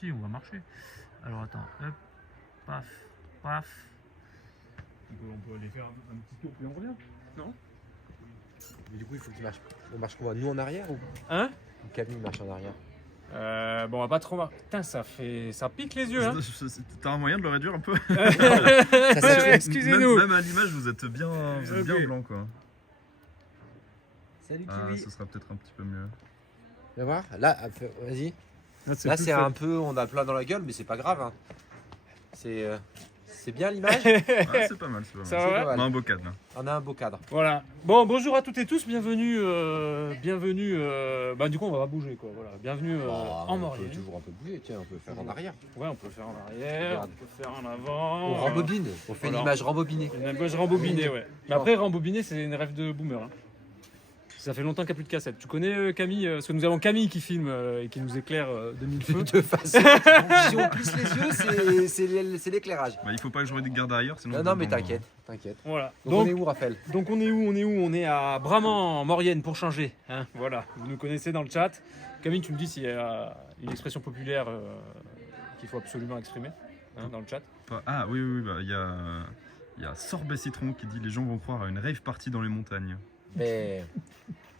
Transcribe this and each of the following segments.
si, on va marcher. Alors attends, hop, paf, paf. On peut aller faire un petit tour puis on revient, non? Mais du coup, il faut qu'il marche. On marche comment? Nous en arrière ou Hein? Camille marche en arrière? Bon, on va pas trop marcher. Putain, ça pique les yeux, hein. T'as un moyen de le réduire un peu? Excusez-nous. Même à l'image, vous êtes bien Ok. blanc, quoi. Salut Ah, Kiwi. ce sera peut-être un petit peu mieux. Viens voir. Là, vas-y. Là, plus c'est fun. un peu. On a plein dans la gueule, mais c'est pas grave. Hein. C'est bien l'image. Ah, c'est pas mal, c'est pas mal. Ça va? On a un beau cadre là. On a un beau cadre. Voilà. Bon, bonjour à toutes et tous, bienvenue. Bah, du coup, on va bouger, quoi. Voilà. Bienvenue en On Maurienne. peut toujours un peu bouger. Tiens, on peut faire en arrière. Ouais, on peut le faire en arrière, Regarde. on peut le faire en avant. On rembobine. On fait Voilà. l'image rembobinée. Une image rembobinée, ouais. Mais après, rembobiner, c'est une rêve de boomer. Hein. Ça fait longtemps qu'il n'y a plus de cassette. Tu connais Camille parce que nous avons Camille qui filme et qui nous éclaire de mille feux. De façon. Si on plisse les yeux, c'est l'éclairage. Bah, il faut pas que je garde derrière, sinon. Non, mais t'inquiète. T'inquiète. Voilà. Donc, on est où, Raphaël? Donc on est où? On est à Bramant, en Maurienne, pour changer. Hein, voilà, vous nous connaissez dans le chat. Camille, tu me dis s'il y a une expression populaire qu'il faut absolument exprimer dans le chat. Ah oui, bah, il y a Sorbet Citron qui dit les gens vont croire à une rave party dans les montagnes. Mais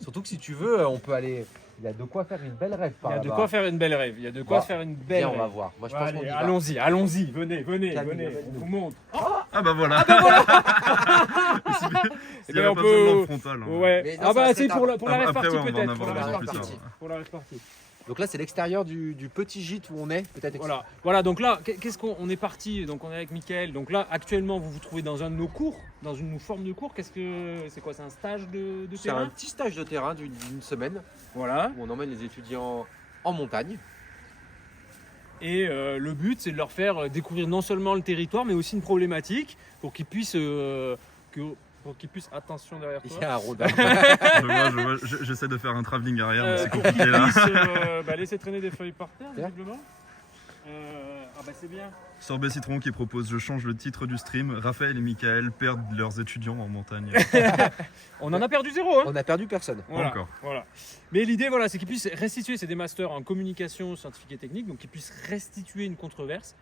surtout que si tu veux, on peut aller. Il y a de quoi faire une belle rêve Il par y a de là-bas. quoi faire une belle rêve. Il y a de quoi Bah, faire une belle Viens, on rêve. va voir. Moi, je pense Allez, qu'on y va. allons-y, venez, Camille, on vous montre. Ah bah voilà. Il y ben, avait on pas peut- besoin de l'en frontal. hein. Ouais. Mais non, Ah ça bah va c'est être pour la rêve Après, party ouais, on va en peut-être. avoir Pour la un rêve peu plus party. tard. Pour la rêve party. Donc là, c'est l'extérieur du petit gîte où on est. Peut-être. Voilà, donc là, qu'est-ce qu'on est parti, donc on est avec Mickaël. Donc là, actuellement, vous vous trouvez dans un de nos cours, dans une forme de cours. C'est quoi? C'est un stage de C'est un terrain? petit stage de terrain d'une semaine Voilà. où on emmène les étudiants en montagne. Et le but, c'est de leur faire découvrir non seulement le territoire, mais aussi une problématique pour qu'ils puissent, attention derrière Il toi. y a un rondin. Je vois, j'essaie de faire un travelling arrière, mais c'est Pour compliqué qu'ils là. puissent laisser traîner des feuilles par terre, Bien. visiblement. Ah bah c'est bien. Sorbet Citron qui propose je change le titre du stream. Raphaël et Mickaël perdent leurs étudiants en montagne. On en a perdu zéro, hein. On a perdu personne. Voilà, Encore. voilà. Mais l'idée, voilà, c'est qu'ils puissent restituer, c'est des masters en communication scientifique et technique, donc qu'ils puissent restituer une controverse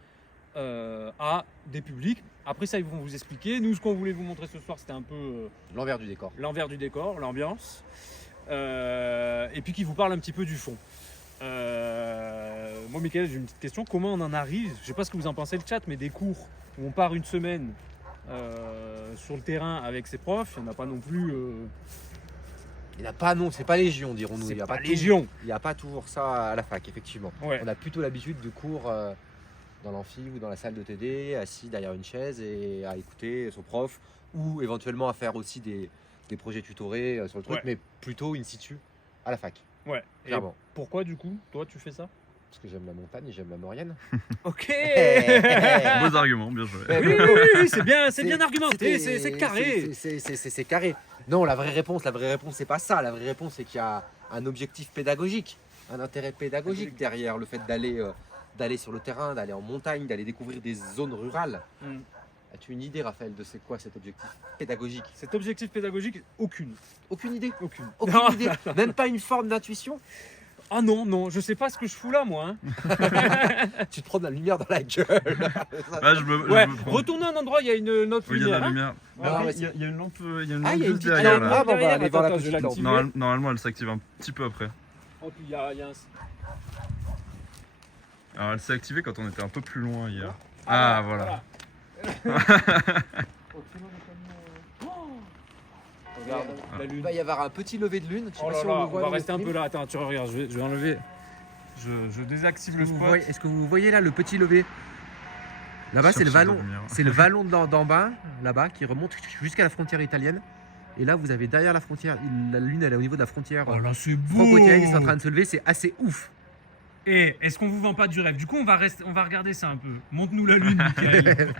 à des publics. Après ça, ils vont vous expliquer. Nous, ce qu'on voulait vous montrer ce soir, c'était un peu L'envers du décor. l'envers du décor, l'ambiance, et puis qu'ils vous parlent un petit peu du fond. Moi, Mickaël, j'ai une petite question. Comment on en arrive? Je sais pas ce que vous en pensez le chat, mais des cours où on part une semaine sur le terrain avec ses profs, il n'y en a pas non plus. Il n'y a pas, non, c'est pas légion, dirons-nous. C'est Il n'y a pas tout- légion. Il n'y a pas toujours ça à la fac, effectivement. Ouais. On a plutôt l'habitude de cours dans l'amphi ou dans la salle de TD, assis derrière une chaise et à écouter son prof, ou éventuellement à faire aussi des projets tutorés sur le truc, Ouais. mais plutôt in situ à la fac, Ouais. Et clairement. pourquoi du coup, toi, tu fais ça? Parce que j'aime la montagne et j'aime la Maurienne. Ok. Beaux arguments, bien joué. Oui, c'est bien argumenté, C'était- c'est carré. C'est carré. Non, la vraie réponse, c'est pas ça. La vraie réponse, c'est qu'il y a un objectif pédagogique, un intérêt pédagogique derrière le fait d'aller sur le terrain, d'aller en montagne, d'aller découvrir des zones rurales. Mm. As-tu une idée, Raphaël, de c'est quoi cet objectif pédagogique? Cet objectif pédagogique, aucune. Aucune idée. Aucune. Aucune Non. idée. Même pas une forme d'intuition. Ah non, je sais pas ce que je fous là, moi. Hein. Tu te prends de la lumière dans la gueule. Là, je me Ouais, prends. retournez à un endroit, il y a une autre Oui, il y a de lumière. la hein. lumière. Ah, Après, ouais, il y a une lampe, il y a une Ah, lampe il y a une juste petite derrière lampe. là. Ah, bon, on va aller voir la Attends, je petite vais lampe. l'activer. Normalement, elle s'active un petit peu après. Oh, puis il y a un... Alors, elle s'est activée quand on était un peu plus loin hier. Ah, voilà. Regarde, la Il lune. va y avoir un petit lever de lune. Je sais Oh pas là si là, on le on voit va dans le rester un stream. peu là. Attends, tu regardes, je vais enlever. Je désactive le spot. Est-ce que vous voyez là le petit lever? Là-bas, c'est le Chercheur de vallon. lumière. C'est le vallon d'en bas, là-bas, qui remonte jusqu'à la frontière italienne. Et là, vous avez derrière la frontière, la lune, elle est au niveau de la frontière Oh là, c'est beau. franco-italienne. Ils sont en train de se lever. C'est assez ouf. Et est-ce qu'on vous vend pas du rêve? Du coup, on va regarder ça un peu. Montre-nous la lune, Mickaël.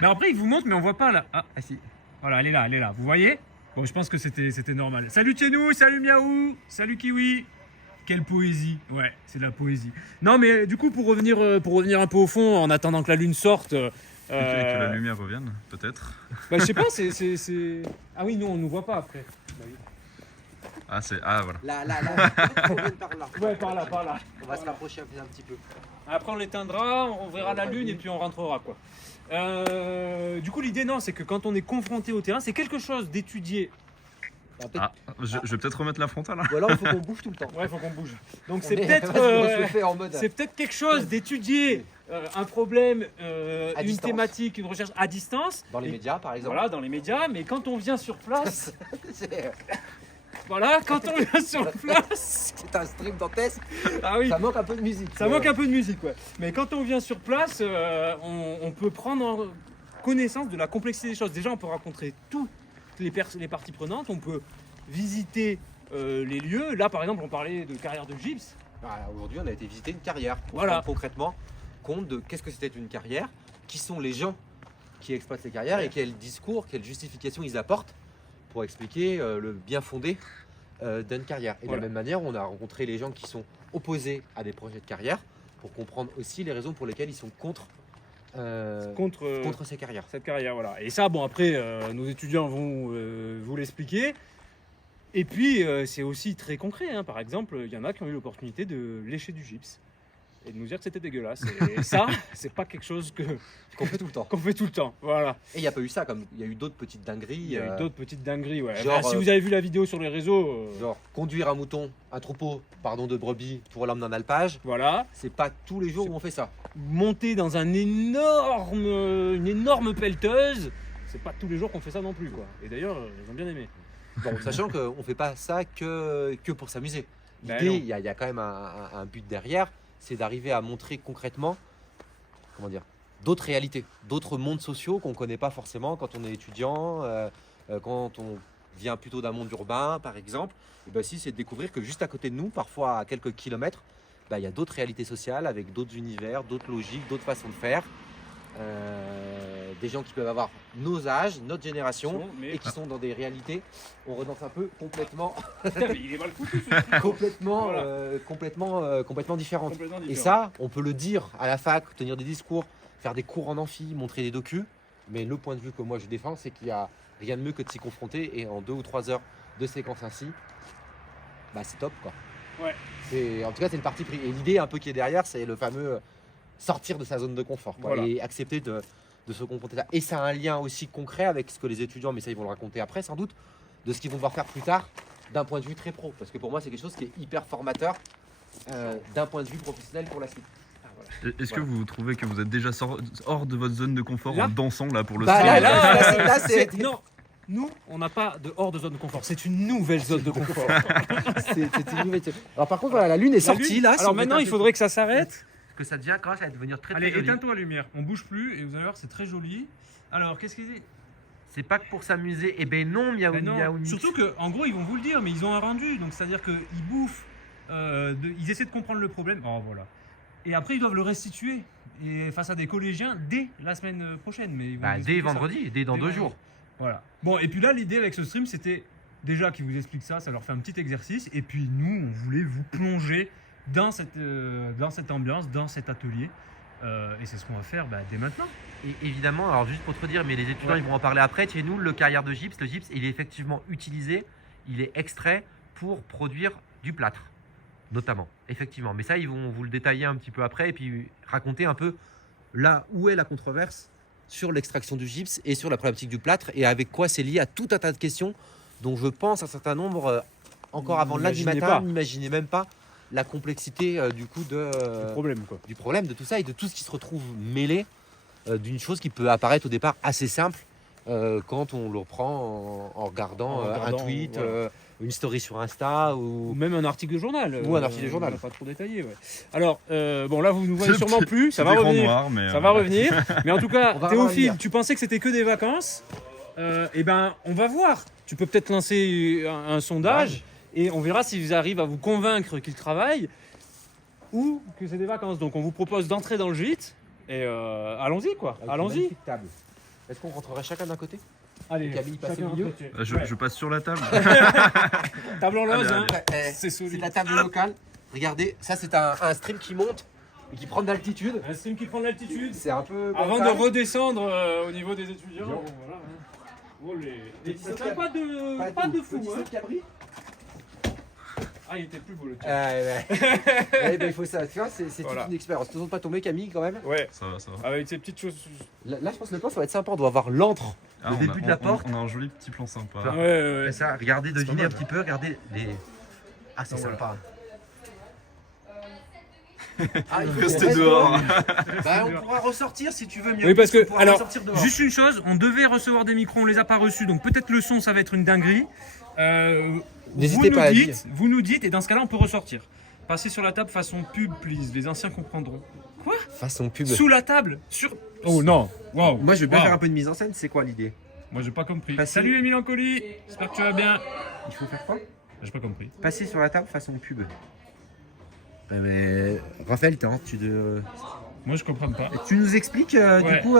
Mais après, il vous montre, mais on voit pas là. Ah, Ah si. voilà, elle est là. Vous voyez? Bon, je pense que c'était normal. Salut Tchenou, salut Miaou, salut Kiwi. Quelle poésie. Ouais, c'est de la poésie. Non, mais du coup, pour revenir un peu au fond, en attendant que la lune sorte. Et que la lumière revienne, peut-être. Bah, je sais pas, c'est. Ah oui, non, on nous voit pas après. Ah, c'est. Ah, voilà. Là. On va Ouais, par là. se rapprocher un petit peu. Après on l'éteindra, on verra la lune et puis on rentrera quoi. Du coup l'idée non, c'est que quand on est confronté au terrain, c'est quelque chose d'étudié. Ah, je vais peut-être remettre la frontale. Hein. Ou alors il faut qu'on bouge tout le temps. Ouais, il faut qu'on bouge. Donc On c'est est- peut-être parce que je le fais en mode. c'est peut-être quelque chose d'étudier un problème, À une distance. thématique, une recherche à distance. Dans les Et médias par exemple. Voilà, dans les médias, mais quand on vient sur place, C'est voilà, quand on vient sur place, c'est un stream dantesque. ah oui, Ça manque un peu de musique. ça manque un peu de musique, ouais. Mais quand on vient sur place, on peut prendre connaissance de la complexité des choses. Déjà, on peut rencontrer toutes les parties prenantes, on peut visiter les lieux. Là, par exemple, on parlait de carrière de gypse. Voilà, aujourd'hui, on a été visiter une carrière pour Voilà. se rendre concrètement compte de qu'est-ce que c'était une carrière, qui sont les gens qui exploitent les carrières et quel discours, quelle justification ils apportent pour expliquer le bien fondé d'une carrière. Et de Voilà. la même manière, on a rencontré les gens qui sont opposés à des projets de carrière pour comprendre aussi les raisons pour lesquelles ils sont contre ces carrières. cette carrière, voilà. Et ça, bon, après, nos étudiants vont vous l'expliquer. Et puis, c'est aussi très concret. Hein. Par exemple, il y en a qui ont eu l'opportunité de lécher du gypse et de nous dire que c'était dégueulasse. Et ça, c'est pas quelque chose Qu'on fait tout le temps. qu'on fait tout le temps. Voilà. Et il n'y a pas eu ça, comme il y a eu d'autres petites dingueries. Il y a eu d'autres petites dingueries. Ouais. genre, Si vous avez vu la vidéo sur les réseaux, Genre conduire un mouton, un troupeau, pardon, de brebis pour l'emmener en alpage, voilà. c'est pas tous les jours où on fait ça. Monter dans une énorme pelleteuse, c'est pas tous les jours qu'on fait ça non plus, quoi. Et d'ailleurs, ils ont bien aimé. Bon, sachant qu'on ne fait pas ça que pour s'amuser. Ben L'idée, non. il y a quand même un but derrière, c'est d'arriver à montrer concrètement, comment dire, d'autres réalités, d'autres mondes sociaux qu'on ne connaît pas forcément quand on est étudiant, quand on vient plutôt d'un monde urbain, par exemple. Et ben si, c'est de découvrir que juste à côté de nous, parfois à quelques kilomètres, ben, il y a d'autres réalités sociales avec d'autres univers, d'autres logiques, d'autres façons de faire. Des gens qui peuvent avoir nos âges, notre génération, Mais... et qui sont dans des réalités, on renonce un peu complètement, Putain, mais il est mal foutu, ce truc. complètement, Voilà. complètement différentes. Complètement Et différent. ça, on peut le dire à la fac, tenir des discours, faire des cours en amphi, montrer des docus. Mais le point de vue que moi je défends, c'est qu'il n'y a rien de mieux que de s'y confronter. Et en 2 ou 3 heures de séquence ainsi, bah c'est top quoi. Ouais. En tout cas, c'est le parti pris. Et l'idée un peu qui est derrière, c'est le fameux sortir de sa zone de confort quoi, Voilà. et accepter de se confronter à ça. Et ça a un lien aussi concret avec ce que les étudiants, mais ça ils vont le raconter après sans doute, de ce qu'ils vont devoir faire plus tard d'un point de vue très pro. Parce que pour moi, c'est quelque chose qui est hyper formateur d'un point de vue professionnel pour la suite. Est-ce que vous trouvez que vous êtes déjà hors de votre zone de confort Là en dansant là pour le Bah, stream là, c'est- Non, nous, on n'a pas de hors de zone de confort. C'est une nouvelle zone de confort. C'est une nouvelle- Alors par contre, voilà, la lune est sortie là. si Alors on maintenant, met un il peu- faudrait que ça s'arrête. que ça devient quand même, ça va devenir très Allez, très joli. éteins-toi la lumière. On bouge plus et vous allez voir, c'est très joli. Alors, qu'est-ce qu'ils disent? C'est pas que pour s'amuser. Eh ben non, miaou Ben non, miaou. surtout que, en gros, ils vont vous le dire, mais ils ont un rendu. Donc, c'est-à-dire qu'ils bouffent, ils essaient de comprendre le problème. Oh, voilà. Et après, ils doivent le restituer et face à des collégiens dès la semaine prochaine. Mais ils vont vous Dès expliquer ça. vendredi, dès dans Dès 2 vendredi. jours. Voilà. Bon, et puis là, l'idée avec ce stream, c'était déjà qu'ils vous expliquent ça, ça leur fait un petit exercice. Et puis nous, on voulait vous plonger dans cette ambiance, dans cet atelier. Et c'est ce qu'on va faire dès maintenant. Et évidemment, alors juste pour te dire, mais les étudiants Ouais. ils vont en parler après. Chez nous, le carrière de gypse, le gypse, il est effectivement utilisé, il est extrait pour produire du plâtre, notamment. Effectivement. Mais ça, ils vont vous le détailler un petit peu après et puis raconter un peu là où est la controverse sur l'extraction du gypse et sur la problématique du plâtre et avec quoi c'est lié à tout un tas de questions dont je pense un certain nombre, encore avant lundi N'imaginez matin, pas. n'imaginez même pas la complexité du coup Problème, quoi. du problème de tout ça et de tout ce qui se retrouve mêlé d'une chose qui peut apparaître au départ assez simple quand on le reprend en regardant, En regardant, un tweet, voilà. une story sur Insta Ou ou même un article de journal. Ou un article de journal. On va pas trop détaillé. Ouais. Alors, bon, là, vous nous voyez C'est sûrement petit- plus. Ça c'est va l'écran revenir. noir, mais, Ça va revenir. Mais en tout cas, On va Théophile, revenir. tu pensais que c'était que des vacances. Eh ben, on va voir. Tu peux peut-être lancer un sondage et on verra s'ils arrivent à vous convaincre qu'ils travaillent ou que c'est des vacances. Donc, on vous propose d'entrer dans le gîte et allons-y, quoi. avec une Allons-y. magnifique table. Est-ce qu'on rentrerait chacun d'un côté? Allez, Camille passe chacun au milieu. un côté. Je Ouais. passe sur la table. Table en Allez, rose, hein. allez. C'est C'est solide. la table locale. Regardez, ça c'est un stream qui monte et qui prend de l'altitude. Un stream qui prend de l'altitude. C'est un peu. Avant de bancal. redescendre au niveau des étudiants. Bien. Voilà, hein. Oh, les... Petit Ça saut fait pas de fou. Petit Hein. saut de cabri. Ah, il était plus beau le tien. Ouais. Ouais, ben, il faut ça. Tu vois, c'est Voilà. toute une expérience. Ne te pas tomber, Camille, quand même. Ouais. Ça va, ça va. Avec ces petites choses. Là, je pense que le plan, ça va être sympa. On doit avoir l'antre. Ah, Le on début a- de la on- porte. On a un joli petit plan sympa. Ouais, ouais. C'est ça. Regardez, pas devinez mal. un petit peu. Regardez les. Ah, c'est Donc, sympa. Ah, il faut Restez qu'on reste dehors. Bah, on pourra ressortir si tu veux mieux. Oui, parce que, On pourra alors, ressortir dehors. juste une chose, on devait recevoir des micros, on les a pas reçus, donc peut-être le son, ça va être une dinguerie. N'hésitez pas à vous nous dites, et dans ce cas-là, on peut ressortir. Passez sur la table façon pub, please, les anciens comprendront. Façon pub. Sous la table sur... Oh non, waouh. Moi, je veux bien Waouh. faire un peu de mise en scène. C'est quoi l'idée? Moi, j'ai pas compris. Passez. Salut les Mélancolies, j'espère que tu vas bien. Il faut faire quoi? J'ai pas compris. Passer sur la table façon pub. Mais Raphaël, Moi, je comprends pas. tu nous expliques Ouais. du coup,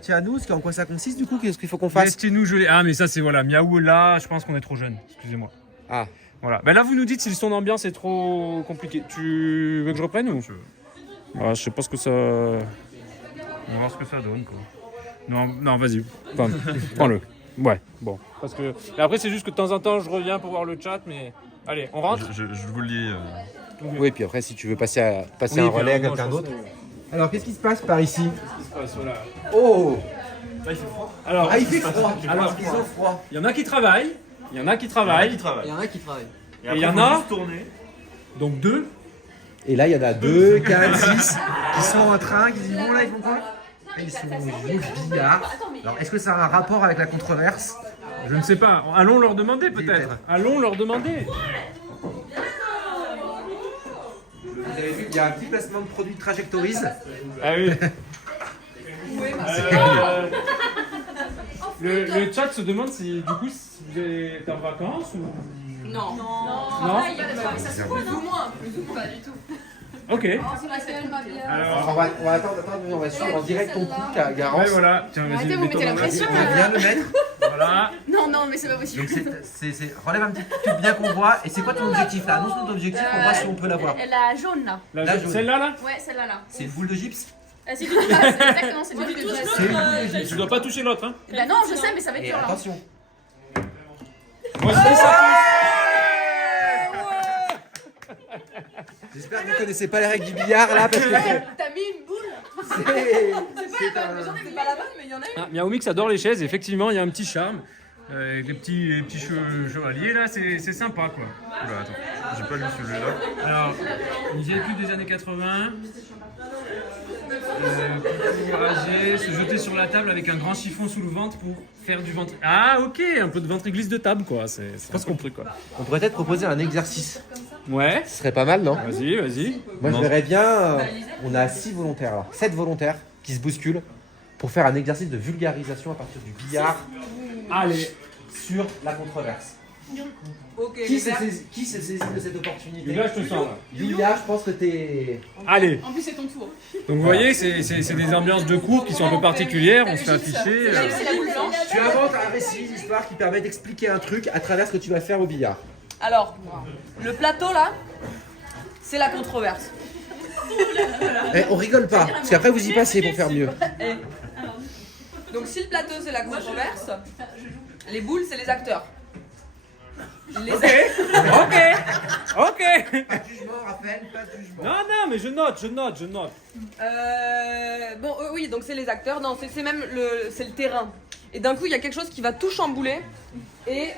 tiens à nous, en quoi ça consiste du coup, qu'est-ce qu'il faut qu'on fasse? Laissez-nous geler. Ah, mais ça, c'est voilà, Miaou là, je pense qu'on est trop jeune. Excusez-moi. Ah, Voilà. Ben là, vous nous dites si le son d'ambiance est trop compliqué. Tu veux que je reprenne ou Je veux. Je sais pas ce que ça. On va voir ce que ça donne, quoi. Non, vas-y. Prends-le. Ouais, bon. Parce que. Et après, c'est juste que de temps en temps, je reviens pour voir le chat, mais. Allez, on rentre. Je vous le lis. oui, puis après, si tu veux passer un Oui, relais à puis, quelqu'un je d'autre. pense Alors, qu'est-ce qui se passe par ici? que- Voilà. Oh, Alors, ah, il fait froid. Alors, ils ont froid. il y en a qui travaillent. Il y en a qui travaillent. Il y en a qui travaillent. Et il y en a. Donc deux. Et là, il y en a 2, 4, 6 qui sont en train, qui disent bon, là, ils font quoi? Là, ils sont au billard. Alors, est-ce que ça a un rapport avec la controverse? Je ne sais pas. Allons leur demander peut-être. Peut-être. Allons leur demander. Vous avez vu, il y a un petit placement de produit de Trajectories. Ah oui. Le chat se demande si du coup si vous êtes en vacances ou. Non. Non. Plus ou moins. Pas du tout. Ok. Alors, on va attendre, on va suivre en direct ton coup, Garance. Ouais, voilà. Tiens, vas-y. Arrêtez, vous mettez la pression. On va bien le mettre. Voilà. Non, mais c'est pas possible. Donc, relève un petit peu bien qu'on voit. Et c'est quoi ton objectif là? Annonce notre objectif pour voir si on peut l'avoir. La jaune là. La jaune. Celle-là là. Ouais, celle-là là. C'est une boule de gypse. C'est tout. Exactement, c'est du tout. C'est une boule de gypse. Tu dois pas toucher l'autre, hein. Bah non, je sais, mais ça va être Et dur là. attention. Moi je fais ça. J'espère que vous connaissez pas les règles du billard là parce que T'as mis une boule. c'est C'est pas la bonne, mais il y en a une. Ah, Miao Mix adore les chaises. Effectivement, il y a un petit charme. Avec les petits chevaliers là, c'est sympa quoi. Oula, attends. J'ai pas lu celui-là. Alors, une vieille pub des années 80. Plutôt âgé, se jeter sur la table avec un grand chiffon sous le ventre pour faire du ventre. Ah ok, un peu de ventre-glisse de table quoi. C'est pas ce qu'on truc quoi. On pourrait peut-être proposer un exercice. Ouais. Ce serait pas mal, non? Vas-y. Moi, je Non. verrais bien. On a 6 volontaires là, 7 volontaires qui se bousculent pour faire un exercice de vulgarisation à partir du billard Allez. sur la controverse. Ok. Qui s'est saisi de cette opportunité? Là je te sens là. Yulia, je pense que t'es. Allez. En plus, c'est ton tour. Donc vous voyez, c'est des ambiances de cours qui sont un peu particulières. On se fait afficher. C'est la boule blanche. Tu inventes un récit, une histoire qui permet d'expliquer un truc à travers ce que tu vas faire au billard. Alors, le plateau là, c'est la controverse. Eh, on rigole pas, parce qu'après vous y passez pour faire mieux. Donc si le plateau c'est la controverse, les boules c'est les acteurs. Les Ok. Pas de jugement, Raphaël, pas de jugement. Non, mais je note. Bon, oui, donc c'est les acteurs. Non, c'est même c'est le terrain. Et d'un coup, il y a quelque chose qui va tout chambouler. Et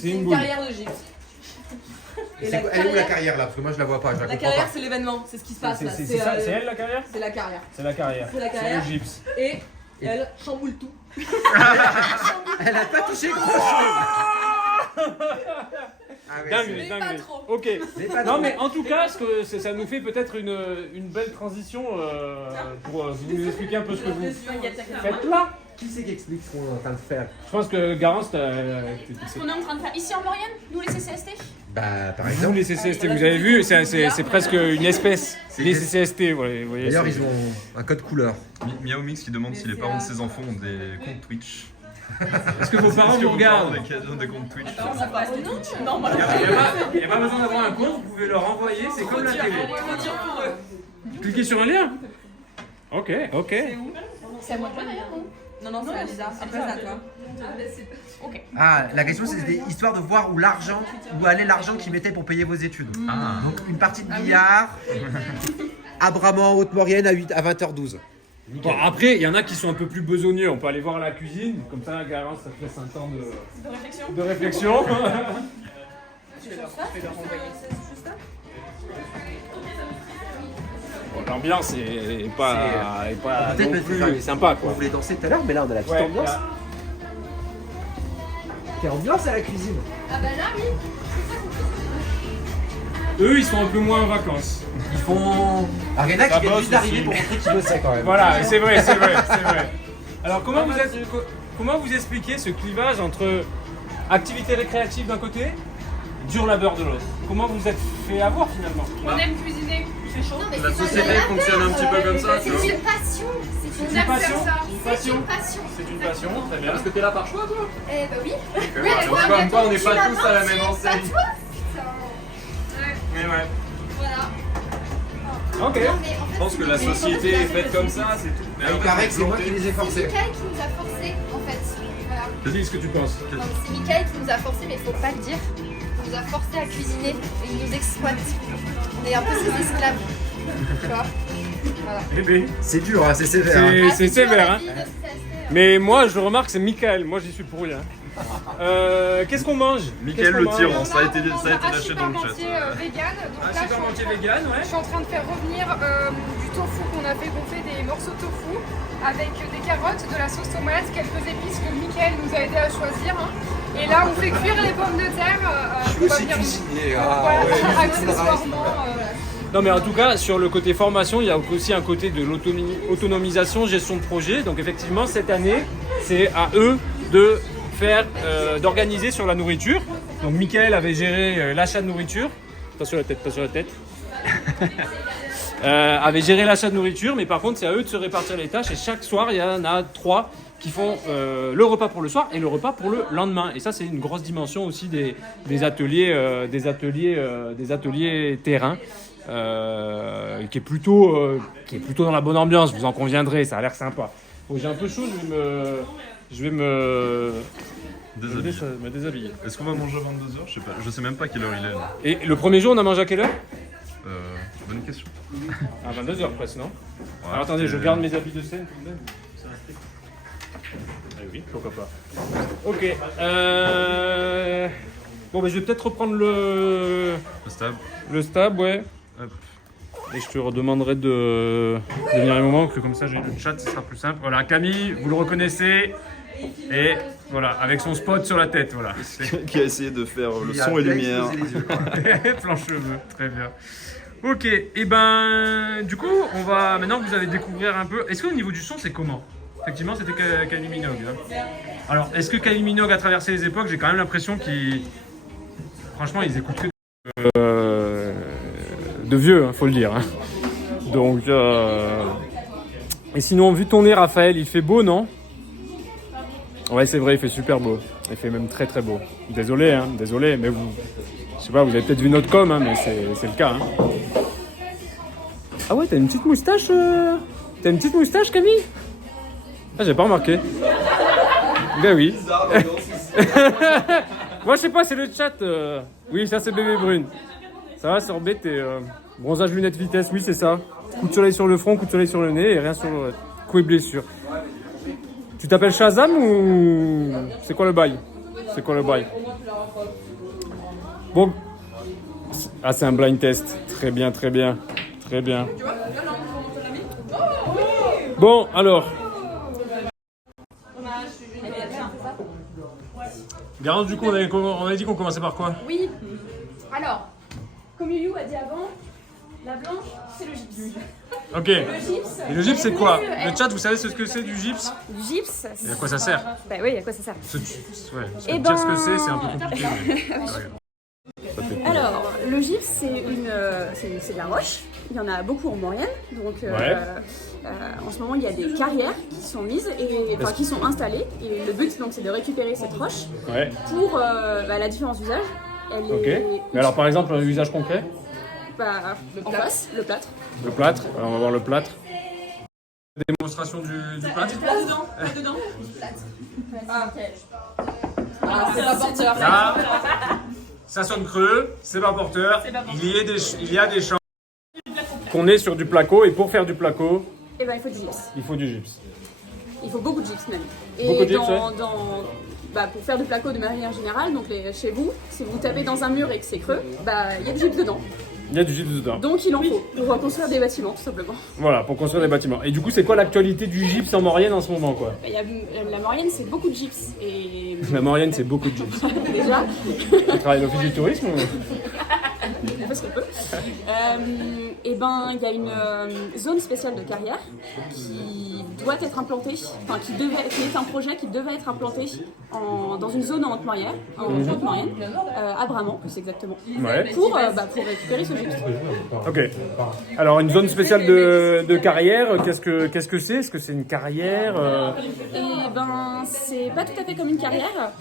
c'est une boule. carrière de gypse. Et la Elle est où la carrière, carrière là? Parce que moi je la vois pas, je la la comprends carrière pas. c'est l'événement, c'est ce qui se passe là. C'est ça, c'est elle la carrière. C'est la carrière. C'est la carrière. C'est la carrière. le gypse. Et elle chamboule tout. Elle a pas touché grand chose. Ah ouais, Dingue, Mais pas trop. Ok. c'est pas Non trop. mais en tout cas, ça nous fait peut-être une belle transition pour vous nous expliquer un peu ce que vous faites là. Qui c'est qui explique ce qu'on est en train de faire? Je pense que Garance, On est en train de faire ici en Maurienne, nous les CCST. Bah par vous exemple. les CCST, vous avez vu, c'est presque une espèce. Les CCST, vous voyez. D'ailleurs c'est- ils ont un code couleur. Miao Mix qui demande si les parents de ses enfants ont des comptes Twitch. Est-ce que vos parents vous regardent? Des comptes Twitch. Non, moi, Il n'y a pas besoin d'avoir un compte, vous pouvez leur envoyer, c'est comme la télé. Cliquez sur un lien. Ok. c'est à moi de jouer d'ailleurs, non? Non, c'est à Lisa. Après, c'est à toi. Ah, la question c'était histoire de voir où allait l'argent qu'ils mettaient pour payer vos études. Ah. Donc une partie de billard, Abraman, Haute-Maurienne à 20h12. Bon, après, il y en a qui sont un peu plus besogneux. On peut aller voir la cuisine. Comme ça, Garance, ça te laisse un temps de réflexion. Bon, l'ambiance est pas Peut-être non parce plus que sympa, On quoi. voulait danser tout à l'heure, mais là on a la petite Ouais, ambiance. là. Quelle ambiance à la cuisine. Ah bah là, oui. Eux, ils sont un peu moins en vacances. Ils font. Ariana Ça qui vient bosse juste d'arriver aussi. pour montrer qu'il bossait quand même. Voilà, c'est vrai. Alors, comment vous expliquez ce clivage entre activité récréative d'un côté, dur labeur de l'autre? Comment vous êtes fait avoir finalement? On aime cuisiner. C'est chaud. Non, mais La c'est pas société de la fonctionne un petit peu comme ça, tu vois. C'est une passion. C'est Une passion? C'est une passion. C'est une passion, très bien. que t'es là par choix, toi? Eh bah oui. Comme quoi, on n'est pas tous à la même enseigne. Mais ouais. Voilà. Ok. Je pense que la société est faite comme ça, c'est tout. Il paraît que c'est moi qui les ai C'est forcés. Mickaël qui nous a forcés, en fait. Voilà. Dis ce que tu penses. Non, mais c'est Mickaël qui nous a forcés, mais faut pas le dire. Il nous a forcés à cuisiner et il nous exploite. On est un peu ses esclaves. Tu vois. Voilà. Eh ben, C'est dur, hein, c'est sévère. hein. c'est dur, sévère, la hein. vie de CST. Mais moi, je remarque, c'est Michael. Moi, j'y suis pour rien. Qu'est-ce qu'on mange? Mickaël Qu'est-ce qu'on le mange? tyran, ça a été lâché dans le chat. Vegan. Donc là, Supermarché vegan, je ouais. suis en train de faire revenir du tofu qu'on a fait gonfler, des morceaux de tofu avec des carottes, de la sauce tomate, quelques épices que Mickaël nous a aidé à choisir. Hein. Et là, on fait cuire les pommes de terre. Je suis aussi cuisinier. Voilà, ouais. accessoirement. Non, mais en tout cas, sur le côté formation, il y a aussi un côté de l'autonomisation, gestion de projet. Donc, effectivement, cette année, c'est à eux de faire, d'organiser sur la nourriture. Donc, Mickaël avait géré l'achat de nourriture. Pas sur la tête, pas sur la tête. Avait géré l'achat de nourriture, mais par contre, c'est à eux de se répartir les tâches. Et chaque soir, il y en a 3 qui font le repas pour le soir et le repas pour le lendemain. Et ça, c'est une grosse dimension aussi des ateliers terrain. Qui est plutôt dans la bonne ambiance, vous en conviendrez, ça a l'air sympa. Bon, j'ai un peu chaud, je vais me déshabiller. Est-ce qu'on va manger à 22h? Je sais pas, je sais même pas quelle heure il est là. Et le premier jour, on a mangé à quelle heure? Bonne question. À 22h presque, non? Ouais, Alors attendez, je c'était- garde mes habits de scène tout de même. C'est un strict. Ah oui, pourquoi pas. Ok. Bon, bah, je vais peut-être reprendre Le stab. le stab, ouais. Hop. Et je te redemanderai de venir un moment, que comme ça j'ai le chat, ce sera plus simple. Voilà, Camille, vous le reconnaissez. Et voilà, avec son spot sur la tête, voilà. Qui a essayé de faire le Il a son et bien lumière. explosé les yeux, quoi. Plan cheveux, très bien. Ok, et ben du coup, on va maintenant que vous allez découvrir un peu. Est-ce qu'au niveau du son, c'est comment? Effectivement, c'était Kylie Minogue. Hein. Alors, est-ce que Kylie Minogue a traversé les époques? J'ai quand même l'impression qu'ils. Franchement, ils écoutent que de vieux, hein, faut le dire. Hein. Donc. Et sinon, vu ton nez, Raphaël, il fait beau, non? Ouais, c'est vrai, il fait super beau. Il fait même très très beau. Désolé, hein, désolé, mais vous. Je sais pas, vous avez peut-être vu notre com, hein, mais c'est le cas. Hein. Ah ouais, t'as une petite moustache T'as une petite moustache, Camille? Ah, j'ai pas remarqué. Ben oui. Moi, je sais pas, c'est le chat. Oui, ça, c'est bébé brune. Ça va, c'est embêté. Bronzage, lunettes, vitesse, oui, c'est ça. Coup de soleil sur le front, coup de soleil sur le nez et rien sur le cou et blessure. Tu t'appelles Shazam ou... C'est quoi le bail? C'est quoi le bail? Bon. Ah, c'est un blind test. Très bien, très bien. Très bien. Bon, alors. Garance, du coup, on avait dit qu'on commençait par quoi? Oui. Alors, comme Youyou a dit avant, la blanche, c'est le gypse. Ok. Le gypse. Et le gypse, c'est quoi? elle- Le chat, vous savez ce que c'est du gypse? Du gypse. Et à quoi ça sert? Bah oui, à quoi ça sert? Ouais, parce que Eh dire ce que ben- c'est un peu compliqué. mais- Alors, le gypse, c'est de la roche. Il y en a beaucoup en Maurienne. Donc, Ouais. en ce moment, il y a des carrières qui sont mises, qui sont installées. Et le but, donc, c'est de récupérer cette roche Ouais, pour la différents usages. Elle ok. est, Mais alors, par exemple, un usage concret? en face, le plâtre. Le plâtre. Alors, on va voir le plâtre. démonstration du plat. Dedans. Ah, c'est pas porteur. Là, ça sonne creux, c'est pas porteur. Il y a des champs. Qu'on est sur du placo et pour faire du placo, Et ben il faut du gypse. il faut du gypse. Il faut beaucoup de gypse même. Et Beaucoup de gypse, pour faire du placo de manière générale, donc chez vous, si vous tapez dans un mur et que c'est creux, il y a du gypse dedans. Il y a du gypse dedans. Donc il en faut pour construire des bâtiments tout simplement. Voilà, pour construire des bâtiments. Et du coup, c'est quoi l'actualité du gypse en Maurienne en ce moment, quoi? La Maurienne, c'est beaucoup de gypse. Et La Maurienne, c'est beaucoup de gypse. déjà, Tu travailles à l'office du tourisme ou... on fait ce qu'on peut. Il y a une zone spéciale de carrière qui doit être implantée, qui est un projet qui devait être implanté dans une zone en Haute-Maurienne, à Bramant, plus exactement, Ouais. pour récupérer ce gypse. Ok. Alors, une zone spéciale de carrière, qu'est-ce que c'est? Est-ce que c'est une carrière C'est pas tout à fait comme une carrière.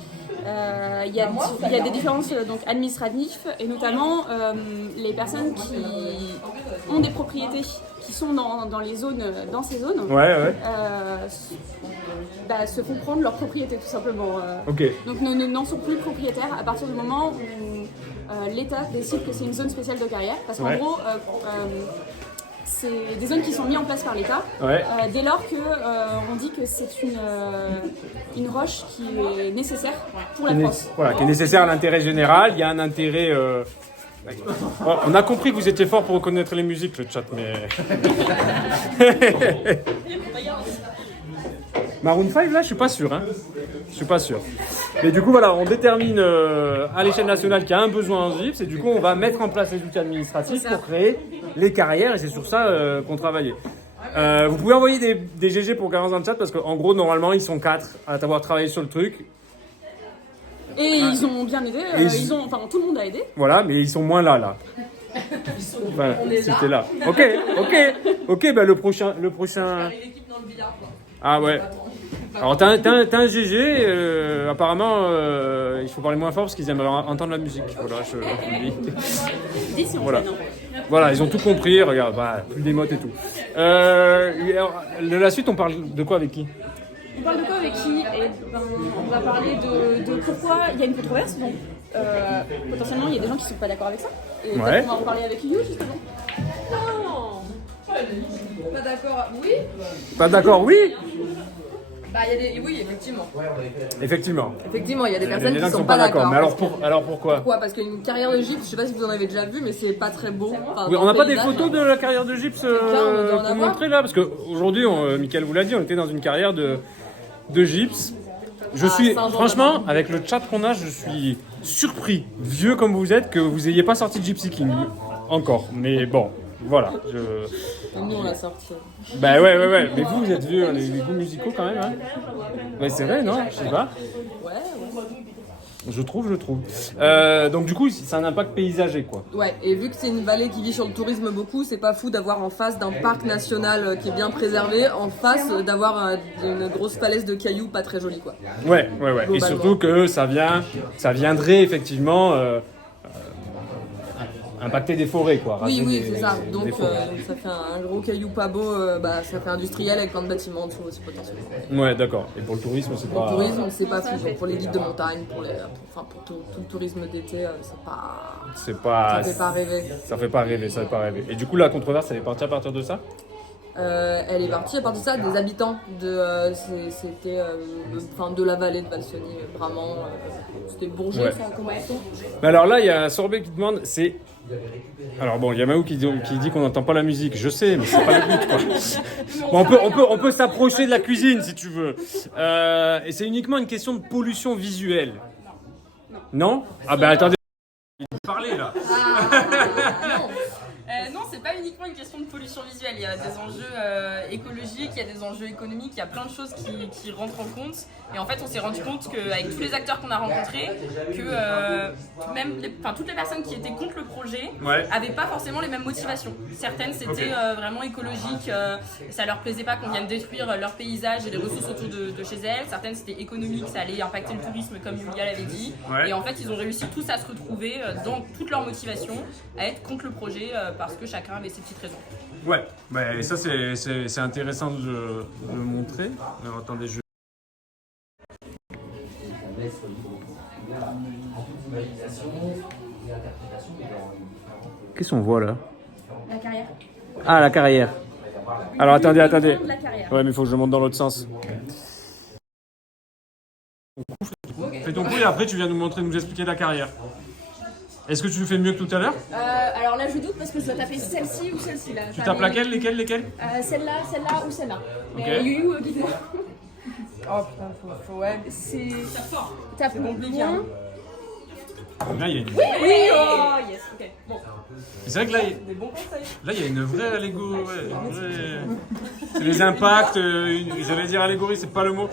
Il y a des différences donc administratives et notamment les personnes qui ont des propriétés qui sont dans ces zones Ouais. se font prendre leur propriété tout simplement. Ok. Donc n'en sont plus propriétaires à partir du moment où l'État décide que c'est une zone spéciale de carrière parce qu'en Ouais. gros c'est des zones qui sont mises en place par l'État Ouais. dès lors que on dit que c'est une roche qui est nécessaire pour la France. Voilà, qui est nécessaire à l'intérêt général. Il y a un intérêt. Oh, on a compris que vous étiez fort pour reconnaître les musiques, le chat, mais. Maroon 5, là, je suis pas sûr. Je suis pas sûr. Mais du coup, voilà, on détermine à l'échelle nationale qu'il y a un besoin en gypse et du coup, on va mettre en place les outils administratifs pour créer les carrières et c'est sur ça qu'on travaillait. Vous pouvez envoyer des GG pour Garance dans le chat parce qu'en gros, normalement, ils sont 4 à avoir travaillé sur le truc. Et ils ont bien aidé, tout le monde a aidé. Voilà, mais ils sont moins là. Enfin, c'était là. Ok, le prochain. L'équipe dans le billard, quoi. Ah ouais. Alors t'as un GG, apparemment il faut parler moins fort parce qu'ils aimeraient entendre la musique. Voilà, je le dis. Voilà, ils ont tout compris, regarde, plus d'émotes et tout. Alors, la suite, on parle de quoi avec qui? On parle de quoi avec qui? On va parler de pourquoi il y a une controverse. Donc, potentiellement, il y a des gens qui ne sont pas d'accord avec ça. Et Ouais. on va en parler avec You, justement. Non. Pas d'accord. Oui. Pas d'accord, oui? Oui, effectivement. Effectivement. Effectivement, il y a des Il y a personnes des gens qui sont pas d'accord. Mais alors pourquoi? Pourquoi? Parce qu'une carrière de gypse, je sais pas si vous en avez déjà vu, mais c'est pas très beau. Enfin, Oui, on dans n'a le pas des paysage. photos de la carrière de gypse on doit en pour avoir. montrer là? Parce qu'aujourd'hui, Mickaël vous l'a dit, on était dans une carrière de gypse. Je suis, Saint-Jean-de-Maurienne. franchement, avec le chat qu'on a, je suis surpris, vieux comme vous êtes, que vous ayez pas sorti Gypsy King encore. Mais bon, voilà. Nous, on l'a sorti. Bah ouais. Mais vous êtes vieux, les goûts musicaux quand même. Hein. Ouais, c'est vrai, non? Je sais pas. Ouais. Je trouve. Donc du coup, c'est un impact paysager, quoi. Ouais, et vu que c'est une vallée qui vit sur le tourisme beaucoup, c'est pas fou d'avoir en face d'un parc national qui est bien préservé, en face d'avoir une grosse falaise de cailloux pas très jolie, quoi. Ouais. Et Globalement. surtout que ça viendrait effectivement impacter des forêts, quoi. Oui, raser oui, des- c'est ça. des Donc forêts. ça fait un gros caillou pas beau, ça fait industriel avec plein de bâtiments en dessous aussi potentiellement. Ouais, d'accord. Et pour le tourisme, c'est Pour pas. le tourisme, c'est pas fou. Genre, pour les guides de montagne, pour tout le tourisme d'été, c'est pas. C'est pas. Ça fait pas rêver. Ça fait pas rêver. Et du coup, la controverse, elle est partie à partir de ça? Elle est partie à partir de ça des habitants de de la vallée de Valseny, vraiment. C'était Bourget, Ouais. ça, comment est-ce que Mais alors là, il y a Sorbet qui demande, c'est... Alors bon, il y a Mahou qui dit qu'on n'entend pas la musique. Je sais, mais c'est pas le but, quoi. Bon, on peut s'approcher de la cuisine, si tu veux. Et c'est uniquement une question de pollution visuelle. Non? Ah ben attendez. Parlez là. Non, c'est pas uniquement une question de pollution visuelle. Il y a des enjeux écologiques, il y a des enjeux économiques, il y a plein de choses qui rentrent en compte. Et en fait, on s'est rendu compte qu'avec tous les acteurs qu'on a rencontrés, que même toutes les personnes qui étaient contre le projet Ouais. avaient pas forcément les mêmes motivations. Certaines, c'était vraiment écologique, ça leur plaisait pas qu'on vienne détruire leur paysage et les ressources autour de chez elles. Certaines, c'était économique, ça allait impacter le tourisme, comme Julia l'avait dit. Ouais. Et en fait, ils ont réussi tous à se retrouver dans toute leur motivation, à être contre le projet parce que chacun avait ses petites raisons. Ouais, et ça c'est intéressant de le montrer. Alors, attendez, Qu'est-ce qu'on voit là? La carrière. Ah, la carrière. Alors attendez. De la carrière. Ouais, mais il faut que je monte dans l'autre sens. Fais ton coup et après tu viens nous expliquer la carrière. Est-ce que tu le fais mieux que tout à l'heure? Alors là, je doute parce que je dois taper celle-ci ou celle-ci là. Tu tapes laquelle, lesquelles? Celle-là ou celle-là. Ok. Mais You, dis-moi. Oh putain, faut ouais. C'est. C'est compliqué. Hein. Là, il y a une... Oui, oh yes, ok. Bon. C'est vrai que là, Des bons conseils. il y a une vraie allégorie. C'est les impacts. J'allais dire allégorie, c'est pas le mot.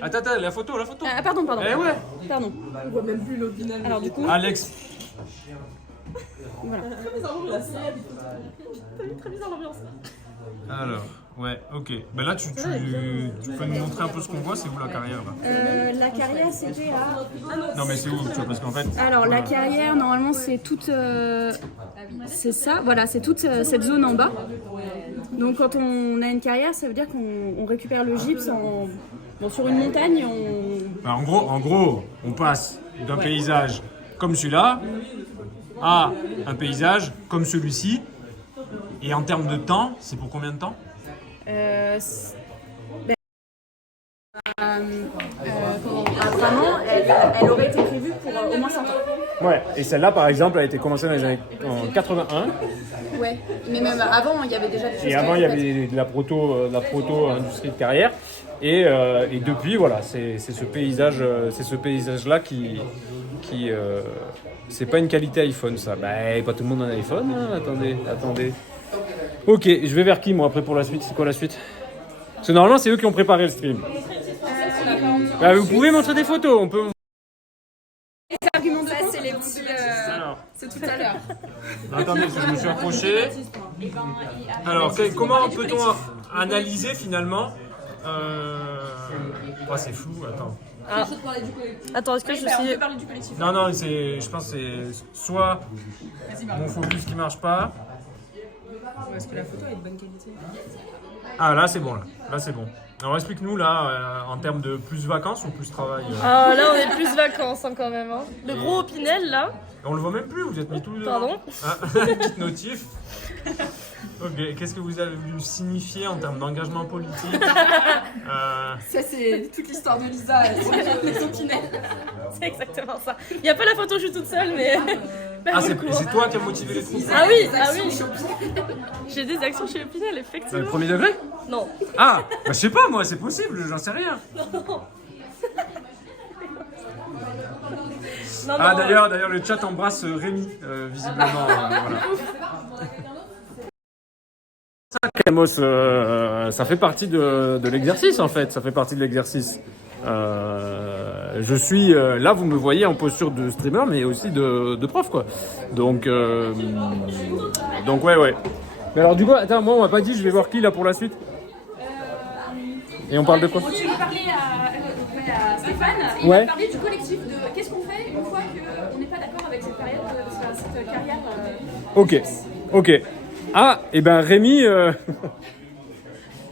Attends, la photo. Pardon. Eh ouais. Pardon. On voit même plus l'opinel. Alors du coup. Alex. Voilà. Très bizarre l'ambiance. Alors, ouais, ok. Ben là, tu peux nous montrer un peu ce qu'on voit. C'est où la carrière là? La carrière, c'était à. Non, mais c'est où tu vois, parce qu'en fait. Alors la carrière, normalement, c'est toute. C'est ça, voilà, c'est toute cette zone en bas. Donc quand on a une carrière, ça veut dire qu'on récupère le gypse sur une montagne. Ben, en gros, on passe d'un paysage comme celui-là à un paysage comme celui-ci. Et en termes de temps, c'est pour combien de temps? Vraiment, elle aurait été prévue pour au moins 5 ans. Ouais, et celle-là, par exemple, a été commencée dans les années 81. Ouais, mais même avant, il y avait déjà des choses. Et avant, il y avait de la proto-industrie de carrière. Et depuis, voilà, c'est ce paysage-là qui c'est pas une qualité iPhone, ça. Bah, pas tout le monde a un iPhone. Hein. Attendez. Ok, je vais vers qui, moi, après, pour la suite? C'est quoi la suite? Parce que normalement, c'est eux qui ont préparé le stream. Bah, vous pouvez montrer des photos, on peut... Les arguments de ça, c'est les petits... C'est tout à l'heure. Attendez, je me suis approché. Alors, comment peut-on analyser, finalement c'est fou, attends. Attends, est-ce que je suis... On peut parler du collectif. Non, je pense que c'est soit mon focus qui marche pas. Est-ce que la photo est de bonne qualité? Ah, là, c'est bon, là. Là, c'est bon. Alors, explique-nous, là, en termes de plus vacances ou plus travail Ah, là, on est plus vacances hein, quand même. Hein. Le gros Opinel, là. On le voit même plus, vous êtes mis tous les deux. Pardon Petite notif. Ok, qu'est-ce que vous avez voulu signifier en termes d'engagement politique Ça, c'est toute l'histoire de Lisa, les opinels. C'est exactement ça. Il n'y a pas la photo, je suis toute seule, mais... c'est toi qui as motivé les troupes? Ah oui. J'ai des actions chez Opinel, effectivement. Le premier degré? Non. Ah, je sais pas, moi, c'est possible, j'en sais rien. Non, d'ailleurs, le chat embrasse Rémi, visiblement. Voilà. Ça, Camos, ça fait partie de l'exercice, en fait. Ça fait partie de l'exercice. Je suis là, vous me voyez en posture de streamer, mais aussi de prof, quoi. Donc ouais. Mais alors, du coup, attends, moi, on m'a pas dit, je vais voir qui là pour la suite. Et on parle de quoi? Tu veux parler à Stéphane, et il va parler du collectif, de qu'est-ce qu'on fait une fois qu'on n'est pas d'accord avec cette période, cette carrière. Ok. Ah, et ben Rémi,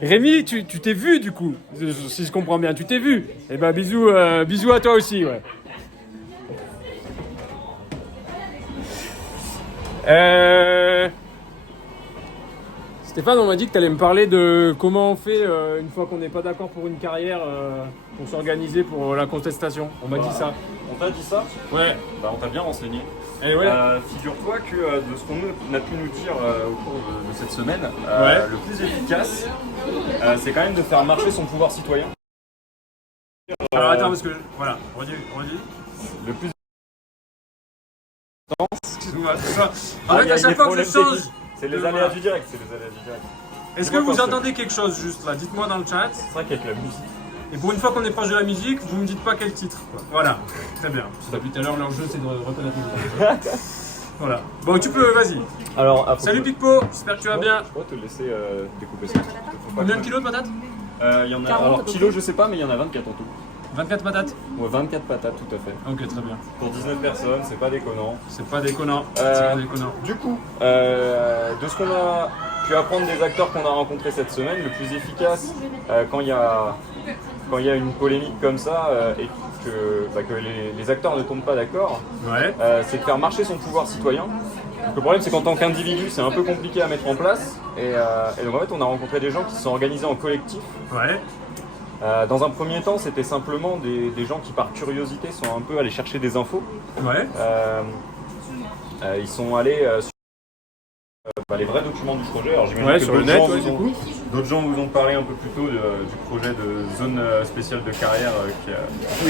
Rémi, tu t'es vu du coup, si je comprends bien, tu t'es vu. Et ben bisous à toi aussi, ouais. Stéphane, on m'a dit que tu allais me parler de comment on fait une fois qu'on n'est pas d'accord pour une carrière, pour s'organiser pour la contestation. On m'a dit ça. On t'a dit ça? Ouais. Bah, on t'a bien renseigné. Et ouais. Figure-toi que de ce qu'on a pu nous dire au cours de cette semaine, le plus efficace, c'est quand même de faire marcher son pouvoir citoyen. Alors attends, parce que voilà, redis. Le plus Excuse-moi, c'est ça. En fait, à chaque fois que je change. C'est les aléas du direct, Est-ce que vous entendez quelque chose juste là? Dites-moi dans le chat. C'est vrai qu'avec la musique. Et pour une fois qu'on est proche de la musique, vous me dites pas quel titre, quoi. Voilà, très bien. Depuis tout à l'heure, leur jeu, c'est de reconnaître les musiques. Voilà. Bon, tu peux, vas-y. Alors, salut Picpo, j'espère que tu vas bien. Je pourrais te laisser découper ça. Combien de kilos de patates? Il y en a. Alors, kilos, je sais pas, mais il y en a 24 en tout. 24 patates? Ouais, 24 patates, tout à fait. Ok, très bien. Pour 19 personnes, c'est pas déconnant. C'est pas déconnant. Du coup, de ce qu'on a pu apprendre des acteurs qu'on a rencontrés cette semaine. Le plus efficace quand il y a une polémique comme ça et que les acteurs ne tombent pas d'accord, c'est de faire marcher son pouvoir citoyen. Donc, le problème, c'est qu'en tant qu'individu, c'est un peu compliqué à mettre en place. Et donc en fait, on a rencontré des gens qui se sont organisés en collectif. Dans un premier temps, c'était simplement des gens qui, par curiosité, sont un peu allés chercher des infos. Ils sont allés sur les vrais documents du projet. Alors j'imagine que d'autres gens vous ont parlé un peu plus tôt du projet de zone spéciale de carrière qui a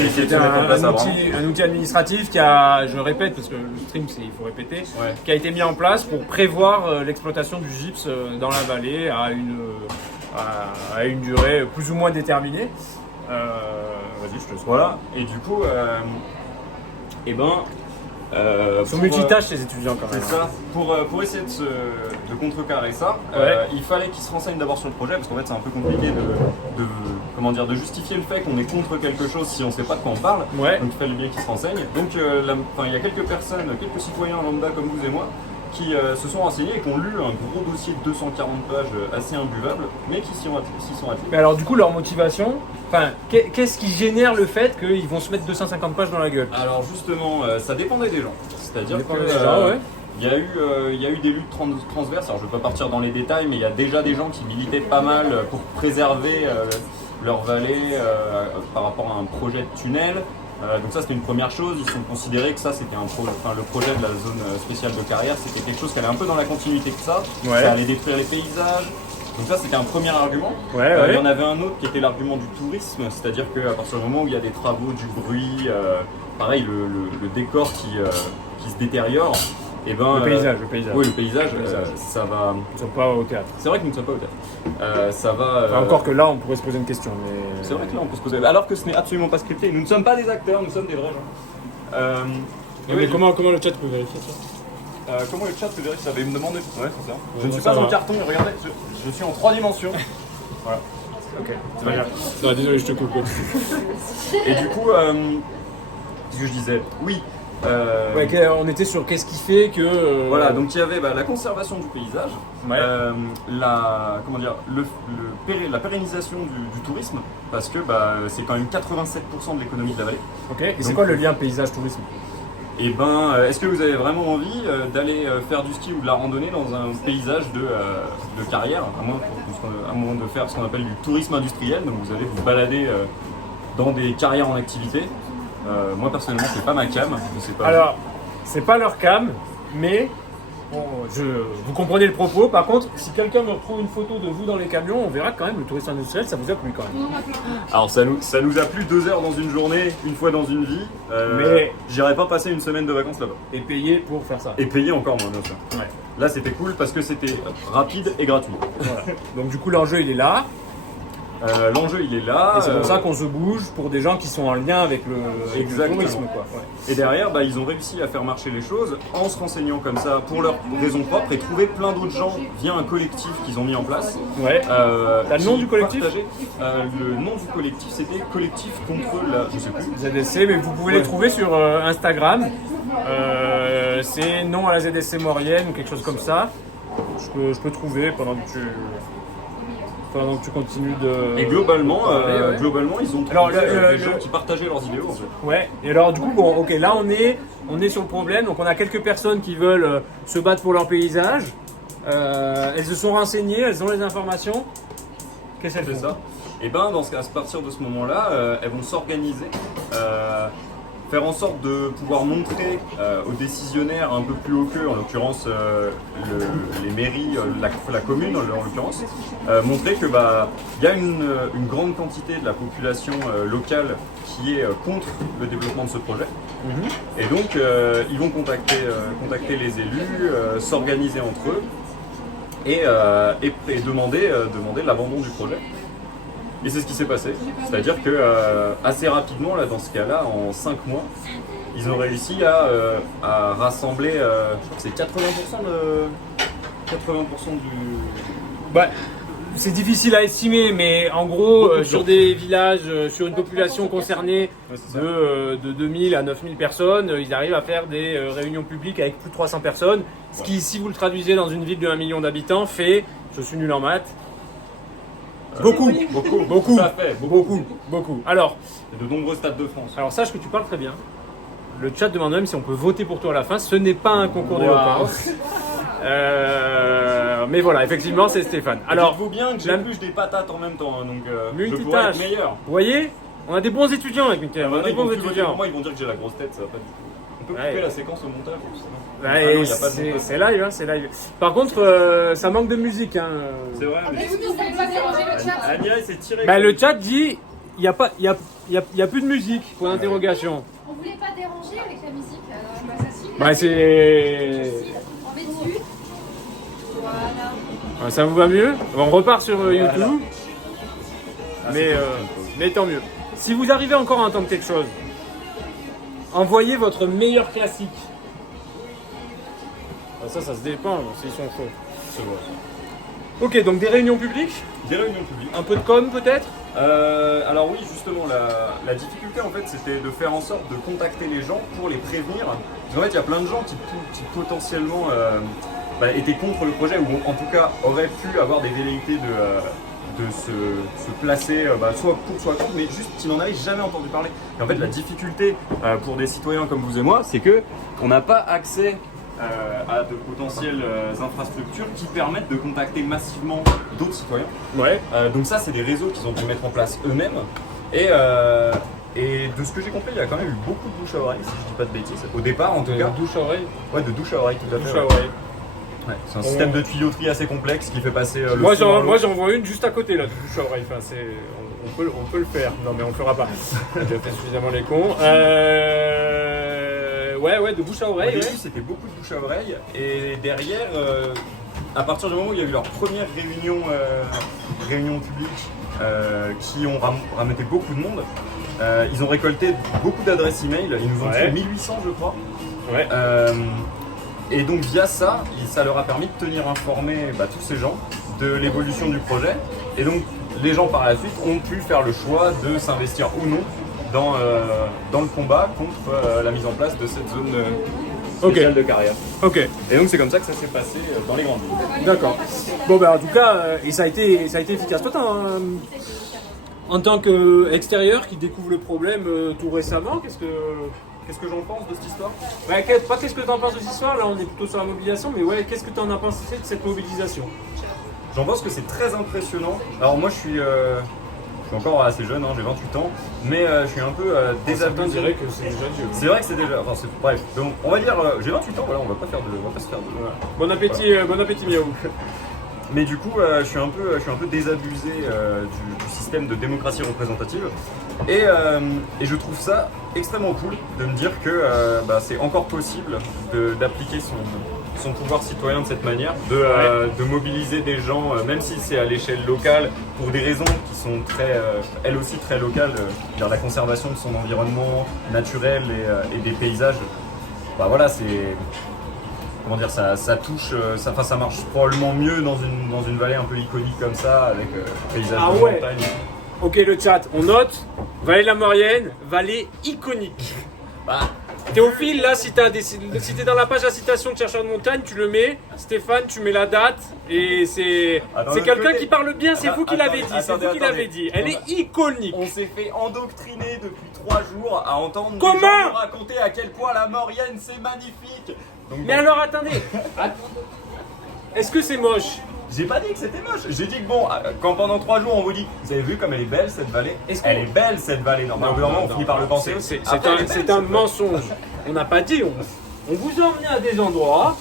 essayé de se mettre en place un outil administratif qui a, je répète parce que le stream il faut répéter, qui a été mis en place pour prévoir l'exploitation du gypse dans la vallée à une durée plus ou moins déterminée. Vas-y, je te laisse. Voilà, et du coup, ils sont multitâches les étudiants quand même. C'est ça. Pour essayer de contrecarrer ça, il fallait qu'ils se renseignent d'abord sur le projet, parce qu'en fait c'est un peu compliqué de justifier le fait qu'on est contre quelque chose si on ne sait pas de quoi on parle. Donc il fallait bien qu'ils se renseignent. Donc il y a quelques personnes, quelques citoyens lambda comme vous et moi, qui se sont renseignés et qui ont lu un gros dossier de 240 pages assez imbuvable, mais qui s'y sont attelés. Mais alors du coup leur motivation, qu'est-ce qui génère le fait qu'ils vont se mettre 250 pages dans la gueule? Alors justement, ça dépendait des gens. C'est-à-dire que il y a eu des luttes transverses. Alors je ne vais pas partir dans les détails, mais il y a déjà des gens qui militaient pas mal pour préserver leur vallée par rapport à un projet de tunnel. Donc ça c'était une première chose, ils ont considéré que ça c'était le projet de la zone spéciale de carrière, c'était quelque chose qui allait un peu dans la continuité de ça, ça allait détruire les paysages. Donc ça c'était un premier argument. Il y en avait un autre qui était l'argument du tourisme, c'est-à-dire qu'à partir du moment où il y a des travaux, du bruit, pareil le décor qui se détériore, et le paysage. Oui, le paysage, ça va. Nous ne sommes pas au théâtre. C'est vrai que nous ne sommes pas au théâtre. Ça va. Encore que là, on pourrait se poser une question. Mais... C'est vrai que là, on peut se poser. Alors que ce n'est absolument pas scripté. Nous ne sommes pas des acteurs, nous sommes des vrais gens. Mais comment le chat peut vérifier ça Comment le chat peut vérifier ça? Il me demande. Ouais, c'est ça. Je ne suis pas en carton. Regardez, je suis en 3 dimensions. Voilà. Ok. C'est pas grave. Non, désolé, je te coupe. Et du coup, ce que je disais, oui. On était sur qu'est-ce qui fait que... Voilà, donc il y avait la conservation du paysage, la pérennisation du tourisme, parce que c'est quand même 87% de l'économie de la vallée. Ok, et c'est quoi le lien paysage-tourisme? Est-ce que vous avez vraiment envie d'aller faire du ski ou de la randonnée dans un paysage de carrière, à moins de faire ce qu'on appelle du tourisme industriel, donc vous allez vous balader dans des carrières en activité. Moi personnellement c'est pas ma cam. Alors c'est pas leur cam, mais vous comprenez le propos. Par contre, si quelqu'un me retrouve une photo de vous dans les camions, on verra que quand même le tourisme industriel ça vous a plu quand même. Alors ça nous a plu 2 heures dans une journée, une fois dans une vie, mais j'irai pas passer une semaine de vacances là-bas. Et payer pour faire ça. Et payer encore moins bien sûr. Là c'était cool parce que c'était rapide et gratuit. Voilà. Donc du coup l'enjeu il est là. L'enjeu il est là. Et c'est pour ça qu'on se bouge pour des gens qui sont en lien avec le tourisme. Et derrière, ils ont réussi à faire marcher les choses en se renseignant comme ça pour leurs raisons propres et trouver plein d'autres gens via un collectif qu'ils ont mis en place. Le nom du collectif le nom du collectif c'était Collectif contre la... je sais plus. ZSC, mais vous pouvez les trouver sur Instagram. C'est non à la ZSC Maurienne ou quelque chose comme ça. Je peux trouver pendant que tu continues de... Et globalement, ils ont trouvé des gens qui partageaient leurs idéaux en fait. Ouais, et alors du coup, là on est sur le problème, donc on a quelques personnes qui veulent se battre pour leur paysage. Elles se sont renseignées, elles ont les informations. Qu'est-ce qu'elles font? Ça. Et à partir de ce moment-là, elles vont s'organiser. Faire en sorte de pouvoir montrer aux décisionnaires un peu plus haut qu'eux, en l'occurrence les mairies, la commune en l'occurrence, montrer que y a une grande quantité de la population locale qui est contre le développement de ce projet. Et donc ils vont contacter les élus, s'organiser entre eux et demander l'abandon du projet. Et c'est ce qui s'est passé, c'est-à-dire que assez rapidement, là, dans ce cas-là, en 5 mois, ils ont réussi à rassembler, c'est 80% du... C'est difficile à estimer, mais en gros, sur des villages, sur une population concernée de 2000 à 9000 personnes, ils arrivent à faire des réunions publiques avec plus de 300 personnes, ce qui, si vous le traduisez dans une ville de 1 million d'habitants, fait Je suis nul en maths. Beaucoup. Tout à fait, Beaucoup. Alors, Et de nombreux stades de France. sache que tu parles très bien. Le chat demande même si on peut voter pour toi à la fin. Ce n'est pas un concours d'éloquence. Mais voilà, effectivement, c'est Stéphane. Alors, dites-vous bien que j'épluche des patates en même temps, hein, donc je pourrais multitâche. être meilleur. Vous voyez, on a des bons étudiants avec Mickaël. Ah, On a des ils vont bons tout voter étudiants. pour moi, ils vont dire que j'ai la grosse tête, ça va pas du tout. On peut couper Ouais. la séquence au montage ou sinon. Ouais, Ah non, y a pas de montage. c'est live, hein, c'est live. Par contre, ça manque de musique. Hein. C'est vrai, Et mais vous ne pouvez pas déranger le chat. Agnès s'est tiré. Bah, le chat dit il n'y a, pas- y a plus de musique, point d'interrogation. On voulait pas déranger avec la musique, alors bah, ça signe. Bah, c'est. On met dessus. Voilà. Ouais, ça vous va mieux? On repart sur YouTube. Mais tant mieux. Si vous arrivez encore à entendre quelque chose, envoyez votre meilleur classique. Ah, ça se dépend, s'ils sont chauds. C'est vrai. Ok, donc des réunions publiques, Des réunions publiques. un peu de com peut-être. Alors oui, justement, la difficulté en fait, c'était de faire en sorte de contacter les gens pour les prévenir. Parce qu'en fait, il y a plein de gens qui potentiellement étaient contre le projet, ou en tout cas auraient pu avoir des velléités de se placer, soit pour, soit contre, mais juste qui n'en avaient jamais entendu parler. Et en fait, la difficulté pour des citoyens comme vous et moi, c'est que on n'a pas accès à de potentielles infrastructures qui permettent de contacter massivement d'autres citoyens. Ouais. Donc ça, c'est des réseaux qu'ils ont dû mettre en place eux-mêmes. Et de ce que j'ai compris, il y a quand même eu beaucoup de bouche à oreille, si je dis pas de bêtises. Au départ, en tout cas. Douche à oreille. Ouais, de douche à oreille, tout à fait. Douche ouais. à oreille. Ouais, c'est un système de tuyauterie assez complexe qui fait passer le Moi son à l'eau. j'en vois une juste à côté là, de douche à oreille. Enfin, on peut le faire. Non mais on le fera pas. On a déjà fait suffisamment les cons. Ouais, de bouche à Au oreille. début, Ouais. c'était beaucoup de bouche à oreille. Et derrière, à partir du moment où il y a eu leur première réunion publique qui ont ramené beaucoup de monde, ils ont récolté beaucoup d'adresses email. Ils nous ont Ouais. fait 1800, je crois. Ouais. Et donc via ça, ça leur a permis de tenir informés tous ces gens de l'évolution du projet. Et donc les gens par la suite ont pu faire le choix de s'investir ou non dans le combat contre la mise en place de cette zone spéciale de carrière. Ok. Et donc c'est comme ça que ça s'est passé dans les grandes villes. D'accord. Bon ben en tout cas, et ça a été efficace. Toi, en tant qu'extérieur qui découvre le problème tout récemment, qu'est-ce que j'en pense de cette histoire? Ouais, pas qu'est-ce que t'en penses de cette histoire, là on est plutôt sur la mobilisation, mais ouais, qu'est-ce que t'en as pensé de cette mobilisation? J'en pense que c'est très impressionnant. Alors moi je suis encore assez jeune, hein, j'ai 28 ans, mais je suis un peu Certains désabusé. diraient que c'est déjà vieux. C'est vrai que c'est déjà. Enfin, bref, donc on va dire j'ai 28 ans, voilà, on va pas se faire de. Voilà. Bon appétit Miaou. Mais du coup, je suis un peu désabusé du système de démocratie représentative. Et je trouve ça extrêmement cool de me dire que c'est encore possible d'appliquer son pouvoir citoyen de cette manière, de mobiliser des gens, même si c'est à l'échelle locale, pour des raisons qui sont elles aussi très locales, la conservation de son environnement naturel et des paysages. Voilà, c'est... Comment dire, ça touche, ça marche probablement mieux dans une vallée un peu iconique comme ça, avec paysage de ouais. montagne. Ok le chat, on note, vallée de la Maurienne, vallée iconique. Théophile, là, si t'es dans la page à citation de chercheur de montagne, tu le mets. Stéphane, tu mets la date. Et c'est quelqu'un qui parle bien, c'est vous qui l'avez dit. C'est vous qui l'avez dit. Elle est iconique. On s'est fait endoctriner depuis 3 jours à entendre des Comment gens nous raconter à quel point la Maurienne c'est magnifique. Donc, Mais alors attendez. Est-ce que c'est moche? j'ai pas dit que c'était moche. J'ai dit que quand pendant 3 jours on vous dit, vous avez vu comme elle est belle cette vallée? Elle est belle cette vallée. Normalement, on finit par le penser. C'est un mensonge. On n'a pas dit. On vous a emmené à des endroits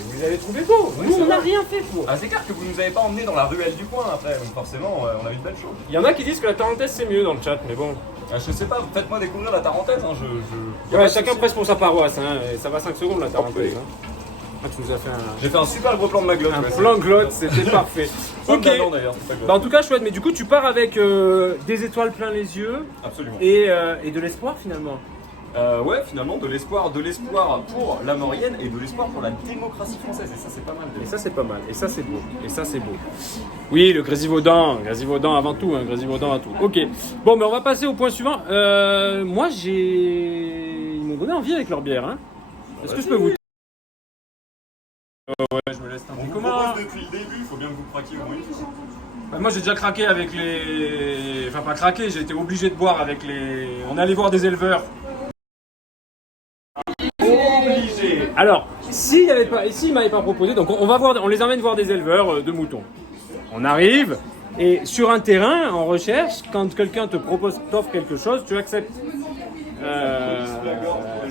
et vous avez trouvé beau. Oui, Nous, c'est on n'a vrai. rien fait pour. C'est clair que vous nous avez pas emmenés dans la ruelle du coin après, donc forcément on a eu de belles choses. Il y en a qui disent que la Tarentaise c'est mieux dans le chat, mais bon. Je sais pas, faites-moi découvrir la Tarentaise. Hein, y a Ouais, pas de chacun souci. presse pour sa paroisse. Hein, et ça va 5 secondes la Tarentaise. Hein. Ah, tu nous as fait J'ai fait un super gros plan de Maglotte. un plan glotte, c'était parfait. Ok. D'ailleurs, c'est pas glotte. Bah, en tout cas, chouette. Mais du coup, tu pars avec des étoiles plein les yeux Absolument. et de l'espoir finalement. Ouais, finalement, de l'espoir pour la Maurienne et de l'espoir pour la démocratie française. Et ça, c'est pas mal. Et ça, c'est pas mal. Et ça, c'est beau. Et ça, c'est beau. Oui, le Grésivaudan. Grésivaudan avant tout. Hein. Grésivaudan avant tout. Ok. Bon, mais on va passer au point suivant. Moi, ils m'ont donné envie avec leur bière. Hein. Est-ce que je peux vous... Ouais, je me laisse On tenter. vous Comment... propose depuis le début, il faut bien que vous craqué au moins une fois. Bah, moi j'ai déjà craqué avec les... Enfin pas craqué, j'ai été obligé de boire avec les... On est allé voir des éleveurs. Obligé. Alors, s'il m'avait pas proposé, donc on les emmène voir des éleveurs de moutons. On arrive, et sur un terrain, en recherche, quand quelqu'un t'offre quelque chose, tu acceptes.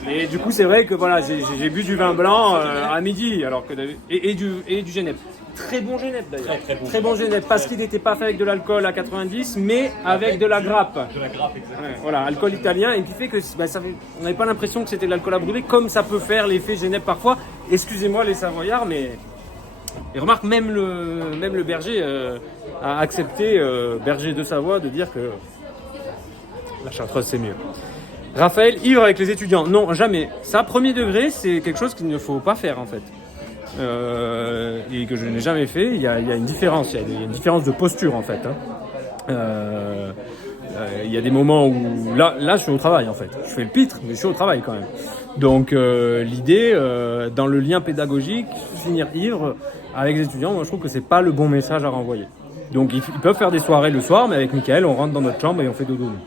Et du coup, c'est vrai que voilà, j'ai bu du vin blanc à midi, alors que et du Genève. Très bon Genève d'ailleurs. Très bon Genève, parce qu'il n'était pas fait avec de l'alcool à 90, mais avec de la grappe. De la grappe, exactement. Ouais, voilà, alcool italien, et qui fait que on n'avait pas l'impression que c'était de l'alcool à brûler, comme ça peut faire l'effet Genève parfois. Excusez-moi les Savoyards, mais... Et remarque, même le berger a accepté, berger de Savoie, de dire que la chartreuse c'est mieux. Raphaël, ivre avec les étudiants. Non, jamais. Ça, premier degré, c'est quelque chose qu'il ne faut pas faire en fait. Et que je n'ai jamais fait. Il y a une différence. Il y a une différence de posture en fait. Il y a des moments où... Là, je suis au travail en fait. Je fais le pitre, mais je suis au travail quand même. Donc l'idée, dans le lien pédagogique, finir ivre avec les étudiants, moi je trouve que c'est pas le bon message à renvoyer. Donc ils peuvent faire des soirées le soir, mais avec Mickaël, on rentre dans notre chambre et on fait dodo nous.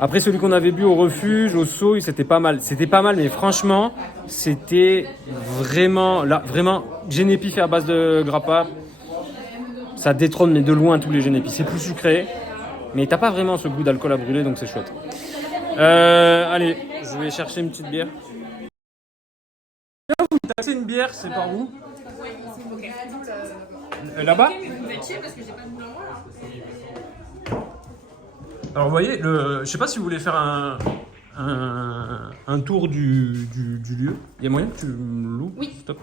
Après celui qu'on avait bu au refuge, au saut, c'était pas mal. C'était pas mal, mais franchement, c'était vraiment Genepi fait à base de grappa. Ça détrône mais de loin tous les Genepi. C'est plus sucré, mais t'as pas vraiment ce goût d'alcool à brûler, donc c'est chouette. Allez, je vais chercher une petite bière. Vous taxez une bière, c'est par où? Là-bas? Alors vous voyez, je sais pas si vous voulez faire un tour du lieu. Il y a moyen que tu me loues? Oui. Stop.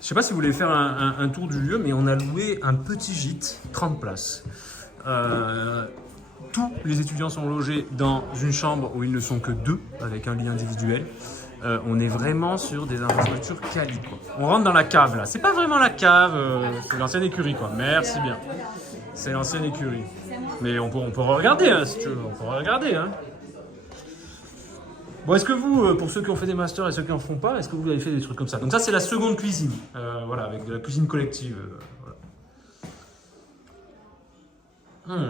Je sais pas si vous voulez faire un tour du lieu, mais on a loué un petit gîte, 30 places. Tous les étudiants sont logés dans une chambre où ils ne sont que 2, avec un lit individuel. On est vraiment sur des infrastructures quali, quoi. On rentre dans la cave là. C'est pas vraiment la cave, c'est l'ancienne écurie quoi. Merci bien. C'est l'ancienne écurie. Mais on peut regarder hein, si tu veux. On peut regarder hein. Bon, est-ce que vous, pour ceux qui ont fait des masters et ceux qui en font pas, est-ce que vous avez fait des trucs comme ça? Donc ça c'est la seconde cuisine. Voilà, avec de la cuisine collective. Voilà.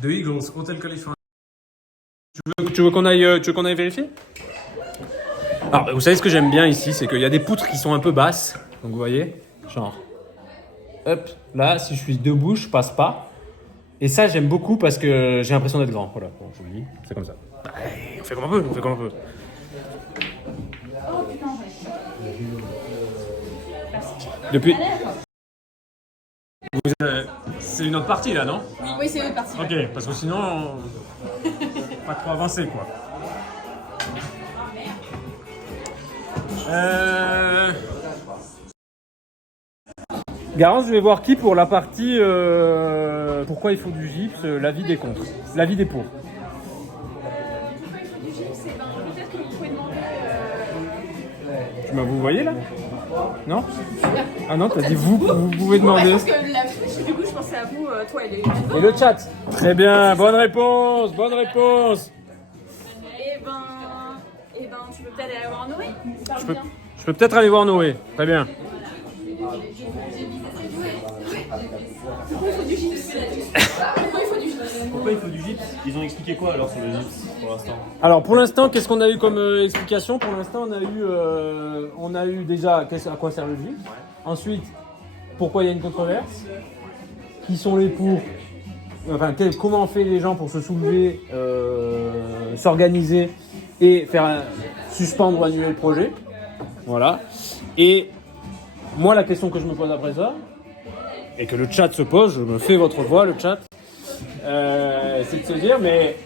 The Eagles, Hotel California. Tu veux qu'on aille vérifier? Alors, vous savez ce que j'aime bien ici, c'est qu'il y a des poutres qui sont un peu basses. Donc vous voyez, genre, hop, là, si je suis debout, je passe pas. Et ça, j'aime beaucoup parce que j'ai l'impression d'être grand. Voilà, bon, je vous le dis, c'est comme ça. Allez, on fait comme on peut, Depuis... C'est une autre partie là, non? Oui, c'est une autre partie. Ok, parce que sinon, pas trop avancé quoi. Garance, je vais voir qui pour la partie pourquoi il faut du gypse, l'avis des contre, l'avis des pour. Vous voyez là? Non? Ah non, t'as dit vous pouvez demander. Parce que la fiche, du coup, je pensais à vous, toi et les... Et le chat. Très bien, bonne réponse. Eh ben, tu peux peut-être aller voir Noé. Je peux peut-être aller voir Noé. Très bien. Pourquoi il faut du gypse? Pourquoi il faut du gypse? Ils ont expliqué quoi alors sur le gypse pour l'instant? Alors pour l'instant, qu'est-ce qu'on a eu comme explication? Pour l'instant, on a eu déjà à quoi sert le gypse. Ouais. Ensuite, pourquoi il y a une controverse? Qui sont les pour? Enfin, comment on fait les gens pour se soulever, s'organiser et faire suspendre ou annuler le projet? Voilà. Et moi, la question que je me pose après ça, et que le chat se pose, je me fais votre voix, le chat, c'est de se dire, mais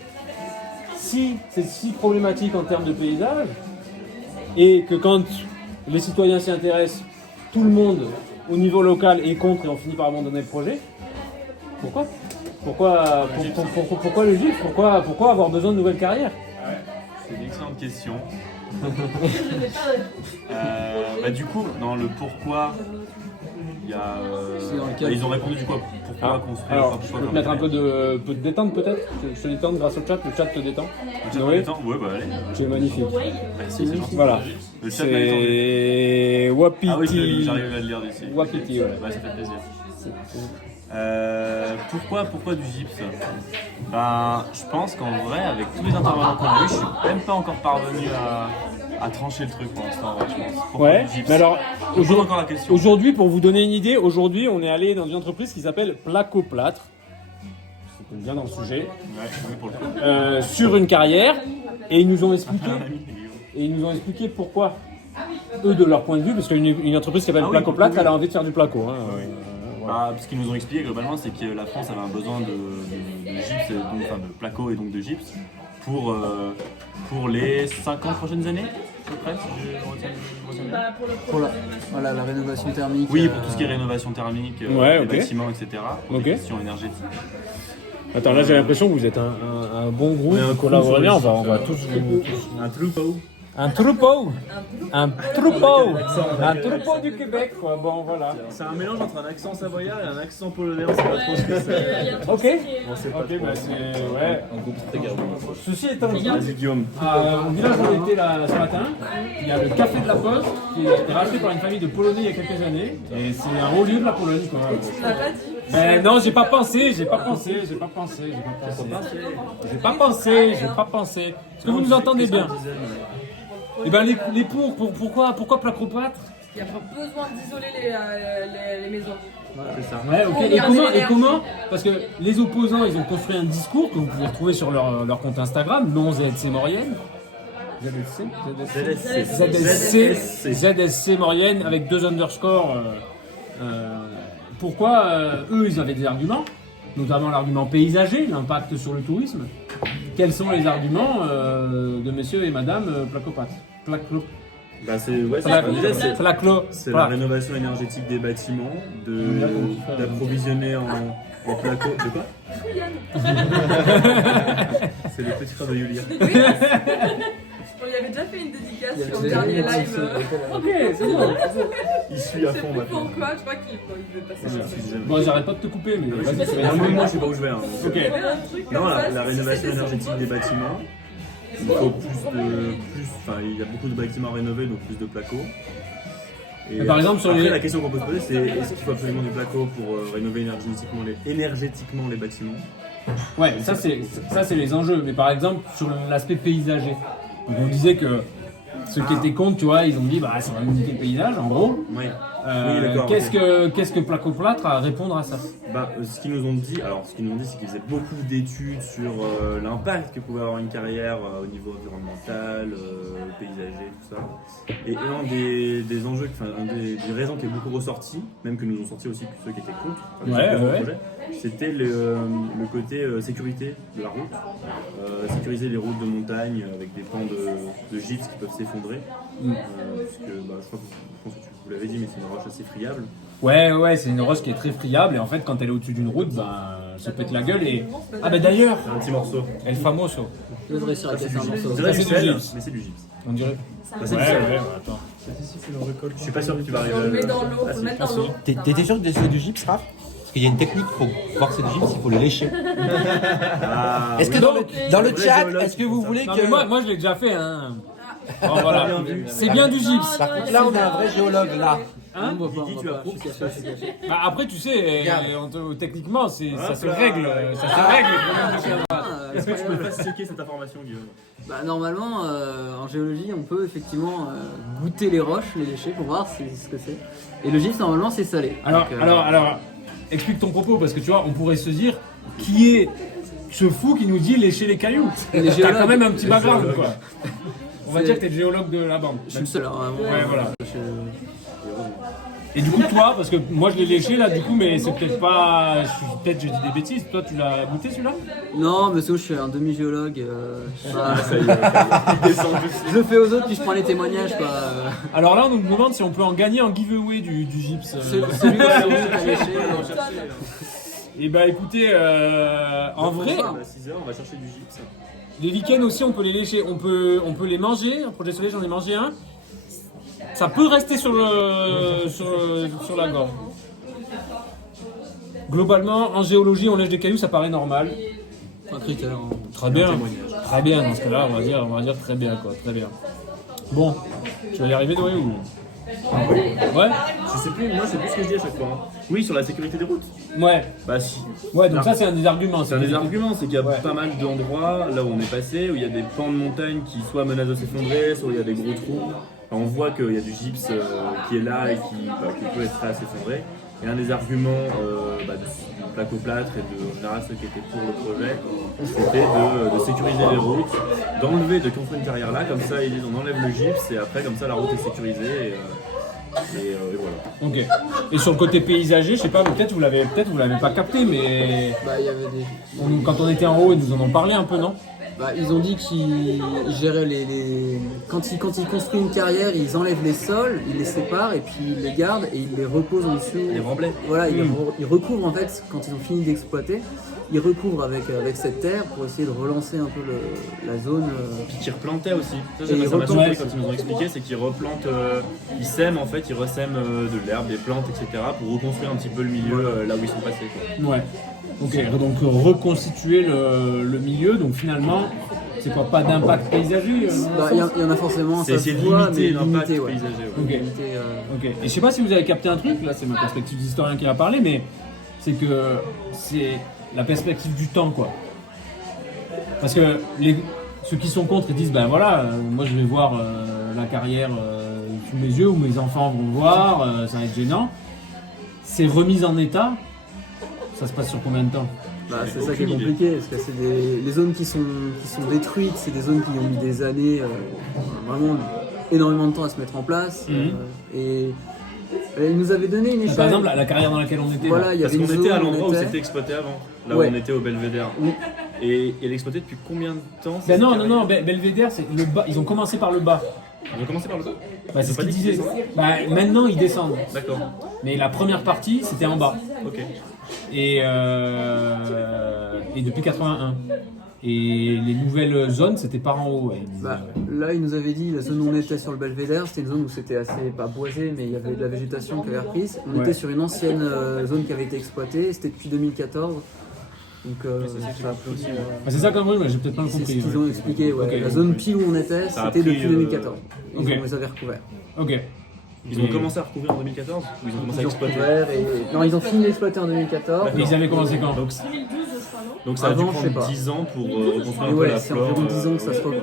si c'est si problématique en termes de paysage, et que quand les citoyens s'y intéressent, tout le monde au niveau local est contre et on finit par abandonner le projet, pourquoi le gypse? Pourquoi avoir besoin de nouvelles carrières? C'est une excellente question. Du coup, dans le pourquoi, il y a, C'est dans lequel ils ont répondu du quoi, pourquoi construire, Alors, pourquoi je peux faire te mettre un carrière. peu de détente peut-être. Je te détends grâce au chat, le chat te détend. Le chat Oui. détend. Ouais, bah allez. Tu es magnifique. Merci, c'est gentil. Voilà. Le chat m'a détendu. C'est Wapiti. Ah oui, j'arrive à le lire d'ici. Wapiti, ouais. Ouais, ça fait plaisir. Pourquoi du gypse? Ben, je pense qu'en vrai, avec tous les intervenants qu'on a eu, je suis même pas encore parvenu à trancher le truc pour l'instant, ouais, je pense. Pourquoi Ouais, du gypse? mais alors, Je pose encore la question. aujourd'hui, pour vous donner une idée, aujourd'hui, on est allé dans une entreprise qui s'appelle Placoplâtre. C'est bien dans le sujet. Ouais, oui, pour le coup. Sur une carrière, et ils nous ont Un expliqué, ami, pourquoi, eux, de leur point de vue, parce qu'une entreprise qui s'appelle Ah oui, Placoplâtre, oui. elle a envie de faire du placo. Hein, voilà. Bah, ce qu'ils nous ont expliqué globalement, c'est que la France avait un besoin de gypse, donc, enfin, de placo et donc de gypse pour les 50 prochaines années, à peu près, si je retiens bien. Pour la rénovation thermique. Oui, pour tout ce qui est rénovation thermique, Ouais, des ok. bâtiments, etc. Pour Ok. des questions énergétiques. Attends, là j'ai l'impression que vous êtes un bon groupe, On est un collaborer bien, groupe on va sur tous vous... Un troupeau. Un troupeau du Québec, quoi, bon voilà. C'est un mélange entre un accent savoyard et un accent polonais, on sait pas trop ce que c'est. Ok, On sait pas ok, trop. bah c'est... ouais. Un groupe très gardé. Ceci étant dit, Vas-y Guillaume. au village où on était là ce matin, il y a le Café de la Poste qui a été racheté par une famille de Polonais il y a quelques années, et c'est un haut lieu de la Pologne, quoi. Tu l'as pas dit. Mais non, j'ai pas pensé. Est-ce que vous nous entendez bien? Eh ben les pour, pourquoi Placoplâtre? Il n'y a pas besoin d'isoler les maisons. C'est ça. Ouais, ok. On Et garde comment, l'énergie. parce que les opposants, ils ont construit un discours que vous pouvez retrouver sur leur compte Instagram, non ZSC Maurienne. ZSC Maurienne avec 2 underscores. Pourquoi eux, ils avaient des arguments, notamment l'argument paysager, l'impact sur le tourisme. Quels sont les arguments de messieurs et madame Placoplâtre? Bah c'est la Plac. rénovation énergétique des bâtiments, d'approvisionner en placo. De quoi? C'est le petit frère de Yulia. On y avait déjà fait une dédicace sur le dernier live. Ok, c'est bon. Il suit à Je sais fond plus maintenant. pourquoi, je crois qu'il veut passer. Bon, j'arrête pas de te couper, mais vas-y, c'est bien. Moi je sais pas où je vais. Hein. Ok. Il y avait un truc Non, comme ça, la si rénovation c'était énergétique des bâtiments. Il faut enfin, il y a beaucoup de bâtiments à rénover, donc plus de placo. Et par exemple, sur après, les- la question qu'on peut se poser, c'est est-ce qu'il faut absolument du placo pour rénover énergétiquement les bâtiments? Ouais, ça c'est les enjeux. Mais par exemple, sur l'aspect paysager, donc on disait que ceux qui étaient contre, tu vois, ils ont dit bah ça va limiter le paysage, en gros. Oui. Oui, d'accord. Qu'est-ce que Placoplâtre a à répondre à ça? Bah, ce qu'ils nous ont dit, c'est qu'ils faisaient beaucoup d'études sur l'impact que pouvait avoir une carrière au niveau environnemental, paysager, tout ça. Et un des enjeux, des raisons qui est beaucoup ressorti, même que nous ont sorti aussi ceux qui étaient contre, le projet, c'était le côté sécurité de la route, sécuriser les routes de montagne avec des pans de gypse qui peuvent s'effondrer. Parce que je pense que vous l'avez dit, mais c'est une roche assez friable. Ouais, c'est une roche qui est très friable et en fait, quand elle est au-dessus d'une route, elle se pète la gueule et. Ah, bah d'ailleurs, C'est un petit morceau. El Famoso. Je devrais réussir à casser un morceau. On dirait Ça, du c'est du sel, gypse. mais c'est du gypse. On dirait. Bah, c'est du sel. Attends. Je suis pas sûr que tu vas On arriver le met dans l'eau, Ah, on si. le met dans l'eau. T'étais sûr que c'était du gypse, Raph? Parce qu'il y a une technique pour voir que c'est du gypse, il faut le lécher. Ah, Est-ce que oui. dans le Vrai chat, géologue est-ce que qui vous font voulez Non, que... mais moi je l'ai déjà fait, hein. Bon, voilà. Bien vu. C'est bien du gypse. Par contre, là, on a un vrai géologue, là. Hein? Guigui, tu approuves? Bah, après, tu sais, techniquement, ça se Voilà. règle. Ça se règle. Est-ce que tu peux fact-checker cette information, Guillaume? Bah, normalement, en géologie, on peut effectivement goûter les roches, les lécher pour voir ce que c'est. Et le gypse, normalement, c'est salé. Alors, Donc, alors, explique ton propos, parce que tu vois, on pourrait se dire qui est ce fou qui nous dit lécher les cailloux. Les T'as géologues. quand même un petit background, géologues. quoi. On va C'est- dire que t'es le géologue de la bande. je suis le seul, hein, vraiment. Ouais, voilà. Je- Et du coup, toi, parce que moi je l'ai léché là, du coup, mais c'est peut-être pas. Peut-être je dis des bêtises. Toi, tu l'as goûté celui-là? Non, mais c'est où je suis un demi-géologue. Ah, ça y est, il descend juste. Je le fais aux autres puis je prends les témoignages quoi. Alors là, on nous demande si on peut en gagner en giveaway du gypse. Celui qui a léché. Et bah écoutez, en vrai, bonsoir. À 6h, on va chercher du gypse. les lichen aussi, on peut les lécher, on peut les manger. Un projet soleil, j'en ai mangé un. Ça peut rester sur la gorge. Globalement, en géologie, on lèche des cailloux, ça paraît normal. Un critère. Hein. Très bien. Très bien, dans ce cas-là, on va dire très bien, quoi. Très bien. Bon, tu vas y arriver, toi, ou... Ouais. Je sais plus, moi c'est plus ce que je dis à chaque fois. Hein. Oui, sur la sécurité des routes. Ouais. Bah si. Ouais, donc ça c'est un des arguments. C'est un des arguments, c'est qu'il y a pas mal d'endroits là où on est passé, où il y a des pans de montagne qui soit menacent de s'effondrer, soit il y a des gros trous. Enfin, on voit qu'il y a du gypse qui est là et qui peut être prêt à s'effondrer. Et un des arguments du placoplâtre et en général ceux qui étaient pour le projet, c'était de sécuriser les routes, de construire une carrière là, comme ça ils disent on enlève le gypse et après comme ça la route est sécurisée. Et voilà. Ok. Et sur le côté paysager, je sais pas, peut-être vous l'avez pas capté, mais Bah, il y avait des... quand on était en haut, ils nous en ont parlé un peu, non? Bah, ils ont dit qu'ils géraient quand ils construisent une carrière, ils enlèvent les sols, ils les séparent et puis ils les gardent et ils les reposent en dessous. Les remblais. Voilà, ils recouvrent en fait, quand ils ont fini d'exploiter, ils recouvrent avec cette terre pour essayer de relancer un peu la zone. Puis qu'ils replantaient aussi. Ça, Et ils ça m'a surpris replantent. quand ils nous ont expliqué, c'est qu'ils replantent, ils sèment en fait, ils ressèment de l'herbe, des plantes, etc. pour reconstruire un petit peu le milieu là où ils sont passés. Quoi. Ouais. Ok, donc reconstituer le milieu, donc finalement, c'est quoi, pas d'impact paysager Bah, il y en a forcément, c'est essayer de limiter l'impact paysager. Ok. Limiter, Ok. Et je sais pas si vous avez capté un truc, là c'est ma perspective d'historien qui va parler, mais c'est que c'est la perspective du temps, quoi. Parce que ceux qui sont contre, ils disent, ben voilà, moi je vais voir la carrière sous mes yeux, ou mes enfants vont voir, ça va être gênant. C'est remise en état, ça se passe sur combien de temps? Bah, c'est ça qui est compliqué, parce que c'est les zones qui sont détruites, c'est des zones qui ont mis des années, vraiment énormément de temps à se mettre en place. Et ils nous avaient donné une échelle. Par exemple, la carrière dans laquelle on était. Voilà, il y Parce avait qu'on une était à zone où l'endroit où on était. c'était exploité avant, là Ouais. où on était au Belvédère. Oui. Et elle est exploitée depuis combien de temps Ben non, Belvédère, c'est le bas. Ils ont commencé par le bas. Ils ont commencé par le bas. Bah, c'est Ils ce ont pas qu'ils dit disaient. qu'ils descendaient. Bah, maintenant, ils descendent. D'accord. Mais la première partie, c'était en bas. Ok. Et depuis 81. Et les nouvelles zones, c'était par en haut. Ouais. Bah, là, ils nous avaient dit, la zone où on était sur le Belvédère, c'était une zone où c'était assez, pas boisé, mais il y avait de la végétation qui avait reprise. On Ouais. était sur une ancienne zone qui avait été exploitée, c'était depuis 2014. Donc, ça a pris aussi. Ah, c'est ça comme oui, j'ai peut-être pas C'est compris. ce qu'ils ont expliqué, ouais. Ok. La zone pile où on était, Ça a c'était pris, depuis 2014. Ils ok. les avaient recouverts. Ok. Ils ont commencé à recouvrir en 2014 ou ils ont commencé à Ils ont exploiter recouvert non, ils ont fini d'exploiter en 2014. Et ils avaient commencé quand? Donc ça a dû Avant, je sais prendre pas. 10 ans pour reconstruire Mais un peu ouais, la c'est flore. environ 10 ans que ça se Ok.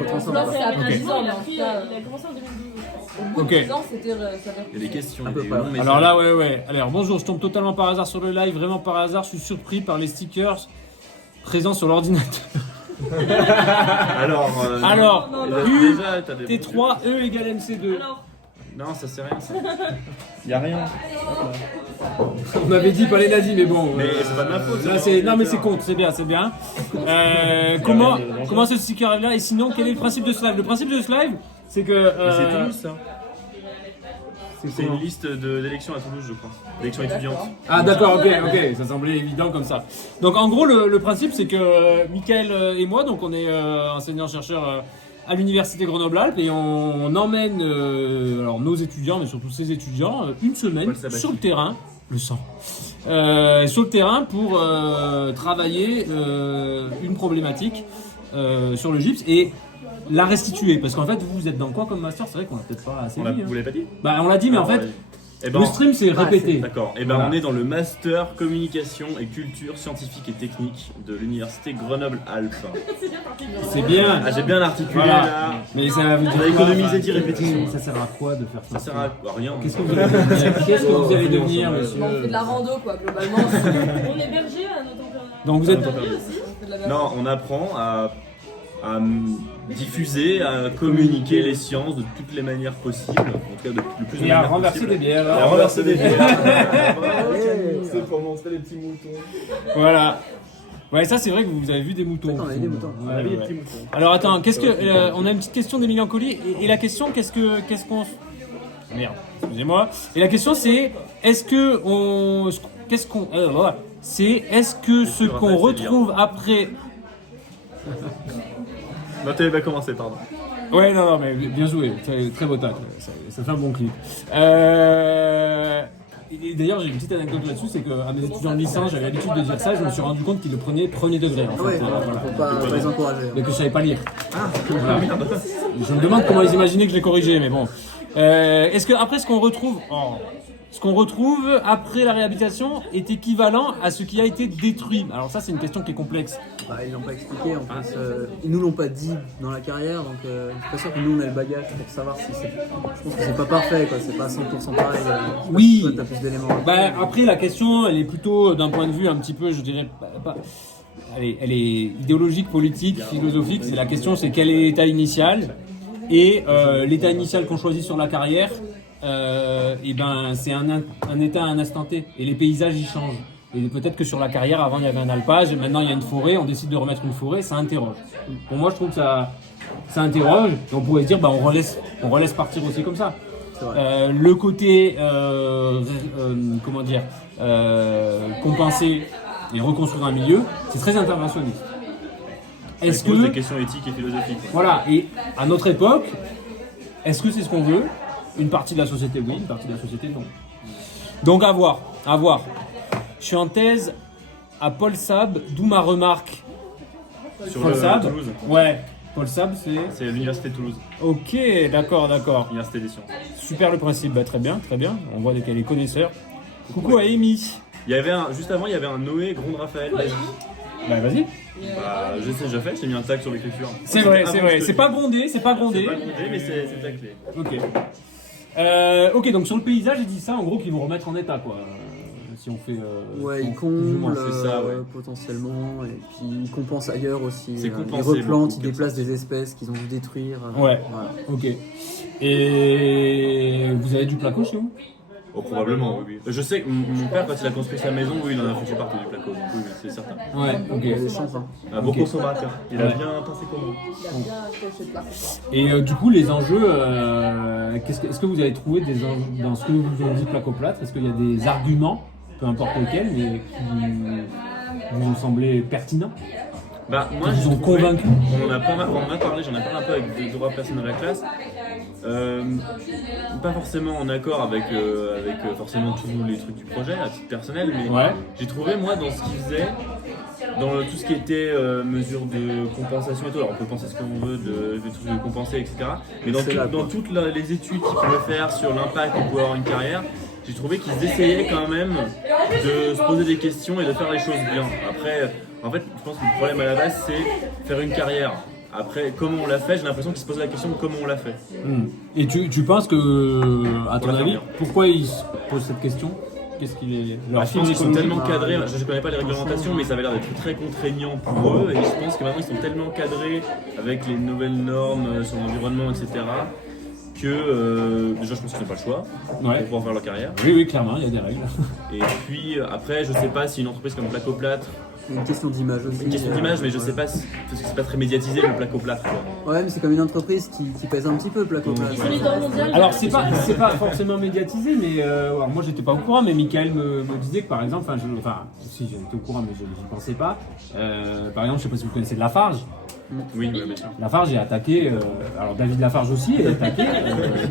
retransforme. Là, c'est après Ok. 10 ans, mais en tout cas, il a commencé en 2012. Au bout de Ok. 10 ans, c'était. Il y a des questions, Un il y peu a des pas. longs messages. Alors là, ouais. Alors bonjour, je tombe totalement par hasard sur le live, vraiment par hasard, je suis surpris par les stickers présents sur l'ordinateur. Alors, déjà, t'as des T3E égale MC2. Non, ça c'est rien ça. Y a rien. On m'avait dit pas les nazis, mais bon. Mais c'est pas de ma faute. Là, non, mais c'est contre, c'est bien. Comment ce sticker arrive là? Et sinon, quel est le principe de ce live? Le principe de ce live, c'est que. Mais c'est Toulouse ça. C'est comment une liste d'élections à Toulouse, je crois. D'élections étudiantes. Ah d'accord, ok, ça semblait évident comme ça. Donc en gros, le principe, c'est que Mickaël et moi, donc on est enseignants-chercheurs à l'université Grenoble-Alpes et on emmène alors nos étudiants, mais surtout ces étudiants, une semaine sur le terrain, le sang, sur le terrain pour travailler une problématique sur le gypse et la restituer. Parce qu'en fait, vous êtes dans quoi comme master? C'est vrai qu'on l'a peut-être pas assez dit. Vous l'avez pas dit? Bah on l'a dit, mais en Alors, fait, eh ben, le stream c'est répété. D'accord. Et ben Voilà. on est dans le master communication et culture scientifique et technique de l'université Grenoble-Alpes. C'est bien. Ah, j'ai bien articulé Voilà. là. Mais ça veut dire On a quoi, économisé enfin, 10 répétitions. Ça sert à quoi de faire ça? Ça sert à rien. Qu'est-ce que vous allez devenir, Qu'est-ce que vous allez devenir, monsieur? On fait de la rando, quoi, globalement. On est berger à notre température. Donc vous êtes. Non, on apprend à diffuser, à communiquer les sciences de toutes les manières possibles, en tout cas de le plus de Et à manières renverser possibles. des bières. Et à renverser des bières. C'est pour montrer les petits moutons. Voilà. Ouais, ça c'est vrai que vous avez vu des moutons. On a vu des moutons. Ouais, On a vu des ouais. petits moutons. Alors attends, on a une petite question d'Emilien Colli et la question qu'est-ce qu'on merde, excusez-moi. Et la question c'est est-ce que ce qu'on retrouve après. Non, t'avais pas commencé, pardon. Ouais, non, mais bien joué, très beau tacle, ça fait un bon clip. Et d'ailleurs, j'ai une petite anecdote là-dessus, c'est qu'à mes étudiants de licence, j'avais l'habitude de dire ça, je me suis rendu compte qu'ils le prenaient premier degré. En fait. Ouais, Voilà. faut pas les encourager. Mais que je savais pas lire. Voilà. Je me demande comment ils imaginaient que je les corrigeais, mais bon. Est-ce que après ce qu'on retrouve après la réhabilitation est équivalent à ce qui a été détruit? Alors ça, c'est une question qui est complexe. Bah, ils l'ont pas expliqué en plus. Ils nous l'ont pas dit dans la carrière, donc je suis pas sûr que nous on a le bagage pour savoir si c'est. Je pense que c'est pas parfait, quoi. C'est pas 100% pareil. Oui. Toi, t'as plus d'éléments. Bah, après, la question, elle est plutôt d'un point de vue un petit peu, je dirais, pas. Elle est idéologique, politique, philosophique. C'est la question, c'est quel est l'état initial et l'état initial qu'on choisit sur la carrière. Et ben c'est un état à un instant T et les paysages y changent et peut-être que sur la carrière avant il y avait un alpage et maintenant il y a une forêt, on décide de remettre une forêt, ça interroge. Pour moi je trouve que ça interroge et on pourrait se dire bah on relaisse partir aussi comme ça. Le côté compenser et reconstruire un milieu, c'est très interventionniste. Est-ce que des questions éthiques et philosophiques. Voilà, et à notre époque, est-ce que c'est ce qu'on veut? Une partie de la société, oui, une partie de la société, non. Donc, à voir. Je suis en thèse à Paul Sab, d'où ma remarque. Sur Paul Sab, Toulouse. Ouais. Paul Sab, c'est l'université de Toulouse. Ok, d'accord. Université des sciences. Super le principe, bah, très bien. On voit qu'elle est connaisseur. Coucou à Amy. Juste avant, il y avait un Noé Gronde Raphaël. Bah, vas-y. Bah, je sais, j'ai mis un tag sur l'écriture. C'est vrai. C'est pas grondé. C'est pas grondé, mais c'est taclé. Ok, donc sur le paysage, j'ai dit ça, en gros, qu'ils vont remettre en état, quoi. Si on fait. Ouais, ils comblent ça, potentiellement, et puis ils compensent ailleurs aussi. C'est Ils compensé, replantent, ils déplacent des espèces qu'ils ont dû détruire. Ouais, voilà. Ok. Et vous avez du placo chez vous? Oh, probablement, oui. Je sais que mon père, quand il a construit sa maison, oui, il en a foutu partout du placo, donc oui, c'est certain. Ouais, ok. Il y a des chances, hein. Beaucoup Somac, il a bien pensé comment. Et du coup, les enjeux, est-ce que vous avez trouvé des enjeux dans ce que vous avez dit placo-plâtre? Est-ce qu'il y a des arguments, peu importe lesquels, mais qui vous ont semblé pertinents? Bah, moi, ils ont convaincu. On en a parlé, j'en ai parlé un peu avec 2-3 personnes de la classe. Pas forcément en accord avec forcément tous les trucs du projet à titre personnel, mais j'ai trouvé moi dans ce qu'ils faisaient, dans tout ce qui était mesures de compensation et tout, alors on peut penser ce qu'on veut de trucs de compenser, etc. Mais dans toutes les études qu'ils pouvaient faire sur l'impact qu'on pouvait avoir une carrière, j'ai trouvé qu'ils essayaient quand même de se poser des questions et de faire les choses bien. Après, en fait, je pense que le problème à la base, c'est faire une carrière. Après, comment on l'a fait, j'ai l'impression qu'ils se posent la question de comment on l'a fait. Et tu penses que, à ton avis, pourquoi ils se posent cette question? Qu'est-ce qu'il est je pense qu'ils sont tellement cadrés, je ne connais pas les réglementations, mais ça avait l'air d'être très contraignant pour eux. Et je pense que maintenant ils sont tellement cadrés avec les nouvelles normes sur l'environnement, etc. que déjà je pense qu'ils n'ont pas le choix pour pouvoir faire leur carrière. Oui, clairement, il y a des règles. Et puis après, je sais pas si une entreprise comme Placo-Plâtre. C'est une question d'image aussi. Une question d'image, mais je sais pas si, parce que c'est pas très médiatisé le Placo-Plâtre. Ouais, mais c'est comme une entreprise qui pèse un petit peu Placo-Plâtre. Alors c'est pas forcément médiatisé, mais alors moi j'étais pas au courant, mais Michael me disait que par exemple, si j'étais au courant, mais je n'y pensais pas. Par exemple, je sais pas si vous connaissez de Lafarge. Oui, bien sûr. Lafarge est attaqué, alors David Lafarge aussi est attaqué,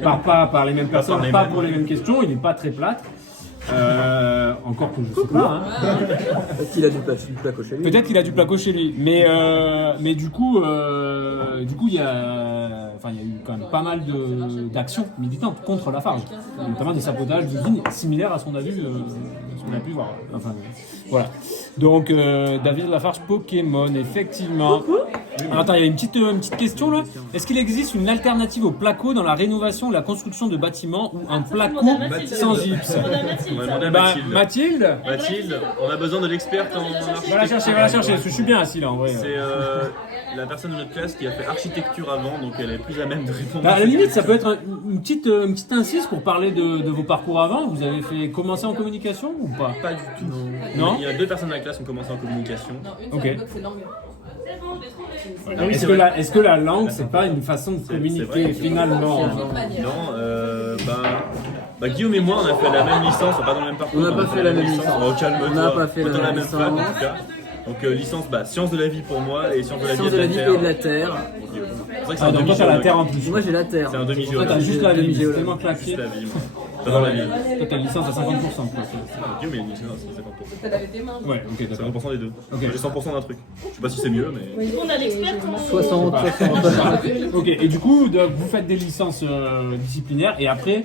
pas par les mêmes personnes, pas pour les mêmes questions, il n'est pas très plâtre. Encore que je sais pas. Hein. Peut-être qu'il a du placo chez lui. Peut-être qu'il a du placo chez lui, mais du coup, il y a eu quand même pas mal d'actions militantes contre Lafarge, notamment des sabotages d'usines similaires à ce qu'on a vu, ce qu'on a pu voir. Enfin, voilà. Donc David Lafarge Pokémon, effectivement. Attends, il y a une petite question là. Est-ce qu'il existe une alternative au placo dans la rénovation ou la construction de bâtiments ou un placo sans gypse? On va demander à Mathilde. Mathilde, on a besoin de l'experte en architecture. Va la chercher, parce que je suis bien assis là en vrai. C'est la personne de notre classe qui a fait architecture avant, donc elle est plus à même de répondre. À la limite, ça peut être une petite incise pour parler de vos parcours avant. Vous avez commencé en communication ou pas? Pas du tout. Non. Il y a 2 personnes de la classe qui ont commencé en communication. Ok. Est-ce que la langue, c'est pas une façon de communiquer finalement? Non, Guillaume et moi, on a fait la même licence, pas dans le même parcours. On n'a pas fait la même licence. Oh, calme-toi. On n'a pas fait dans la même licence. fac, en tout cas. Donc licence, sciences de la vie pour moi et sciences de la vie Sciences de la vie terre. et de la terre. C'est vrai que c'est un donc toi t'as la terre en plus. Moi j'ai la terre. C'est un demi-géologue. Toi t'as juste la vie, c'est demi-géologue. tellement claqué. Juste la vie, moi. Pas dans la ville. Toi, t'as une licence à 50%. Quoi. Ok, mais une licence à 50%. T'as lavé tes mains. Ouais, ok, d'accord. 50% des deux. Ok. J'ai 100% d'un truc. Je sais pas si c'est mieux, mais. On a l'expert. 60. Ok, et du coup, vous faites des licences disciplinaires et après,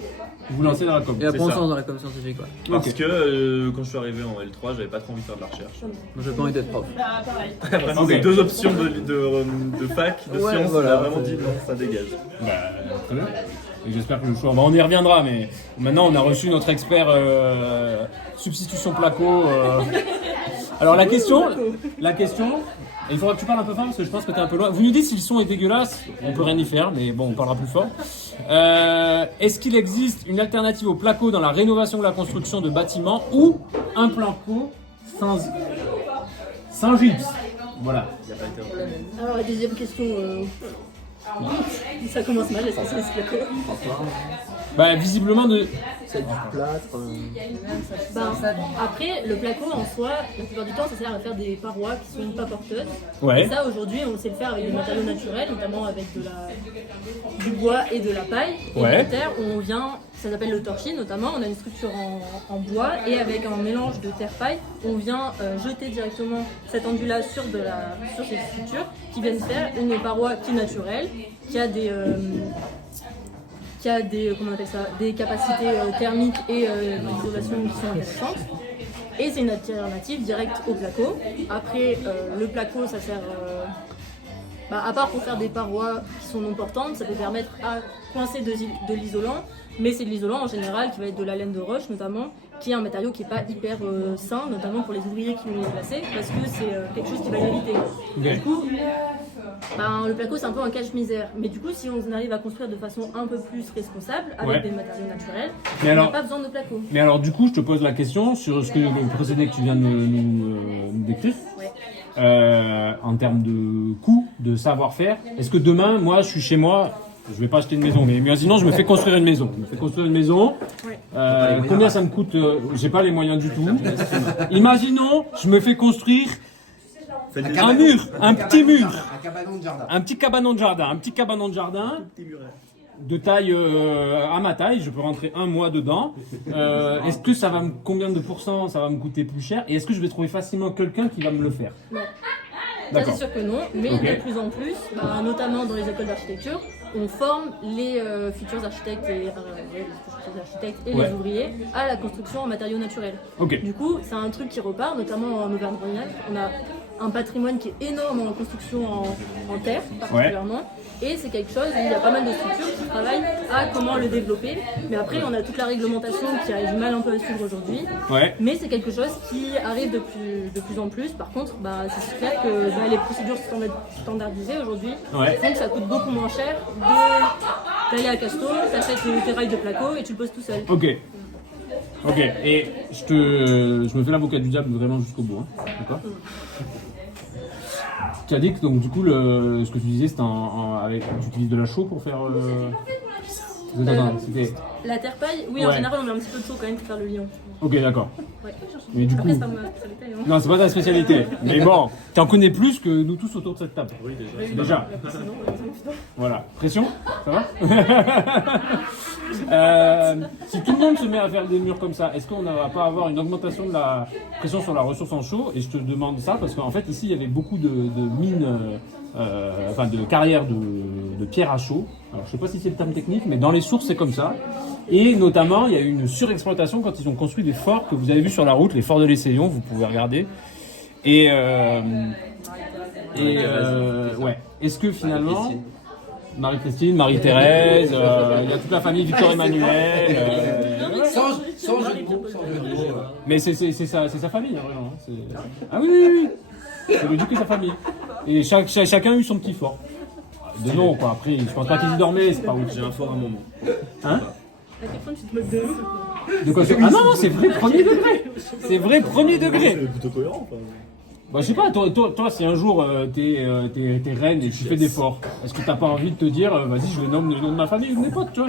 vous lancez dans la com. Et après, C'est on ça. se lance dans la com scientifique. Ouais. Parce Ok. que quand je suis arrivé en L3, j'avais pas trop envie de faire de la recherche. Moi, j'ai pas envie d'être prof. Bah, pareil. Vraiment, Ok. c'est deux options de fac, de Ouais, sciences. voilà, On a vraiment c'est- dit non, ça dégage. Bah, très bien. Et j'espère que le choix. Bah, on y reviendra, mais maintenant, on a reçu notre expert substitution placo. Alors, la question. Et il faudra que tu parles un peu fort parce que je pense que tu es un peu loin. Vous nous dites si le son est dégueulasse, on peut rien y faire, mais bon, on parlera plus fort. Est-ce qu'il existe une alternative au placo dans la rénovation ou la construction de bâtiments ou un placo sans gypse? Voilà. Alors la deuxième question, ça commence mal, est-ce que c'est ce placo? Bah, visiblement, C'est du plâtre. Après, le placo en soi, la plupart du temps, ça sert à faire des parois qui sont pas porteuses. Ouais. Et ça, aujourd'hui, on sait le faire avec des matériaux naturels, notamment avec du bois et de la paille. Et Ouais. de la terre, on vient, ça s'appelle le torchis notamment, on a une structure en bois et avec un mélange de terre-paille, on vient jeter directement cet enduit-là sur cette structure qui viennent faire une paroi qui est naturelle, qui a des comment on appelle ça, des capacités thermiques et d'isolation qui sont intéressantes. Et c'est une alternative directe au placo. Après, le placo, ça sert, à part pour faire des parois qui sont non portantes, ça peut permettre à coincer de l'isolant, mais c'est de l'isolant en général qui va être de la laine de roche notamment, qui est un matériau qui n'est pas hyper sain, notamment pour les ouvriers qui vont les placer, parce que c'est quelque chose qui va l'irriter. Ok. Du coup, le placo c'est un peu un cache-misère, mais du coup si on arrive à construire de façon un peu plus responsable avec Ouais. des matériaux naturels, Mais on n'a alors- pas besoin de placo. Mais alors, du coup, je te pose la question sur ce que le procédé que tu viens de nous décrire. Ouais. En termes de coût, de savoir-faire. Est-ce que demain, moi, je suis chez moi, je vais pas acheter une maison, mais sinon, je me fais construire une maison. Je me fais construire une maison. Ouais. Combien ça me coûte J'ai pas les moyens du tout. Imaginons, je me fais construire un mur, un petit mur, Un cabanon de jardin. un petit cabanon de jardin de taille à ma taille, je peux rentrer un mois dedans. Est-ce que ça va me, combien de pourcents ça va me coûter plus cher? Et est-ce que je vais trouver facilement quelqu'un qui va me le faire? Non. Ça D'accord. c'est sûr que non, mais Ok. de plus en plus, notamment dans les écoles d'architecture, on forme les futurs architectes et Ouais. les ouvriers à la construction en matériaux naturels. Ok. Du coup, c'est un truc qui repart, notamment en Auvergne-Rhône-Alpes. On a un patrimoine qui est énorme en construction en terre, particulièrement. Et c'est quelque chose où il y a pas mal de structures qui travaillent à comment le développer. Mais après, on a toute la réglementation qui a du mal un peu à suivre aujourd'hui. Ouais. Mais c'est quelque chose qui arrive de plus en plus. Par contre, c'est clair que les procédures standardisées aujourd'hui Ouais. font que ça coûte beaucoup moins cher d'aller à Casto, t'achètes tes rails de placo et tu le poses tout seul. Ok. Ok. Et je me fais l'avocat du diable vraiment jusqu'au bout. Hein. D'accord. Tu as dit que donc du coup ce que tu disais c'était tu utilises de la chaux pour faire. Attends, c'était. La terre paille, oui, en Ouais. général, on met un petit peu de chaux quand même pour faire le lion. Ok, d'accord. Ouais. Mais du Après, coup. c'est pas ma spécialité. Hein. Non, c'est pas ta spécialité. Mais bon, t'en connais plus que nous tous autour de cette table. Oui, déjà. Déjà. Sinon, putain. Voilà. Pression? Ça va? Si tout le monde se met à faire des murs comme ça, est-ce qu'on ne va pas avoir une augmentation de la pression sur la ressource en chaux? Et je te demande ça parce qu'en fait, ici, il y avait beaucoup de mines, de carrières de pierre à chaux. Alors, je sais pas si c'est le terme technique, mais dans les sources, c'est comme ça. Et notamment, il y a eu une surexploitation quand ils ont construit des forts que vous avez vus sur la route, les forts de l'Essayon, vous pouvez regarder. Et ouais. Est-ce que finalement, Marie-Christine, Marie-Thérèse, il y a toute la famille Victor-Emmanuel. Sans jeu de mots. Mais c'est sa famille, hein, vraiment. Ah oui. C'est lui que sa famille. Et chacun a eu son petit fort. De nom, quoi. Après, je pense pas qu'ils y dormaient, c'est pas ouf. J'ai un fort à un moment. Hein? À quel point tu te moques de nous? De quoi Ah non, c'est vrai premier degré. C'est vrai premier degré. C'est plutôt cohérent, quoi. Bah, je sais pas, toi si un jour t'es reine et tu fais des forts, est-ce que t'as pas envie de te dire, vas-y, je vais nommer le nom de ma famille ou de mes potes, tu vois?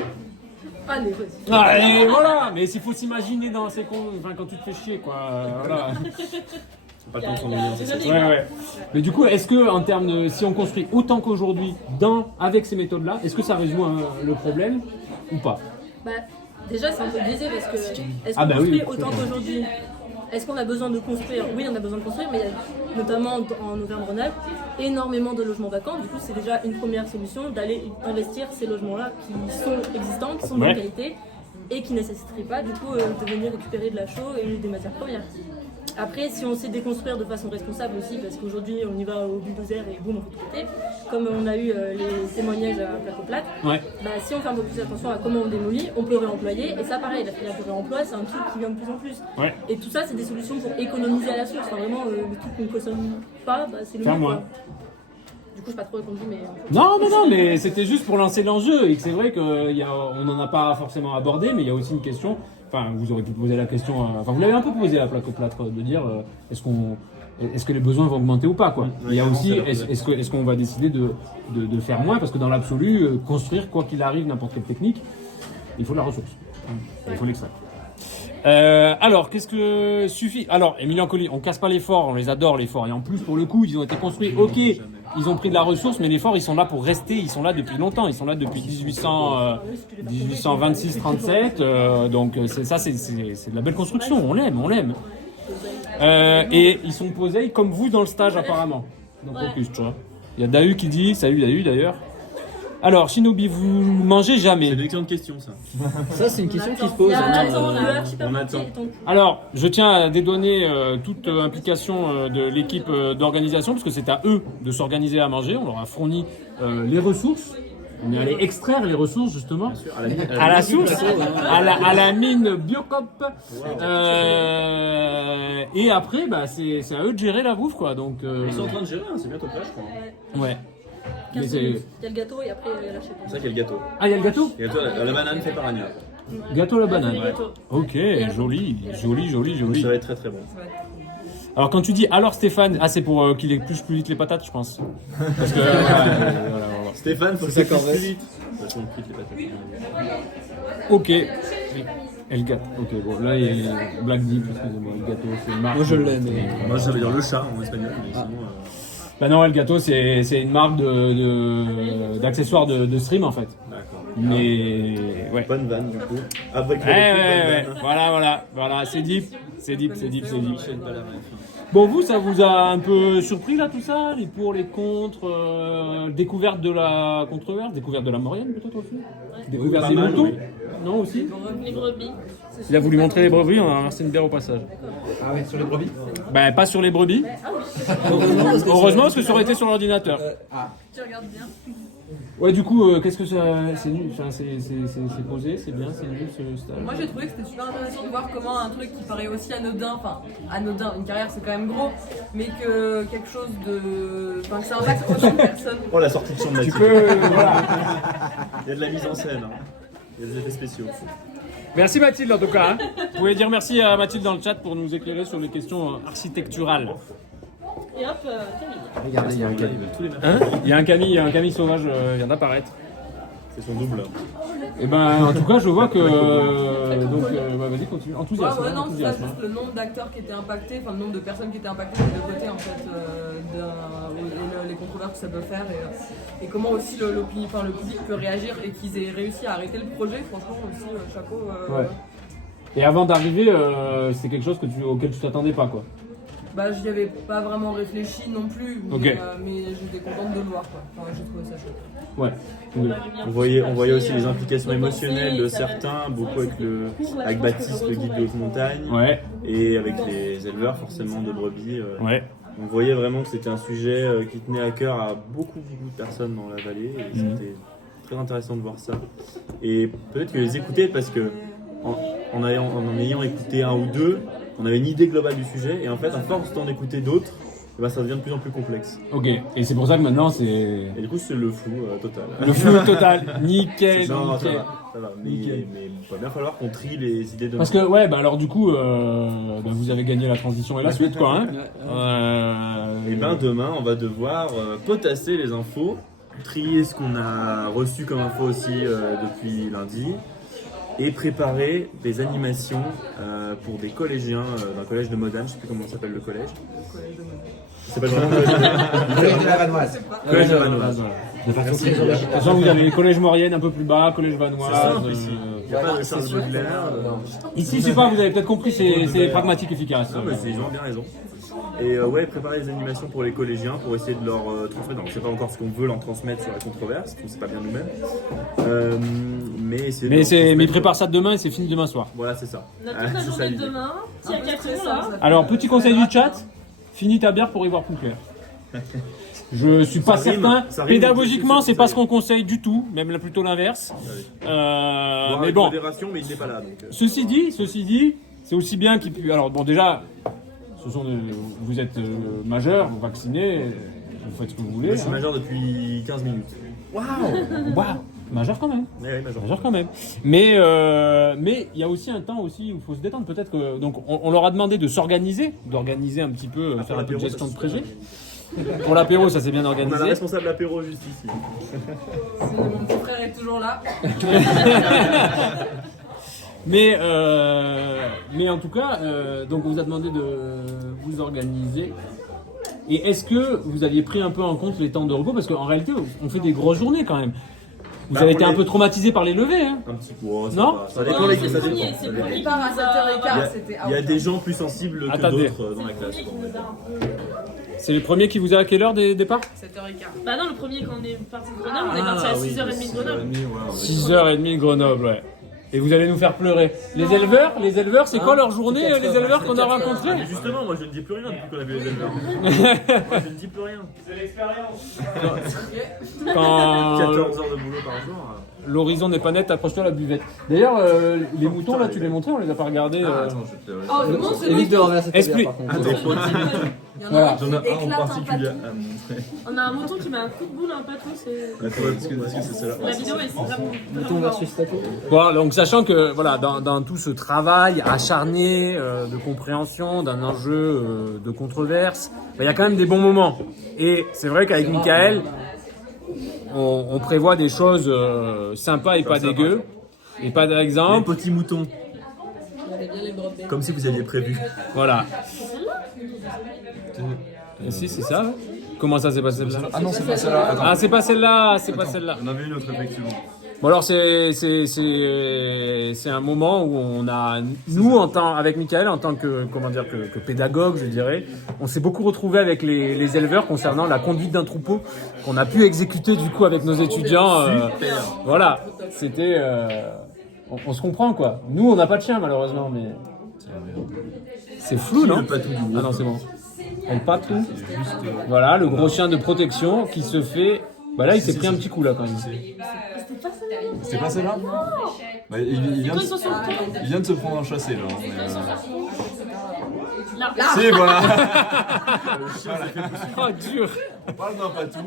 Allez, vas-y. Ah, et voilà, mais s'il faut s'imaginer dans ces quand tu te fais chier, quoi, voilà. Pas le temps de s'ennuyer, c'est ça. Ouais. Mais du coup, est-ce que en termes de, si on construit autant qu'aujourd'hui avec ces méthodes-là, est-ce que ça résout le problème ou pas? Déjà, c'est un peu biaisé parce que est-ce qu'on Ah bah oui, construit oui. autant qu'aujourd'hui? Est-ce qu'on a besoin de construire? Oui, on a besoin de construire, mais il y a notamment en Auvergne-Rhône-Alpes énormément de logements vacants. Du coup, c'est déjà une première solution d'aller investir ces logements-là qui sont existants, qui sont de bonne qualité et qui ne nécessiteraient pas du coup de venir récupérer de la chaux et des matières premières. Après, si on sait déconstruire de façon responsable aussi, parce qu'aujourd'hui on y va au bulldozer et boum, on fait tout péter, comme on a eu les témoignages à Placo-Plate, bah, si on fait un peu plus attention à comment on démolit, on peut réemployer, et ça pareil, la filière de réemploi, c'est un truc qui vient de plus en plus. Et tout ça, c'est des solutions pour économiser à la source, enfin, vraiment, le truc qu'on ne consomme pas, bah, c'est le mieux. Quoi. Du coup, je n'ai pas trop répondu, mais... Non, mais c'était juste pour lancer l'enjeu, et que c'est vrai qu'on n'en a pas forcément abordé, mais il y a aussi une question... Enfin, vous aurez pu poser la question... Enfin, vous l'avez un peu posé à Placo-Plate, de dire est-ce que les besoins vont augmenter ou pas, quoi. Il y a aussi, est-ce qu'on va décider de faire moins, parce que dans l'absolu, construire, quoi qu'il arrive, n'importe quelle technique, il faut de la ressource. Il faut l'extraire. Alors, qu'est-ce que suffit? Alors, Emilien Colli, on casse pas les forts, on les adore les forts. Et en plus, pour le coup, ils ont été construits, ok, ils ont pris de la ressource, mais les forts, ils sont là pour rester, ils sont là depuis longtemps. Ils sont là depuis 1826-37. Donc, c'est de la belle construction, on l'aime. Et ils sont posés comme vous dans le stage, apparemment. Donc, en plus, tu vois. Il y a Dahu qui dit, salut Dahu d'ailleurs. Alors, Shinobi, vous mangez jamais? C'est une excellente question, ça. Ça, c'est une question qui se pose. On attend. Alors, je tiens à dédouaner toute implication de l'équipe d'organisation, parce que c'est à eux de s'organiser à manger. On leur a fourni les ressources. On est allé extraire les ressources, justement, à la source, à la mine Biocop. Et après, bah, c'est à eux de gérer la bouffe, quoi. Donc, Ils sont en train de gérer, c'est bientôt prêt, je crois. Ouais. Il y a le gâteau et après la chèvre. C'est ça qu'il y a le gâteau. Ah, il y a le gâteau? La banane fait par Anya. Gâteau à la banane. Ouais. Ok, joli. Ça va être très très bon. Alors quand tu dis alors Stéphane, c'est pour qu'il épluche plus vite les patates, je pense. Parce que voilà. Stéphane, faut que ça court plus vite. Façon plus vite les patates. Ok. Et le gâteau. Ok, bon là il y a Black Deep, excusez-moi, le gâteau c'est une marque. Moi je l'aime. Moi j'allais dire le chat en espagnol, mais sinon. Bah non, le gâteau c'est une marque d'accessoires de stream en fait. D'accord. Mais ouais. Bonne vanne du coup. Avec Ouais. Voilà, c'est deep. Bon, vous, ça vous a un peu surpris là tout ça? Les pour, les contre, découverte de la controverse, découverte de la Maurienne peut-être aussi? Découverte des moutons? Non aussi? Les brebis. Il a voulu montrer les brebis, on a ramassé une bière au passage. Ah ouais, sur les brebis? Bah pas sur les brebis. Heureusement parce que ça aurait été sur l'ordinateur. Tu regardes bien. Ouais, du coup, qu'est-ce que ça. C'est nul, enfin, c'est posé, c'est bien, c'est nul ce stage. Moi j'ai trouvé que c'était super intéressant de voir comment un truc qui paraît aussi anodin, enfin anodin, une carrière c'est quand même gros, mais que quelque chose de. Enfin, que ça impacte autant de personnes. Oh, la sortie de champ de Mathilde. Tu peux. Voilà. Il y a de la mise en scène, hein. Il y a des effets spéciaux. Merci Mathilde en tout cas. Hein. Vous pouvez dire merci à Mathilde dans le chat pour nous éclairer sur les questions architecturales. Et hop, Regardez, il y a un gars. Hein, il y a un Camille sauvage, il vient d'apparaître. C'est son double. Et ben en tout cas je vois que vas-y continue. Enthousiasme. ouais, non, c'est ça, enthousiasme. juste le nombre d'acteurs qui étaient impactés, enfin le nombre de personnes qui étaient impactées des deux côtés en fait, et les controverses que ça peut faire et comment aussi le public peut réagir et qu'ils aient réussi à arrêter le projet, franchement aussi chapeau. Ouais. Et avant d'arriver, c'est quelque chose auquel tu t'attendais pas quoi. Bah j'y avais pas vraiment réfléchi non plus, mais, Ok. mais j'étais contente de le voir quoi. Enfin, j'ai trouvé ça chouette. Ouais. On voyait aussi les implications émotionnelles de certains, beaucoup avec Baptiste, le guide de haute montagne, Ouais. et avec les éleveurs forcément de brebis. Ouais. On voyait vraiment que c'était un sujet qui tenait à cœur à beaucoup de personnes dans la vallée, et c'était très intéressant de voir ça. Et peut-être que les écouter, parce que en ayant écouté un ou deux, on avait une idée globale du sujet, et en fait, à force d'en écouter d'autres, eh ben, ça devient de plus en plus complexe. Ok. Et c'est pour ça que maintenant c'est. Et du coup, c'est le flou total. Le flou total. Nickel. Non, nickel. ça va. Mais il va bien falloir qu'on trie les idées de. Parce que ouais, bah alors du coup, vous avez gagné la transition et la suite quoi. Hein. Et ben demain, on va devoir potasser les infos, trier ce qu'on a reçu comme info aussi depuis lundi, et préparer des animations pour des collégiens d'un collège de Modane. Je sais plus comment s'appelle le collège. Ça s'appelle vraiment collège Collège de la Vanoise. de la Vanoise. De toute façon, vous avez les collèges Maurienne un peu plus bas, collège Vanoise. C'est simple ici. Il n'y a pas de Charles Baudelaire. Ici, je sais pas, vous avez peut-être compris, c'est pragmatique, efficace. Non, mais ils ont bien raison. Et ouais, préparer les animations pour les collégiens pour essayer de leur transmettre. Donc, je sais pas encore ce qu'on veut leur transmettre sur la controverse, on sait pas bien nous-mêmes. Mais essayer de leur transmettre. Mais prépare ça demain et c'est fini demain soir. Voilà, c'est ça. On a toute la c'est ça, journée de l'idée. demain, petit hackathon là. Alors, petit conseil du chat, finis ta bière pour y voir plus clair. Je suis pas Ça rime, certain. ça rime, Pédagogiquement, c'est ça pas rime. ce qu'on conseille du tout, même plutôt l'inverse. Boire Mais avec bon, modération, mais il n'est pas là. Donc, ceci dit, c'est aussi bien qu'il puisse. Alors bon, déjà, vous êtes majeur, vous vaccinez, vous faites ce que vous voulez. moi, je suis hein. majeur depuis 15 minutes. Waouh, majeur quand même. Ouais, majeur. Majeur quand même. Mais il y a aussi un temps aussi où il faut se détendre. Peut-être que donc on leur a demandé de s'organiser, d'organiser un petit peu, faire un peu de l'apéro, gestion ça, de c'est projet. Pour l'apéro, ça s'est bien On a la organisé. responsable apéro juste ici. Mon petit frère est toujours là. Mais en tout cas, donc on vous a demandé de vous organiser. Et est-ce que vous aviez pris un peu en compte les temps de repos? Parce qu'en réalité, on fait des grosses journées quand même. Vous Bah, avez pour été un les- peu traumatisé par les levées, hein? Un petit peu. Oh, Non ça dépend lesquels, ça dépend. C'est le Ça premier dépend. qui Part à nous a- 7h15, c'était Il y a out. des gens plus sensibles que Attendez. d'autres dans la classe. C'est les premiers qui vous a à quelle heure des départs? 7h15. Bah non, le premier quand on est parti de Grenoble, on est parti à 6h30 de Grenoble. 6h30 de Grenoble, ouais. Et vous allez nous faire pleurer. Les éleveurs, c'est quoi leur journée, les éleveurs qu'on a rencontrés? Mais justement, moi je ne dis plus rien depuis qu'on a vu les éleveurs. Moi je ne dis plus rien. Quand 14 heures de boulot par jour. l'horizon n'est pas net, accroche-toi à la buvette. D'ailleurs, les moutons, là, tu les montrais, on les a pas regardés. Attends, je te Oh, le monde, c'est Évite de renverser ta Explique. bière, par contre. Ah, des fautes. Il y en a Voilà. un qui J'en ai un en éclate un particulier patou. à montrer. On a un mouton qui met un coup de boule à un patron, c'est. Attends, est-ce que c'est celle-là La vidéo est vraiment. Mouton versus tatou. Voilà, donc sachant que voilà, dans tout ce travail acharné de compréhension d'un enjeu de controverse, il y a quand même des bons moments. Et c'est vrai qu'avec Michael, on prévoit des choses sympas et pas dégueu. Et pas Les d'exemple. petits moutons. Il y avait bien les brebis. Comme si vous aviez prévu. Voilà. Et si, c'est ça. Comment ça s'est passé celle-là? Ah non, c'est pas celle-là. Attends. Ah, c'est pas celle-là, c'est pas celle-là. On avait une autre, effectivement. Bon alors c'est un moment où on a nous avec Michael en tant que comment dire que pédagogue je dirais, on s'est beaucoup retrouvé avec les éleveurs concernant la conduite d'un troupeau qu'on a pu exécuter du coup avec nos étudiants. Voilà, c'était on se comprend quoi. Nous on n'a pas de chien malheureusement mais c'est flou non? Ah non c'est bon. Le patou. Voilà le gros chien de protection qui se fait. Bah là il s'est pris un petit coup là quand même. C'était pas celle-là bah, il vient Quand ils sont sur le toit. il vient de se prendre un chassé là. Là. Si, voilà. Oh dur. On parle d'un patou.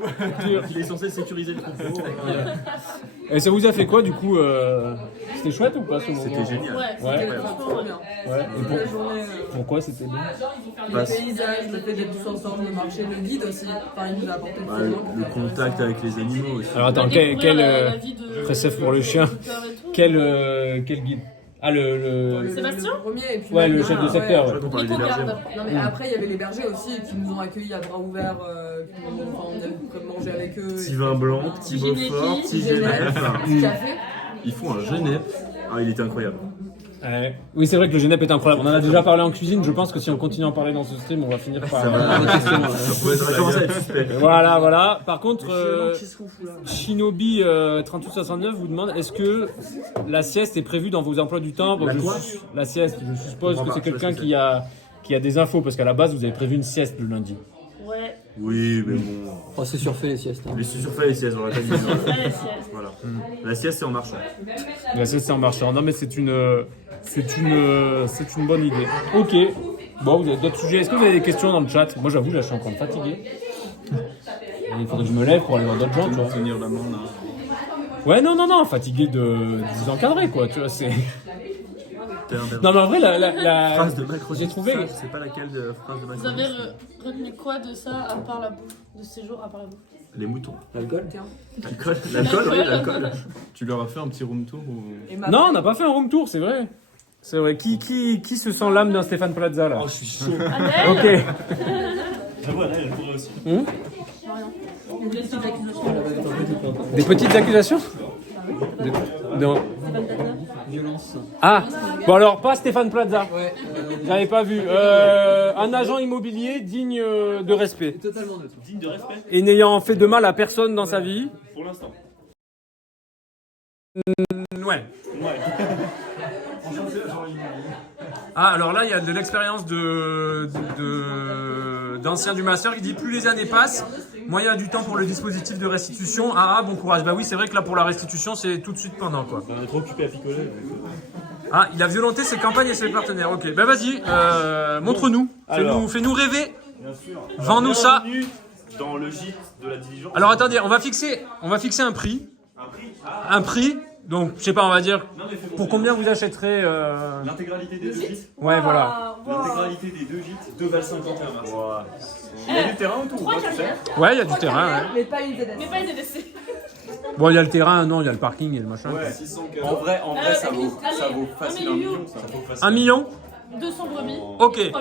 Il est censé sécuriser le troupeau. Et ça vous a fait quoi du coup C'était chouette ou pas ce moment? C'était génial. Ouais, Ouais. c'était franchement bien. Ouais. Et La journée, pourquoi c'était bien? les paysages, le fait d'être tous ensemble, de marcher, le guide aussi. Enfin, il nous a apporté Bah, le contact avec les animaux aussi. Alors attends, Découvrir quel la vie de- précepte pour le chien? producteur et tout. Quel guide? Ah le Sébastien Le premier, et puis ouais même, le chef de secteur. Je Ouais. crois qu'on parlait des Nico bergers. Garde. Non mais après il y avait les bergers aussi qui nous ont accueillis à bras ouverts, enfin, on a mangé avec eux. Petit vin blanc, petit Petit Beaufort, Genepi, petit Genève, Genève. petit café. Ils font un Genève. Ah, il était incroyable. Ouais. Oui c'est vrai que le Genep est incroyable. On en a déjà parlé en cuisine. Je pense que si on continue à en parler dans ce stream, on va finir par. Ça va commencer à être suspect. Voilà. Par contre, Qui se fout là Shinobi 3869 vous demande est-ce que la sieste est prévue dans vos emplois du temps? La quoi La sieste. Je suppose Je comprends que c'est pas, je sais quelqu'un pas ce qui a des infos parce qu'à la base vous avez prévu une sieste le lundi. Ouais, Oui, mais bon. Oh, c'est surfait les siestes. hein. Mais c'est surfait les siestes, on l'a pas dit. ouais, c'est- Voilà. La sieste, c'est en marchant. La sieste c'est en marchant. Non mais c'est une bonne idée. Ok. Bon, vous avez d'autres sujets. Est-ce que vous avez des questions dans le chat? Moi j'avoue là je suis encore fatigué. Il faudrait que je me lève pour aller voir d'autres gens, tu vois. Tenir la main là. Ouais, non, fatigué de vous encadrer, quoi, tu vois, c'est... T'es un Non, mais en vrai, la... phrase de Macron. J'ai trouvé... C'est pas laquelle de phrase de Vous Macron. avez retenu quoi de ça à part la bouffe? De ce séjour à part la bouffe? Les moutons. L'alcool L'alcool, oui, l'alcool. Tu leur as fait un petit room tour ou... Et ma Non, on n'a pas fait un room tour, c'est vrai. C'est vrai. Qui se sent l'âme d'un Stéphane Plaza, là? Oh, je suis chaud. Adèle. Ok. J'avoue, elle pourrait aussi. Des petites accusations. Des petites accusations? Non. Violence. Ah, bon alors pas Stéphane Plaza. Ouais. J'avais pas vu. Un agent immobilier digne de respect. Totalement neutre. Digne de respect Et n'ayant fait de mal à personne dans sa vie. pour l'instant. Ouais. Ouais. Ah, alors là, il y a de l'expérience d'ancien du master qui dit plus les années passent, moins il y a du temps pour le dispositif de restitution. Ah, bon courage. Bah oui, c'est vrai que là, pour la restitution, c'est tout de suite pendant, quoi. On est trop occupé à picoler. Ah, il a violenté ses campagnes et ses partenaires. Ok, bah vas-y, montre-nous. Alors. Fais-nous rêver. Bien sûr. Vends-nous ça. Bienvenue dans le gîte de la diligence. Alors attendez, on va fixer un prix. Un prix Un prix. Donc, je sais pas, on va dire, Non, mais faut pour combien vous achèterez l'intégralité des deux gîtes. Ouais, voilà. L'intégralité des deux gîtes, 2,51 balles. Wow. Il y a du terrain autour, hein, tu sais. Ouais, il y a du terrain, ouais. Mais pas une ZS. Mais pas une ZSC. Bon, il y a le terrain, non, il y a le parking et le machin. Ouais. En vrai, ça vaut facile 1 million. Ça vaut facile. 1 million 200 brebis. Ok. En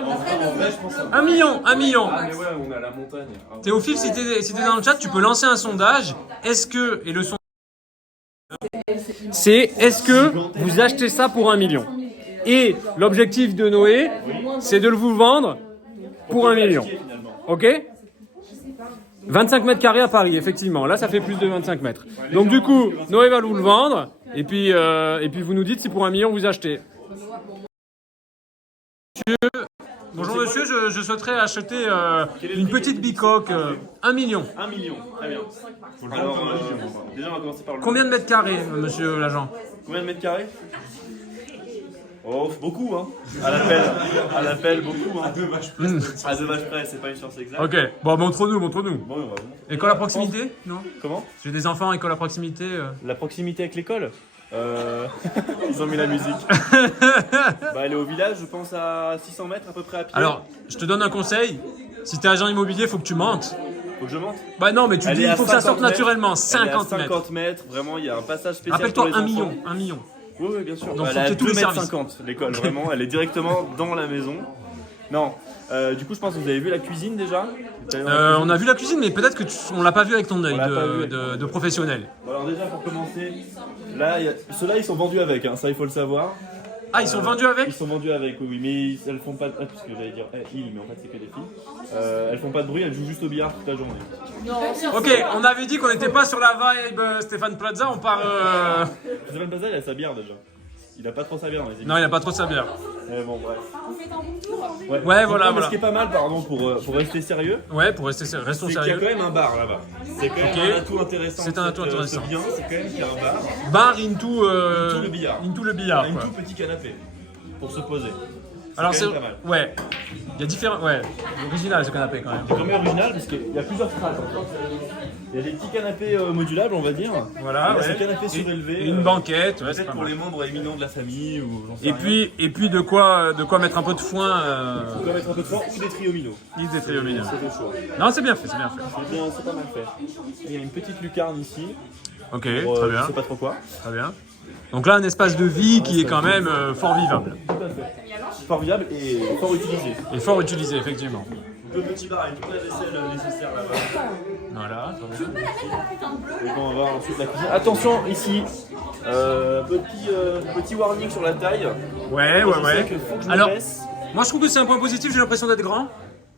vrai, je pense que 1 million, 1 million. Ah, mais ouais, on est à la montagne. Ah, ouais. Théophile, si t'es dans le chat, tu peux lancer un sondage. Est-ce que, et le sondage, c'est est-ce que vous achetez ça pour 1 million? Et l'objectif de Noé, c'est de le vous vendre pour 1 million. Ok? 25 mètres carrés à Paris, effectivement. Là, ça fait plus de 25 mètres. Donc du coup, Noé va vous le vendre. Et puis vous nous dites si pour 1 million vous achetez. Bonjour monsieur, je souhaiterais acheter une petite bicoque. 1 million. 1 million, très bien. Alors, déjà, on va commencer par le. Combien de mètres carrés, monsieur l'agent? Combien de mètres carrés? Oh, beaucoup, hein. À l'appel, beaucoup, hein. À 2 vaches près, c'est pas une science exacte. Ok, bon, montre-nous. Bon, on va vous montrer. École à proximité? Non? Comment? J'ai des enfants, école à proximité. La proximité avec l'école ils ont mis la musique. Bah, elle est au village, je pense à 600 mètres à peu près à pied. Alors, je te donne un conseil. Si t'es agent immobilier, faut que tu mentes. Faut que je monte. Bah non, mais tu Elle dis est il à faut que ça 50 sorte mètres. naturellement. Elle est à 50 mètres. 50 mètres, vraiment, il y a un passage spécial. Rappelle-toi, pour les 1 million. enfants. 1 million. Oui, bien sûr. Donc, Elle faut est qu'il y à ait tous les 2,50 services. 50 l'école, vraiment. Elle est directement dans la maison. Non, du coup, je pense que vous avez vu la cuisine déjà. On a vu la cuisine, mais peut-être que on l'a pas vu avec ton œil On l'a pas vu. de professionnel. Bon, alors déjà pour commencer, là, ceux-là ils sont vendus avec, hein, ça il faut le savoir. Ah, ils sont vendus avec? Ils sont vendus avec, oui, mais elles font pas de... parce que j'allais dire ils, mais en fait c'est que des filles. Elles font pas de bruit, elles jouent juste au billard toute la journée. Ok, on avait dit qu'on n'était pas sur la vibe Stéphane Plaza, on part... Stéphane Plaza il a sa bière déjà. Il a pas trop sa bière dans les émissions. Non, il a pas trop sa bière. Mais bon, bref. Ouais, Donc, voilà. Ce qui est pas mal, pardon, pour rester sérieux, Ouais, pour rester sérieux, restons c'est qu'il y a sérieux. quand même un bar là-bas. C'est quand même Ok. un atout intéressant. C'est un atout intéressant. C'est bien, c'est quand même qu'il y a un bar. Bar into le billard. Into le On billard, a un quoi. tout petit canapé pour se poser. Alors quand c'est... même pas mal. Ouais. Il y a différents... Ouais. Original ce canapé quand même. C'est quand même original parce qu'il y a plusieurs strates en fait. Il y a des petits canapés modulables, on va dire. Voilà, Il y a ouais. ce canapé surélevé. Une banquette, ouais, c'est Peut-être pas pour mal. les membres éminents de la famille ou j'en sais Et rien. puis de quoi mettre un peu de foin. On peut mettre un peu de foin ou des triomino. Des triomino. C'est le choix. Non, c'est bien fait, c'est bien fait. C'est pas mal fait. Il y a une petite lucarne ici. Ok, Pour, très Je bien. sais pas trop quoi. Très bien. Donc là, un espace de vie qui est quand même fort vivable. Tout à fait. Fort viable et fort utilisé. Et fort utilisé, effectivement. Le petit bar avec toute la vaisselle nécessaire là-bas. Voilà. très bien. Et on va voir ensuite la cuisine. Attention ici, petit warning sur la taille. Ouais. Je sais que faut que je me Alors, baisse. moi je trouve que c'est un point positif, j'ai l'impression d'être grand.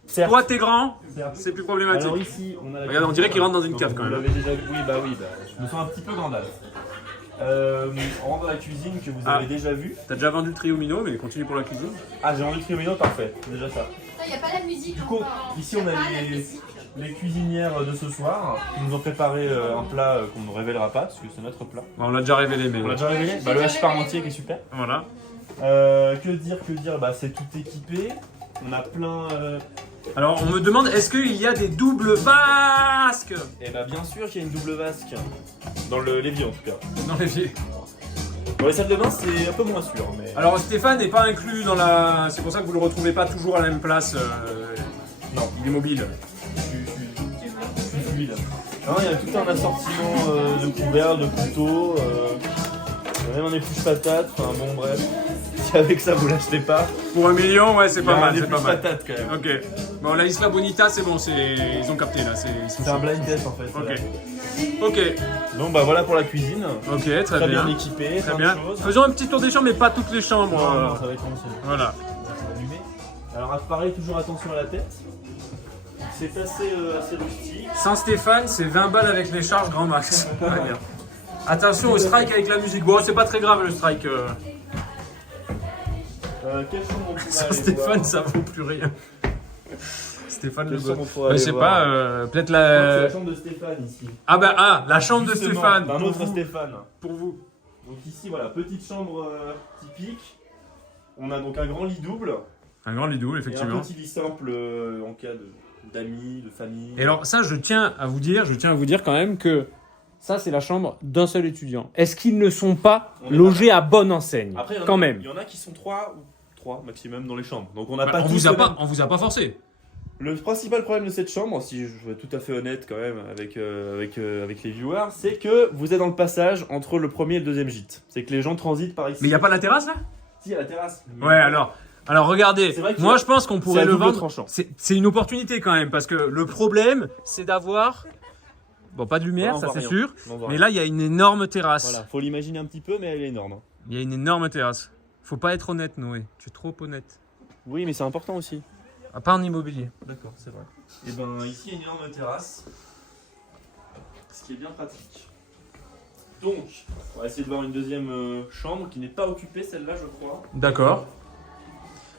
Certes. Toi, t'es grand, Certes. c'est plus problématique. Alors ici, on a la Regarde, on dirait qu'il rentre dans une cave quand Vous même. l'avez déjà vu, oui, bah, je me sens un petit peu Gandalf. On rentre dans la cuisine que vous avez déjà vue. T'as déjà vendu le triomino, mais continue pour la cuisine. Ah, j'ai envie de triomino, parfait, déjà ça. Il n'y a pas la musique. Du coup, ici on a les cuisinières de ce soir qui nous ont préparé un plat qu'on ne révélera pas parce que c'est notre plat. Bon, on l'a déjà révélé, mais. On l'a déjà révélé. Bah, le hache parmentier qui est super. Voilà. Que dire bah, c'est tout équipé. On a plein. Alors, on me demande est-ce qu'il y a des doubles vasques Et bah, bien sûr qu'il y a une double vasque. Dans l'évier en tout cas. dans l'évier. Dans les salles de bain, c'est un peu moins sûr. Mais... Alors, Stéphane n'est pas inclus dans la. C'est pour ça que vous le retrouvez pas toujours à la même place. Non, il est mobile. Je suis fluide. Non, il y a tout un assortiment de couverts, de couteaux. Il y a même un épluche patate. Enfin, bon, bref. avec ça vous l'achetez pas. Pour 1 million, ouais, c'est Il y a pas mal, des c'est plus pas mal. patates quand même. Ok. Bon, la Isla Bonita, c'est bon, ils ont capté là. Ils sont C'est un chauds. blind test en fait. Ok. Ok. Donc bah voilà pour la cuisine. Ok, très Très bien bien. équipé, Très plein bien. de choses. Faisons un petit tour des chambres, mais pas toutes les chambres. Non, ça va être long aussi. Voilà. Alors pareil, toujours attention à la tête. C'est assez rustique. Saint-Stéphane, c'est 20 balles avec les charges grand max. Très bien. Attention au strike avec la musique. Bon, c'est pas très grave le strike. Quelle chambre on pourrait aller Saint-Stéphane, voir ça vaut plus rien. Stéphane Le Quelle chambre on Goth. pourrait aller Je sais voir pas, peut-être C'est la. la chambre de Stéphane ici. La chambre de Justement, Stéphane. d'un pour autre vous. Stéphane. Pour vous. Donc ici, voilà, petite chambre typique. On a donc un grand lit double. Un grand lit double, Et effectivement. un petit lit simple en cas d'amis, de famille. Et alors ça, je tiens à vous dire quand même que ça, c'est la chambre d'un seul étudiant. Est-ce qu'ils ne sont pas On est logés à bonne enseigne? Après, quand même. Il y en a qui sont 3 maximum dans les chambres. Donc on n'a Bah, pas on tous vous a le pas, même. on vous a pas forcé. Le principal problème de cette chambre, si je veux être tout à fait honnête quand même avec les viewers, c'est que vous êtes dans le passage entre le premier et le deuxième gîte. C'est que les gens transitent par ici. Mais il n'y a pas la terrasse là? Si, il y a la terrasse. Ouais, alors regardez, C'est vrai que moi je pense qu'on pourrait à le double vendre. tranchant. C'est une opportunité quand même, parce que le problème, c'est d'avoir, bon, pas de lumière, Ouais, on ça voit c'est rien. sûr, On voit mais rien. là il y a une énorme terrasse. Voilà, faut l'imaginer un petit peu, mais elle est énorme. Il y a une énorme terrasse. Faut pas être honnête, Noé. Tu es trop honnête. Oui, mais c'est important aussi. Ah, pas en immobilier. D'accord, c'est vrai. Et ben ici, il y a une énorme terrasse, ce qui est bien pratique. Donc, on va essayer de voir une deuxième chambre qui n'est pas occupée, celle-là, je crois. D'accord.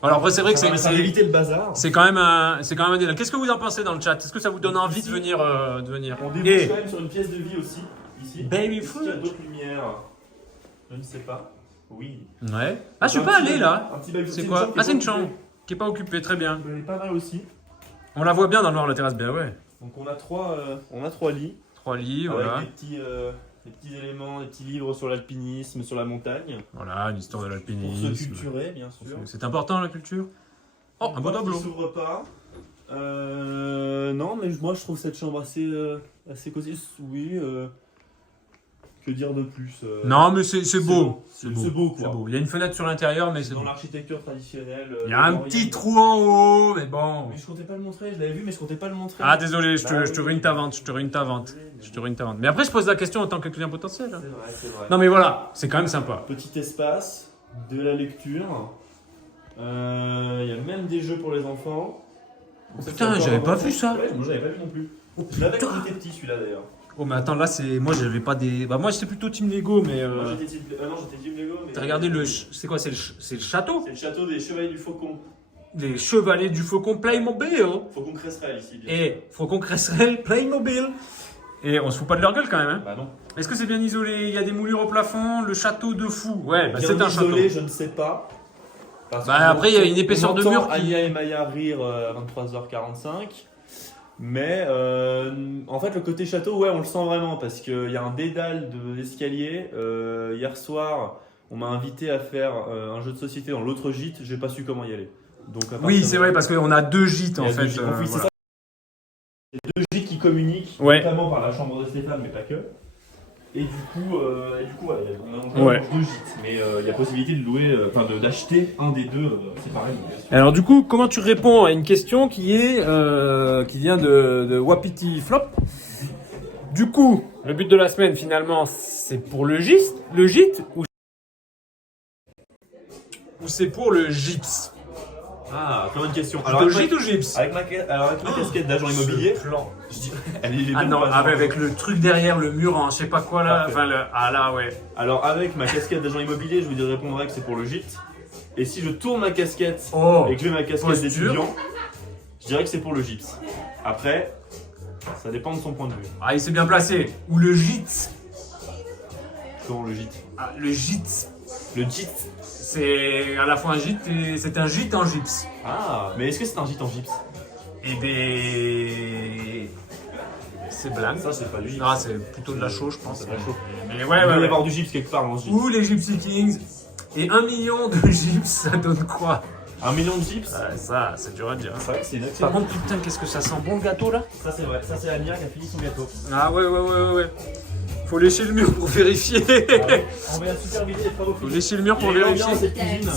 Alors après c'est vrai que Ça va éviter le bazar. c'est quand même un délire. Qu'est-ce que vous en pensez dans le chat? Est-ce que ça vous donne envie de venir, On débouche Et quand même sur une pièce de vie aussi, ici. Baby Est-ce food. qu'il y a d'autres lumières? Je ne sais pas. Oui. Ouais. Ah, je suis Un pas petit allé là. un petit baby- C'est une quoi? chambre qui Ah, est c'est une pas chambre occupée. qui est pas occupée, très bien. Elle est pas mal aussi. On la voit bien dans le noir la terrasse, bien ouais. Donc on a trois lits. 3 lits, Avec voilà. des petits éléments, des petits livres sur l'alpinisme, sur la montagne. Voilà, l'histoire de Pour se l'alpinisme. culturer, bien sûr. C'est important la culture. Oh, un beau Porte qui tableau. s'ouvre pas. Non, mais moi je trouve cette chambre assez cosy. Oui. Que dire de plus Non, mais c'est beau. C'est beau quoi. C'est beau. Il y a une fenêtre sur l'intérieur, mais c'est Dans beau. l'architecture traditionnelle. Il y a un petit trou en haut, mais bon. Mais je comptais pas le montrer, je l'avais vu, mais je comptais pas le montrer. Ah, désolé, je te oui. ruine ta vente, je te ruine ta vente. Mais après, je pose la question en tant que client potentiel. hein. C'est vrai. Non, mais voilà, c'est quand même sympa. Petit espace, de la lecture. Il y a même des jeux pour les enfants. Ça, putain, c'est encore j'avais un pas bon vu ça. Ouais, moi j'avais pas vu non plus. Je l'avais quand j'étais petit celui-là d'ailleurs. Oh, mais attends, là, c'est. Moi, j'avais pas des. Bah, moi, j'étais plutôt team Lego, mais. Moi j'étais type... non, j'étais Team Lego. Mais... T'as regardé le. C'est quoi? C'est le château? C'est le château des Chevaliers du Faucon. Les Chevaliers du Faucon Playmobil. hein. Faucon Cresserelle ici. Bien sûr. Et Faucon Cresserelle Playmobil. Et on se fout pas de leur gueule quand même. Hein. Bah non. Est-ce que c'est bien isolé? Il y a des moulures au plafond, le château de fou. Ouais, bah, Bien c'est un château. isolé, je ne sais pas. Parce Bah, qu'on après, il y a une entend- épaisseur on de entend mur qui- Anya et Maya rire à 23h45. Mais en fait, le côté château, ouais, on le sent vraiment parce qu'il y a un dédale d'escalier. Hier soir, on m'a invité à faire un jeu de société dans l'autre gîte. J'ai pas su comment y aller. Donc, à Oui, partir c'est de- vrai, parce qu'on a 2 gîtes il y en a deux fait. gîtes. Donc, oui, c'est voilà. ça. Il y a deux gîtes qui communiquent, Ouais. notamment par la chambre de Stéphane, mais pas que. Et du coup, ouais, on a Ouais. 2 gîtes. Mais il y a possibilité de louer, d'acheter un des deux séparément. bien sûr. Alors du coup, comment tu réponds à une question qui est qui vient de Wapiti Flop? Du coup, le but de la semaine finalement, c'est pour le gîte ou c'est pour le gypse? Ah, très bonne question. Le gîte ou gypse? Avec ma casquette d'agent immobilier, Plan. elle est Ah bien non, placée. avec le truc derrière le mur, hein, je sais pas quoi là. Parfait. Enfin, ah là, ouais. Alors, avec ma casquette d'agent immobilier, je vous répondrai que c'est pour le gîte. Et si je tourne ma casquette Oh. et que j'ai ma casquette Posture. d'étudiant, je dirais que c'est pour le gypse. Après, ça dépend de son point de vue. Ah, il s'est bien placé. Ou le gîte. Comment le gîte? Ah, le gîte. Le gîte. C'est à la fois un gîte et c'est un gîte en gypse. Ah, mais est-ce que c'est un gîte en gypse? Eh ben. C'est blanc. Ça, c'est pas du gypse. Ah, c'est plutôt de la chaux, je pense. C'est de la chaux. Mais Il ouais, doit ouais, y ouais. avoir du gypse quelque part dans ce gîte. Ou les Gypsy Kings. Et 1 million de gypse, ça donne quoi? 1 million de gypse? Ça, c'est dur à dire. C'est vrai que c'est une Par excellente. contre, putain, qu'est-ce que ça sent bon le gâteau là? Ça, c'est vrai. Ça, c'est Anya qui a fini son gâteau. Ah ouais. Faut lécher le mur pour vérifier. On va superviser les travaux. Faut lécher le mur pour Il est vérifier. bien, cette cuisine.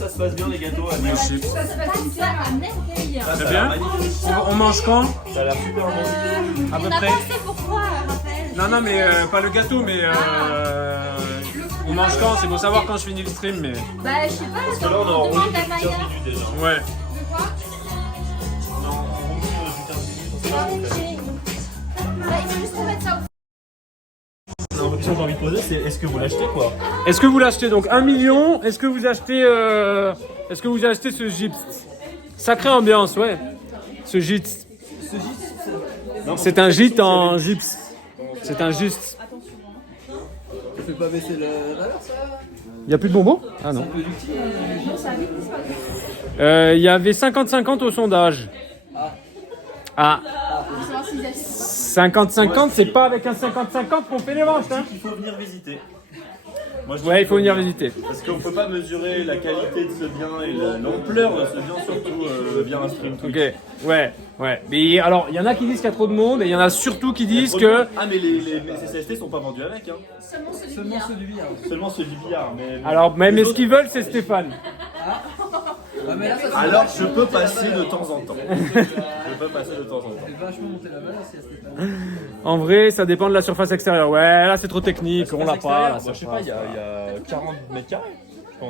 ça se passe bien les gâteaux. Merci. Ça se passe nickel. C'est bien. On mange quand? Ça a l'air super bon. À peu On a près. pensé pourquoi, Raphaël? Non, mais pas le gâteau, mais on mange quand? C'est pour savoir quand je finis le stream, mais Bah, je sais pas, Parce que là, on a on enregistré demande à depuis 15 Maya. minutes déjà. ouais. De quoi? On a enregistré depuis 15 minutes. Bah, il faut juste remettre ça au La question que j'ai envie de poser, c'est est-ce que vous l'achetez quoi? Est-ce que vous l'achetez donc 1 million? Est-ce que vous achetez ce gypse? Sacrée ambiance, ouais. Ce gîte. C'est un gîte en gypse. C'est un juste. Ça fait pas baisser la valeur, ça? Il y a plus de bonbons? Ah non. Il y avait 50-50 au sondage. Ah. 50-50, c'est pas avec un 50-50 qu'on fait les ventes, hein. Il faut venir visiter. Moi, je dis Ouais, il faut venir visiter. Parce qu'on peut pas mesurer la qualité de ce bien et l'ampleur de ce bien, surtout via un stream Twitch. Ok, ouais. Mais alors, il y en a qui disent qu'il y a trop de monde et il y en a surtout qui disent que. Ah, mais les CCST sont pas vendus avec, hein. Seulement ceux du billard. Seulement ceux du billard. Mais Alors, mais ce qu'ils veulent, c'est Stéphane. Ah, mais là, ça alors, je peux passer de temps en temps. Je peux passer de temps en temps. fait vachement monter la valeur si à Stéphane. En vrai, ça dépend de la surface extérieure. Ouais, là, c'est trop technique, on l'a pas. Là, Moi, je sais pas, il y a 40 mètres carrés.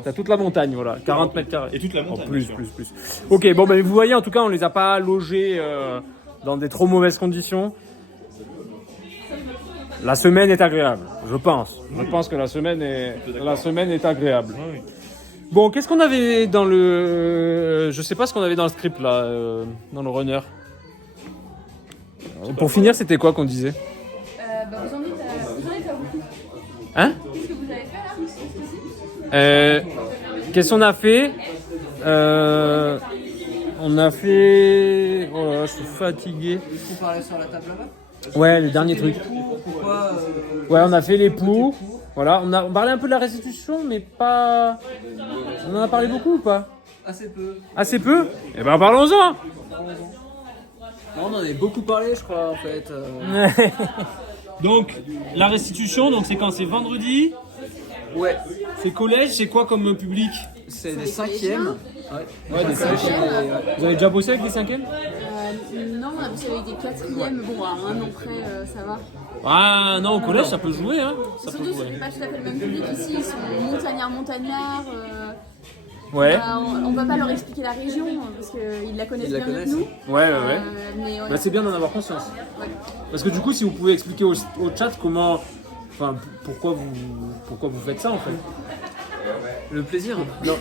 T'as toute la montagne, voilà, 40 mètres carrés. Et toute la montagne. En plus, bien sûr. plus. Ok, bon, ben vous voyez, en tout cas, on les a pas logés dans des trop mauvaises conditions. La semaine est agréable, je pense. Je pense que la semaine est agréable. Bon, qu'est-ce qu'on avait dans le... Je sais pas ce qu'on avait dans le script, là, dans le runner. Pour finir, c'était quoi qu'on disait? Bah, vous en êtes à beaucoup. Hein? Qu'est-ce que vous avez fait là? Qu'est-ce qu'on a fait? On a fait... Oh là là, je suis fatigué. Il faut parler sur la table là-bas. Ouais, les derniers trucs. Pourquoi Ouais, on a fait les poux. Voilà, on a parlé un peu de la restitution, mais pas... On en a parlé beaucoup ou pas? Assez peu. Assez peu? Eh ben, parlons-en. Non, on en a beaucoup parlé, je crois, en fait. Donc, la restitution, donc c'est quand? C'est vendredi? Ouais, C'est collège? C'est quoi comme public? c'est des cinquièmes. Ouais, des cinquièmes. Vous avez déjà bossé avec des cinquièmes? Non, on a bossé avec des quatrièmes. Bon, à un an près, ça va. Ah non, au collège, ça peut jouer, hein. Ça peut Surtout, jouer. c'est pas tout à fait le même public ici. Ils sont montagnards. Ouais. On va pas leur expliquer la région parce qu'ils la connaissent Ils la bien mieux que connaissent. nous. Ouais. Mais Bah, c'est bien d'en avoir conscience. Ouais. Parce que du coup, si vous pouvez expliquer au chat comment... Enfin, pourquoi vous faites ça, en fait. Le plaisir. Non.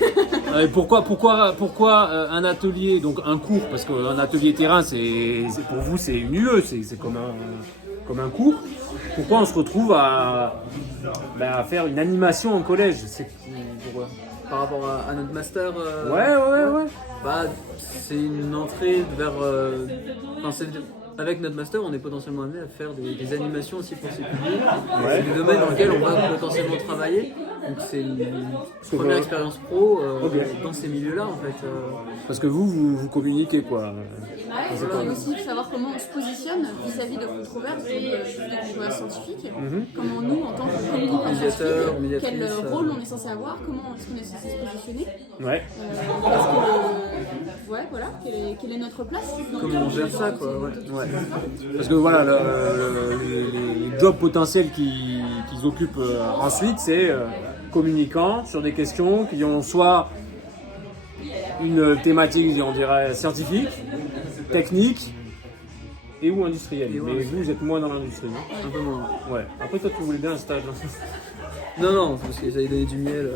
Pourquoi un atelier, donc un cours, parce qu'un atelier terrain, c'est pour vous c'est une UE, c'est comme un cours. Pourquoi on se retrouve à faire une animation en collège? C'est pourquoi? Par rapport à notre master. Ouais. Bah, c'est une entrée vers. Avec notre master, on est potentiellement amené à faire des animations aussi pour ces publics. C'est des domaines dans lesquels on va potentiellement travailler. Donc c'est une première expérience pro dans ces milieux-là en fait. Parce que vous communiquez quoi. Et aussi savoir comment on se positionne vis-à-vis de controverses, des controverses scientifiques. Comment nous, en tant que communicateurs médiateur, quel rôle on est censé avoir, comment est-ce qu'on est censé se positionner. Ouais. Ouais, voilà, quelle est notre place dans Comment on gère ça quoi. Ouais. Parce que voilà, les jobs potentiels qu'ils occupent ensuite, c'est communicants sur des questions qui ont soit une thématique, on dirait, scientifique, technique et ou industrielle. Mais vous êtes moins dans l'industrie, non? Un peu moins. Ouais. Après, toi, tu voulais bien un stage. Non, parce qu'ils avaient donné du miel.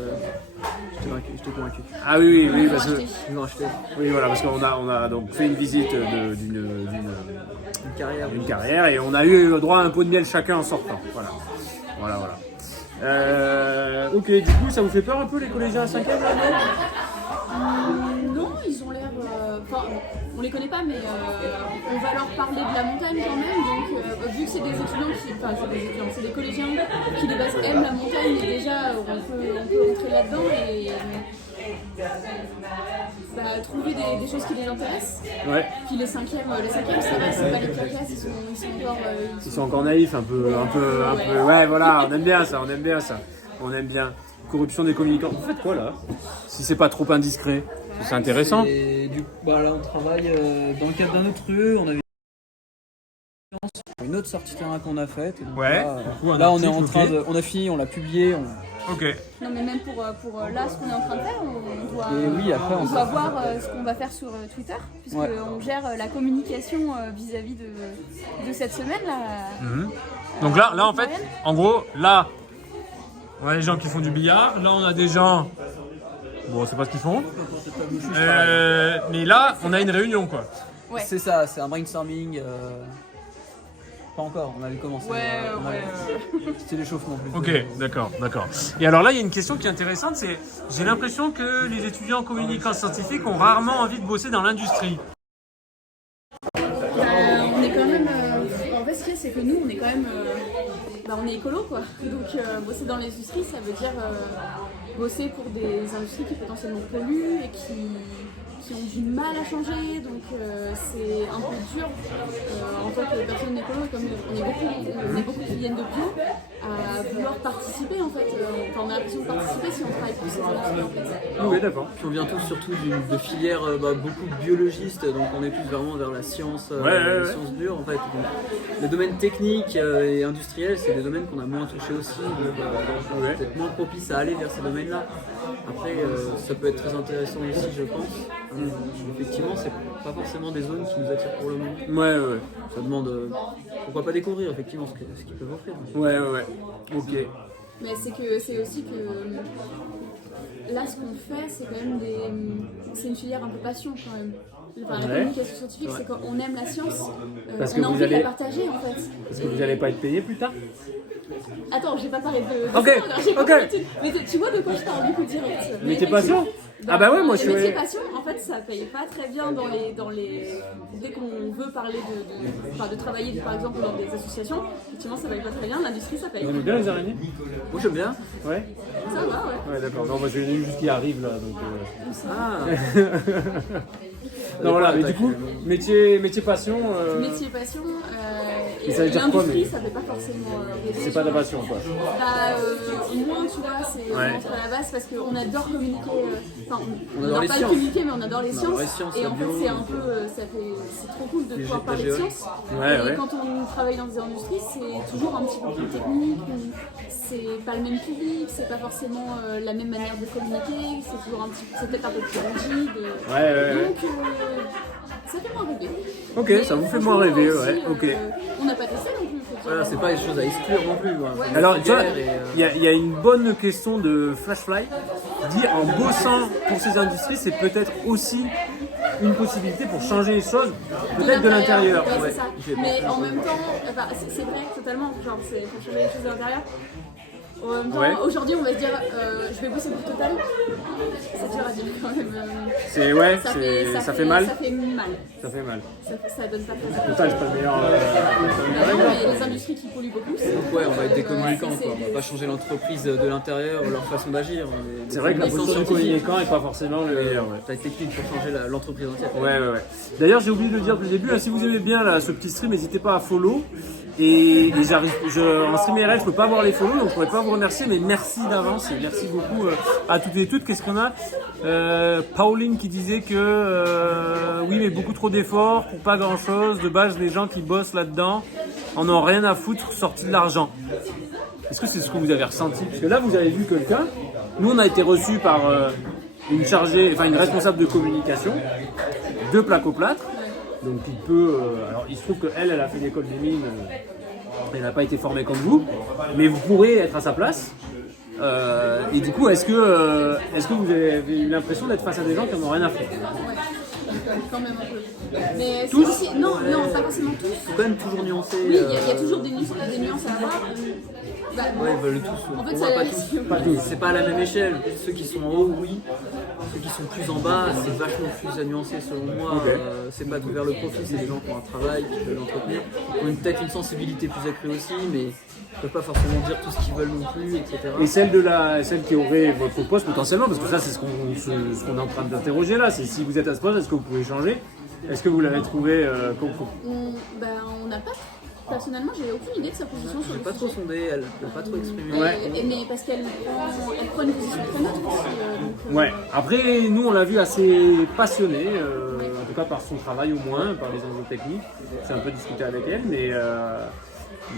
J'étais convaincu. Ah oui, parce que... Ils l'ont acheté. Oui, voilà, parce qu'on a donc fait une visite d'une carrière et on a eu le droit à un pot de miel chacun en sortant. Voilà. Ok, du coup, ça vous fait peur un peu les collégiens à 5e là, non? Non, ils ont l'air. Enfin, on les connaît pas, mais on va leur parler de la montagne quand même. Donc, vu que c'est des étudiants c'est des collégiens qui de base aiment la montagne, et déjà on peut rentrer là-dedans et trouver des choses qui les intéressent. Ouais. Puis les cinquièmes, ça va, c'est pas les classes, ils sont encore naïfs, un peu. Ouais, voilà, on aime bien ça. corruption des communicants. Vous faites quoi là? Si c'est pas trop indiscret, c'est intéressant. Là, on travaille dans le cadre d'un autre rue. On avait une autre sortie terrain qu'on a faite. Et donc là, on est en train de. On a fini, on l'a publié. Ok. Non mais même pour là ce qu'on est en train de faire, on doit, Et oui, après, on doit voir ce qu'on va faire sur Twitter, puisqu'on gère la communication vis-à-vis de cette semaine là. Donc là en fait, en gros, là, on a des gens qui font du billard, là on a des gens, bon on sait pas ce qu'ils font, mais là on a une réunion quoi. Ouais. C'est ça, c'est un brainstorming. Pas encore, on avait commencé. C'était l'échauffement plus. Ok, d'accord. Et alors là, il y a une question qui est intéressante, c'est j'ai l'impression que les étudiants en communication scientifique ont rarement envie de bosser dans l'industrie. On est quand même. En fait, ce qu'il y a, c'est que nous, on est quand même. On est écolo quoi. Donc, bosser dans l'industrie, ça veut dire bosser pour des industries qui potentiellement polluent et qui ont du mal à changer, donc c'est un peu dur en tant que personne écolo, comme on est beaucoup qui viennent de bio, à vouloir participer en fait. On a l'impression de participer si on travaille pour ces industries en fait. Oui, d'accord. Puis on vient tous surtout de filières beaucoup de biologistes, donc on est plus vraiment vers la science, la science dure en fait. Donc, les domaines techniques et industriels, c'est des domaines qu'on a moins touchés aussi, donc peut-être moins propices à aller vers ces domaines-là. Après, ça peut être très intéressant aussi, je pense. Effectivement, c'est pas forcément des zones qui nous attirent pour le moment. Ouais. Ça demande pourquoi pas découvrir effectivement ce qu'ils peuvent offrir. Ouais. Ok. Mais c'est aussi que là, ce qu'on fait, c'est quand même c'est une filière un peu passion quand même. Enfin, la communication scientifique, c'est quand on aime la science, on a envie de la partager en fait. Parce que vous n'allez pas être payé plus tard? Attends, j'ai pas parlé de Ok, ça, j'ai pas ok. parlé de- Mais tu vois de quoi je parle du coup direct. Mais t'es patient? Ah bah ouais, moi je suis. Le métier passion, en fait, ça paye pas très bien dès qu'on veut parler de travailler par exemple dans des associations. Effectivement, ça paye pas très bien. L'industrie, ça paye. Vous aimez bien les araignées? Moi j'aime bien. Ouais. Ça va, ouais. Ouais, d'accord. Non, moi j'ai eu juste qui arrive là, donc. Ah. Non voilà, mais du coup, métier passion. Métier passion. Et ça veut dire quoi, l'industrie, mais ça fait pas forcément rêver. c'est pas de la passion quoi. Moi, tu vois, c'est entre la base parce qu'on adore communiquer. On adore les pas sciences. communiquer, mais on adore les sciences. les sciences, Et la en fait, bio. c'est un peu, c'est trop cool de pouvoir parler de géorie. sciences. Ouais. Et quand on travaille dans des industries, c'est toujours un petit peu plus technique. C'est pas le même public, c'est pas forcément la même manière de communiquer. C'est toujours c'est peut-être un peu plus rigide. Ouais. Donc, ça fait moins rêver. Ok, Mais ça vous fait franchement, moins rêver, aussi, ouais. Ok. On n'a pas testé non plus. faut dire. Voilà, c'est pas des choses à exclure non plus. Quoi. Ouais. Alors, tu vois, Guerre et, il y a une bonne question de Flashfly qui dit en bossant pour ces industries, c'est peut-être aussi une possibilité pour changer les choses, peut-être de l'intérieur. Ouais, Ouais. c'est ça. Mais en même temps, c'est vrai totalement, genre c'est pour changer les choses de l'intérieur. En même temps, Ouais. aujourd'hui on va se dire je vais bosser pour Total. C'est dur à dire quand même. Ça fait mal. Ça fait mal. Ça fait mal. Ça donne pas très Total, c'est pas le meilleur. les industries qui polluent beaucoup. Donc ouais, on va être des communicants, quoi. On va pas changer l'entreprise de l'intérieur, leur façon d'agir. C'est vrai que la position du communicant n'est pas forcément le meilleur. Ouais. La technique pour changer l'entreprise entière. Ouais. D'ailleurs, j'ai oublié de le dire depuis le début, hein, si vous aimez bien là, ce petit stream, n'hésitez pas à follow. Et en stream IRL, je peux pas voir les follow, donc je pourrais pas vous remercier, mais merci d'avance et merci beaucoup à toutes et toutes. Qu'est-ce qu'on a Pauline qui disait que oui, mais beaucoup trop d'efforts pour pas grand-chose. De base, les gens qui bossent là-dedans en ont rien à foutre, sortis de l'argent. Est-ce que c'est ce que vous avez ressenti? Parce que là, vous avez vu quelqu'un. Nous, on a été reçus par une responsable de communication de Placoplâtre. Donc il peut. Alors il se trouve qu'elle a fait l'école des mines. Elle n'a pas été formée comme vous, mais vous pourrez être à sa place. Et du coup, est-ce que vous avez eu l'impression d'être face à des gens qui n'en ont rien à foutre? Quand même un peu. Mais Tous aussi, non, pas forcément tous. Il faut quand même toujours nuancer. Oui, il y a toujours des nuances à avoir. Ouais, ils veulent tous. En fait, Pour moi, ça- pas tous. C'est pas à la même échelle. Ceux qui sont en haut, oui. Ceux qui sont plus en bas, c'est vachement plus à nuancer selon moi. Ok. C'est pas tout vers le profit, c'est des gens qui ont un travail, qui veulent l'entretenir, qui ont peut-être une sensibilité plus accrue aussi, mais ils peuvent pas forcément dire tout ce qu'ils veulent non plus, etc. Et celle qui aurait votre poste potentiellement, parce que ça c'est ce qu'on est en train d'interroger là, c'est si vous êtes à ce poste, est-ce que vous pouvez changer? Est-ce que vous l'avez trouvé On n'a pas Personnellement, j'ai aucune idée de sa position sur J'ai le pas trop sujet. sondé, elle peut pas trop exprimer. Mais parce qu'elle prend une position très neutre aussi. Ouais. Après, nous, on l'a vu assez passionné, en tout cas par son travail au moins, par les enjeux techniques. C'est un peu discuté avec elle,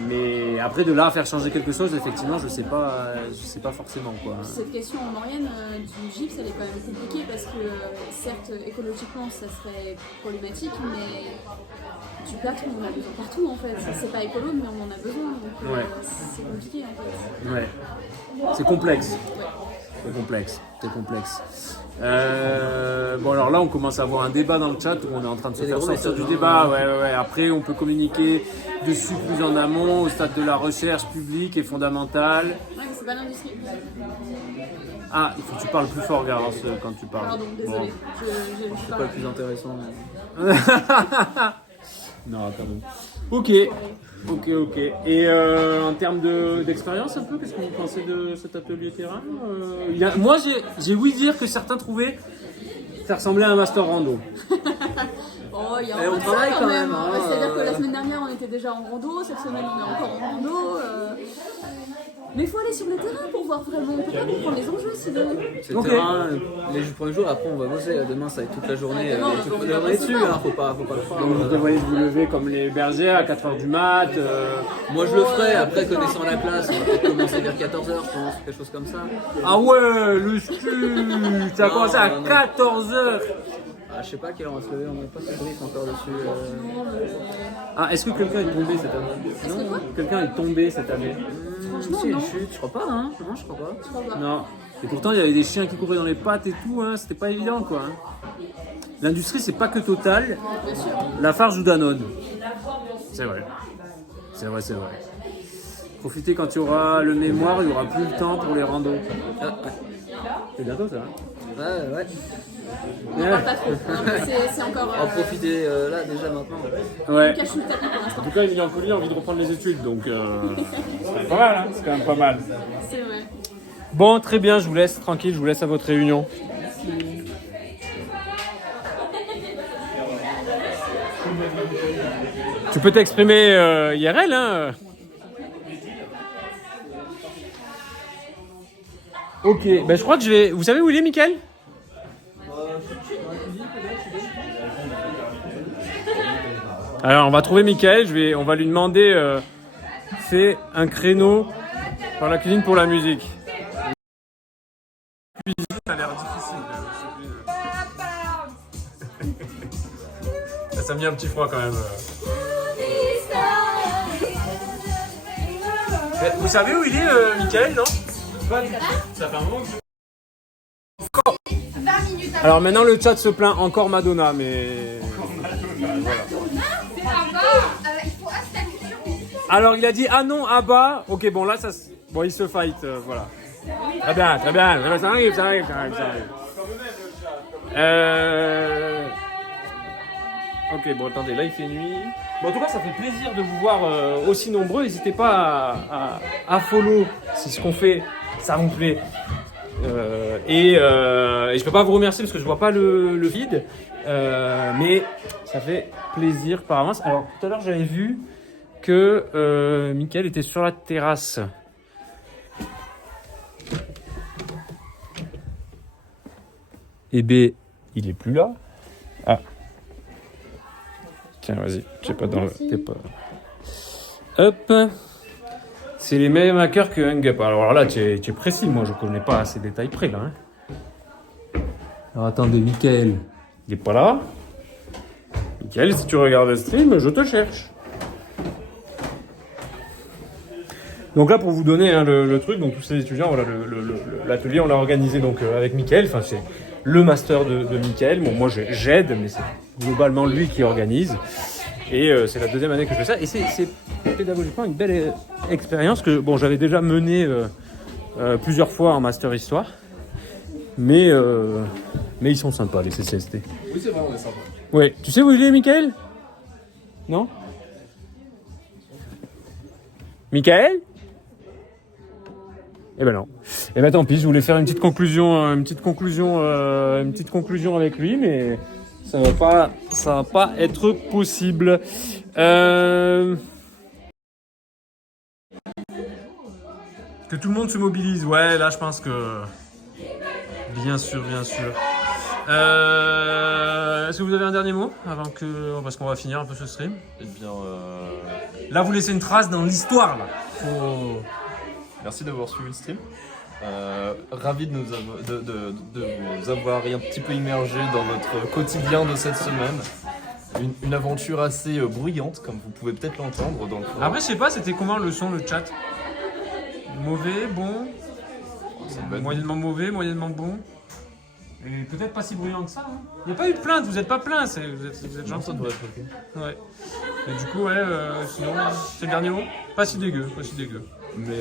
mais après de là à faire changer quelque chose, effectivement, je sais pas forcément quoi. Cette question en moyenne du gypse, elle est quand même compliquée parce que certes, écologiquement, ça serait problématique, mais du plâtre, on en a besoin partout en fait. C'est pas écolo, mais on en a besoin, donc c'est compliqué en fait. Ouais. C'est complexe. Ouais. C'est complexe. Bon alors là on commence à avoir un débat dans le chat où on est en train de se faire sortir du débat. Ouais. Après on peut communiquer dessus plus en amont au stade de la recherche publique et fondamentale. Ouais, mais c'est pas l'industrie. Ah, il faut que tu parles plus fort Garance quand tu parles. Pardon, désolé. Bon. C'est pas le plus intéressant. Non, quand même. Ok. Et en termes d'expérience un peu, qu'est-ce que vous pensez de cet atelier terrain Moi, j'ai ouï dire que certains trouvaient que ça ressemblait à un master rando. Oh, il y a on un peu de travaille ça quand même, hein. C'est-à-dire que la semaine dernière, on était déjà en rando, cette semaine, on est encore en rando. Mais il faut aller sur le terrain pour voir vraiment. On peut pas comprendre les enjeux sinon. C'est le terrain, les premiers jours, après on va bosser. Demain, ça va être toute la journée. Toute la journée dessus, hein, faut pas le faire. Donc vous devriez vous lever comme les bergers à 4h du mat. Moi je le ferai, après connaissant la classe, on va peut-être commencer vers 14h, je pense, quelque chose comme ça. Ah ouais, le stu ça a commencé à 14h. Ah, je sais pas à quelle heure on va se lever, on n'a pas fait de brief encore dessus. Ah, est-ce que quelqu'un est tombé cette année? Est-ce que quoi? Quelqu'un est tombé cette année? Franchement, C'est non. une chute, je crois pas, hein. Non, je crois pas. Je crois pas. Non. Et pourtant, il y avait des chiens qui couraient dans les pattes et tout, hein. C'était pas évident, quoi. Hein. L'industrie, c'est pas que Total. Bien sûr. Lafarge ou Danone. C'est vrai. Profitez quand il y aura le mémoire, il y aura plus le temps pour les randos. Ah, ouais. C'est bientôt, ça. Hein. Ouais. On n'en parle pas trop. C'est encore. En profiter là déjà maintenant. Ouais. On cache sous le tapis pour l'instant. En tout cas, Emilien Collier a envie de reprendre les études, donc c'est quand même pas mal, hein. C'est quand même pas mal. C'est vrai. Bon, très bien, je vous laisse tranquille, je vous laisse à votre réunion. Tu peux t'exprimer IRL, hein. Ok, ben je crois que je vais... Vous savez où il est, Mickaël? Alors, on va trouver Mickaël, on va lui demander... c'est un créneau dans la cuisine pour la musique. La cuisine a l'air difficile. Ça me met un petit froid quand même. Mais vous savez où il est, Mickaël, non? Pas du tout. Ça fait un moment que... Encore. 20 minutes. Alors maintenant le chat se plaint encore Madonna, mais... Voilà. C'est là-bas. Il faut Astallusion. Alors il a dit ah non, Abba. Ok, bon là ça... Bon, il se fight, voilà. Très bien. Ça arrive. Ok, bon attendez, là il fait nuit. Bon, en tout cas, ça fait plaisir de vous voir aussi nombreux. N'hésitez pas à follow si ce qu'on fait, ça vous plaît. Et je peux pas vous remercier parce que je vois pas le feed, mais ça fait plaisir par avance. Alors, tout à l'heure, j'avais vu que Mickaël était sur la terrasse. Eh bien, il est plus là. Ah. Tiens, vas-y, j'ai pas dans le... T'es pas... Hop. C'est les mêmes hackers que Hang-Up. Alors là, tu es précis, moi je connais pas ces détails près là. Hein. Alors attendez, Mickaël, il est pas là. Mickaël, si tu regardes le stream, je te cherche. Donc là, pour vous donner hein, le truc, donc tous ces étudiants, voilà, l'atelier, on l'a organisé donc avec Mickaël. Enfin, c'est le master de Mickaël. Bon, moi, j'aide, mais c'est globalement lui qui organise. Et c'est la deuxième année que je fais ça. Et c'est pédagogiquement une belle expérience que bon, j'avais déjà menée plusieurs fois en master histoire. Mais ils sont sympas, les CCST. Oui, c'est vrai, on est sympa. Ouais. Tu sais où il est, Mickaël? Non? Mickaël? Eh ben non. Eh ben tant pis, je voulais faire une petite conclusion avec lui, mais ça va pas être possible. Que tout le monde se mobilise. Ouais, là, je pense que... Bien sûr, bien sûr. Est-ce que vous avez un dernier mot avant que... Parce qu'on va finir un peu ce stream. Eh bien, Là, vous laissez une trace dans l'histoire, là. Faut... merci d'avoir suivi le stream. Ravi de vous avoir un petit peu immergé dans notre quotidien de cette semaine. Une aventure assez bruyante, comme vous pouvez peut-être l'entendre dans le fond. Après, je sais pas, c'était comment le son, le chat? Mauvais, bon? Moyennement mauvais, moyennement bon? Et peut-être pas si bruyant que ça. Hein. Il n'y a pas eu de plainte, vous êtes pas plaint, vous êtes gentil. Ça devrait être ok. Ouais. Et du coup, ouais, sinon, c'est le dernier mot? Pas si dégueu, pas si dégueu. Mais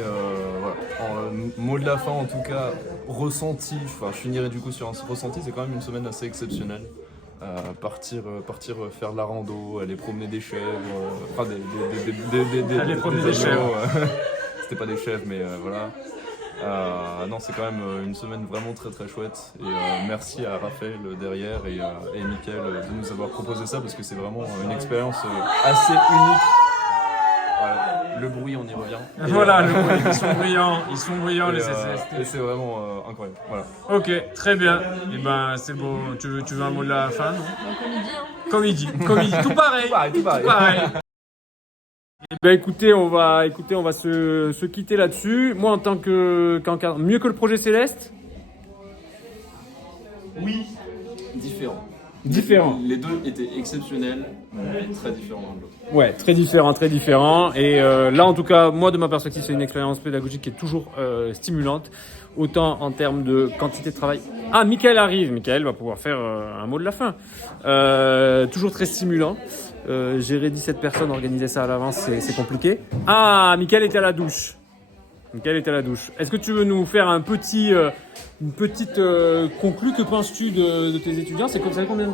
voilà, mot de la fin en tout cas, ressenti, enfin je finirai du coup sur un ressenti, c'est quand même une semaine assez exceptionnelle. Partir faire de la rando, aller promener des chèvres, enfin aller promener des chèvres. C'était pas des chèvres mais voilà. Non, c'est quand même une semaine vraiment très très chouette et merci à Raphaël derrière et Mickaël de nous avoir proposé ça parce que c'est vraiment une expérience assez unique. Voilà, le bruit, on y revient. Et voilà, le bruit, ils sont bruyants les SST. Et c'est vraiment incroyable. Voilà. Ok, très bien. Et ben c'est bon. Tu veux un mot de la fin, non? Comme il dit, tout pareil. Tout pareil. Eh ben écoutez, on va se quitter là-dessus. Moi en tant qu'encadreur, mieux que le projet Céleste? Oui. Différent. Les deux étaient exceptionnels, mais très différents l'un de l'autre. Ouais, très différent. Et là, en tout cas, moi, de ma perspective, c'est une expérience pédagogique qui est toujours stimulante, autant en termes de quantité de travail. Ah, Mickaël arrive. Mickaël va pouvoir faire un mot de la fin. Toujours très stimulant. Gérer 17 personnes, organiser ça à l'avance, c'est compliqué. Ah, Mickaël était à la douche. Est-ce que tu veux nous faire une petite conclue? Que penses-tu de tes étudiants? C'est combien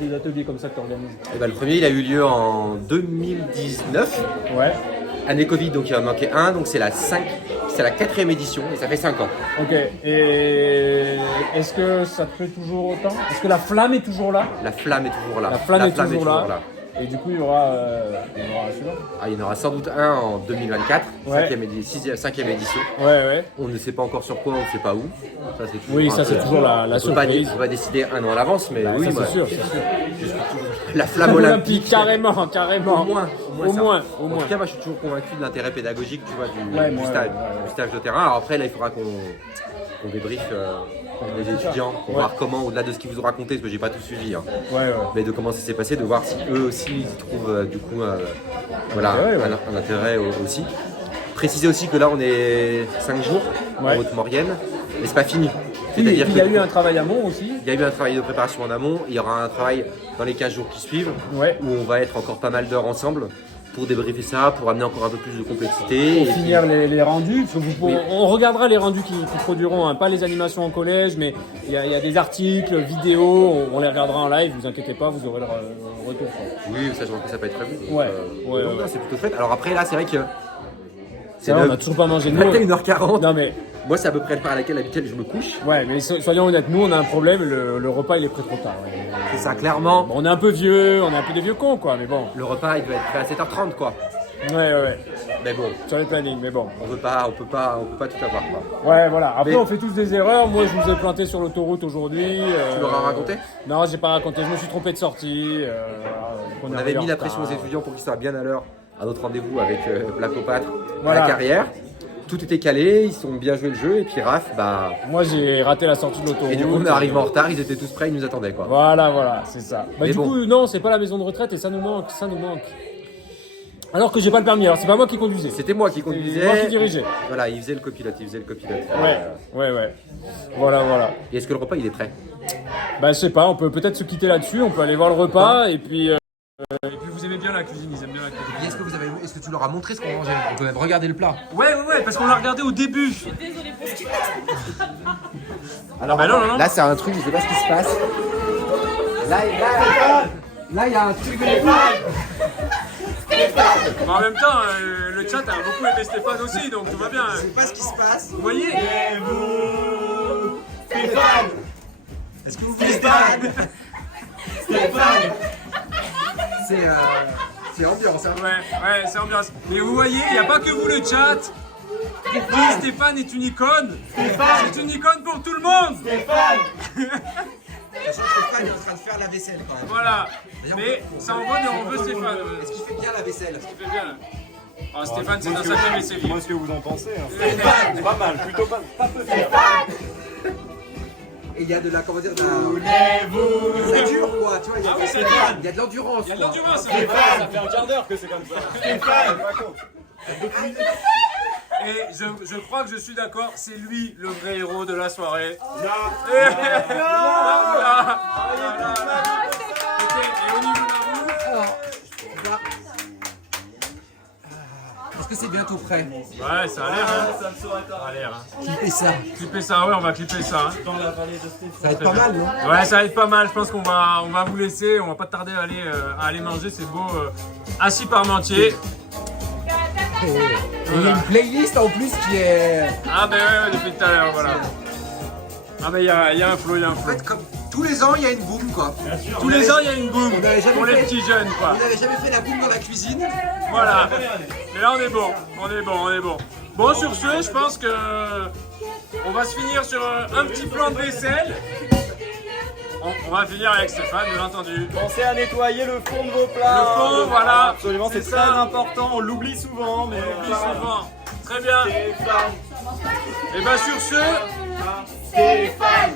d'ateliers comme ça que tu organises? Et le premier, il a eu lieu en 2019. Ouais. Année Covid, donc il en manquait un, donc c'est la 4e édition et ça fait 5 ans. Ok, et est-ce que ça te plaît toujours autant? Est-ce que la flamme est toujours là? La flamme est toujours là. La flamme est toujours là. Et du coup, il y aura un suivant. Ah, il y en aura sans doute un en 2024, ouais. 5e édition. Ouais. On ne sait pas encore sur quoi, on ne sait pas où. Ça, c'est toujours c'est toujours la surprise. On va décider un an à l'avance, mais oui, ça, c'est sûr. Je suis toujours la flamme olympique. Carrément. Au moins. En tout cas, moi, je suis toujours convaincu de l'intérêt pédagogique, tu vois, du stage de terrain. Alors après, là, il faudra qu'on débriefe les étudiants pour voir comment, au-delà de ce qu'ils vous ont raconté, parce que j'ai pas tout suivi, hein, mais de comment ça s'est passé, de voir si eux aussi ils trouvent du coup un intérêt aussi. Préciser aussi que là on est 5 jours en Haute-Maurienne, mais c'est pas fini. C'est-à-dire qu'il y a eu un travail amont aussi. Il y a eu un travail de préparation en amont, il y aura un travail dans les 15 jours qui suivent, où on va être encore pas mal d'heures ensemble pour débriefer ça, pour amener encore un peu plus de complexité. Pour finir les rendus, parce que on regardera les rendus qui produiront, hein, pas les animations en collège, mais il y a des articles, vidéos, on les regardera en live, vous inquiétez pas, vous aurez le retour. Oui, ça je vois que ça peut être très bien. Ouais. C'est plutôt chouette. Alors après là, c'est vrai que... on a toujours pas mangé de nous. 1h40. Non mais... Moi, c'est à peu près le part à laquelle je me couche. Ouais, mais soyons honnêtes, nous on a un problème, le repas il est prêt trop tard. C'est ça, clairement. Bon, on est un peu vieux, on est un peu des vieux cons quoi, mais bon. Le repas il doit être prêt à 7h30 quoi. Ouais. Mais bon. Sur les plannings, mais bon. On peut pas tout avoir quoi. Ouais, voilà. Après, on fait tous des erreurs. Moi, je vous ai planté sur l'autoroute aujourd'hui. Tu leur as raconté? Non, j'ai pas raconté. Je me suis trompé de sortie. On avait mis la pression aux étudiants pour qu'ils soient bien à l'heure à notre rendez-vous avec la Copâtre à la carrière. Tout était calé, ils ont bien joué le jeu et puis Raph, moi j'ai raté la sortie de l'autoroute. Et du coup on est arrivé en retard, ils étaient tous prêts, ils nous attendaient quoi. Voilà, c'est ça. Du coup non, c'est pas la maison de retraite et ça nous manque. Alors que j'ai pas le permis, alors c'est pas moi qui conduisais. C'était moi qui conduisais. C'est moi qui dirigeais. Voilà, il faisait le copilote. Ouais. Voilà. Et est-ce que le repas il est prêt? Je sais pas, on peut peut-être se quitter là-dessus, on peut aller voir le repas et puis vous aimez bien la cuisine, ils aiment bien la cuisine. Est-ce que tu leur as montré ce qu'on mangeait? On peut même regarder le plat. Ouais, parce qu'on l'a regardé au début. Je suis désolée pour ce qu'il Alors non. Là c'est un truc, je sais pas ce qui se passe. Là il y a un truc de Mais en même temps, le chat a beaucoup aimé Stéphane aussi, donc tout va bien. Je sais pas ce qui se passe. Vous voyez? Stéphane! Est-ce que vous voulez Stéphane? C'est ambiance. Hein. Ouais, c'est ambiance. Mais vous voyez, il n'y a pas que vous le chat. Oui, Stéphane est une icône. C'est une icône pour tout le monde. Sachant que Stéphane est en train de faire la vaisselle quand même. Voilà. D'ailleurs, Mais ça envoie et on veut Stéphane. Est-ce qu'il fait bien la vaisselle? Il fait bien là. Ah, Stéphane, c'est un sacré vaisselier. Moi, ce que vous en pensez hein. Pas mal, plutôt pas peu. Et il y a de la, comment dire, de la... Ça dure quoi, tu vois, il y a de l'endurance. Il y a de l'endurance. Ça fait un quart d'heure que c'est comme ça. Stéphane. Et je crois que je suis d'accord, c'est lui le vrai héros de la soirée. Ok, et au niveau de la roue. Alors, est-ce que c'est bientôt prêt? Ouais, ça a l'air. Hein. Ça a l'air. Hein. Clipper ça. Clipper ça, ouais, on va clipper ça. Hein. Ça va être pas mal, non? Ouais, ça va être pas mal. Je pense qu'on va vous laisser. On va pas tarder à aller manger. C'est beau. Assis Parmentier. Et il y a une playlist en plus qui est... Ah ben ouais, depuis tout à l'heure, voilà. Ah ben il y a un flow, il y a un En flow. fait, comme tous les ans, il y a une boom, quoi. Tous les ans, il y a une boom On n'avait jamais pour les fait- petits jeunes, quoi. On n'avait jamais fait la boom dans la cuisine. Voilà. Mais là, on est bon. On est bon. Bon, sur ce, je pense que on va se finir sur un petit plan de vaisselle. On va finir avec Stéphane, bien entendu. Pensez à nettoyer le fond de vos plats. Le fond, voilà. Absolument, c'est C'est très ça. important. On l'oublie souvent, mais On oublie souvent. Très bien. Et ben sur ce, Stéphane,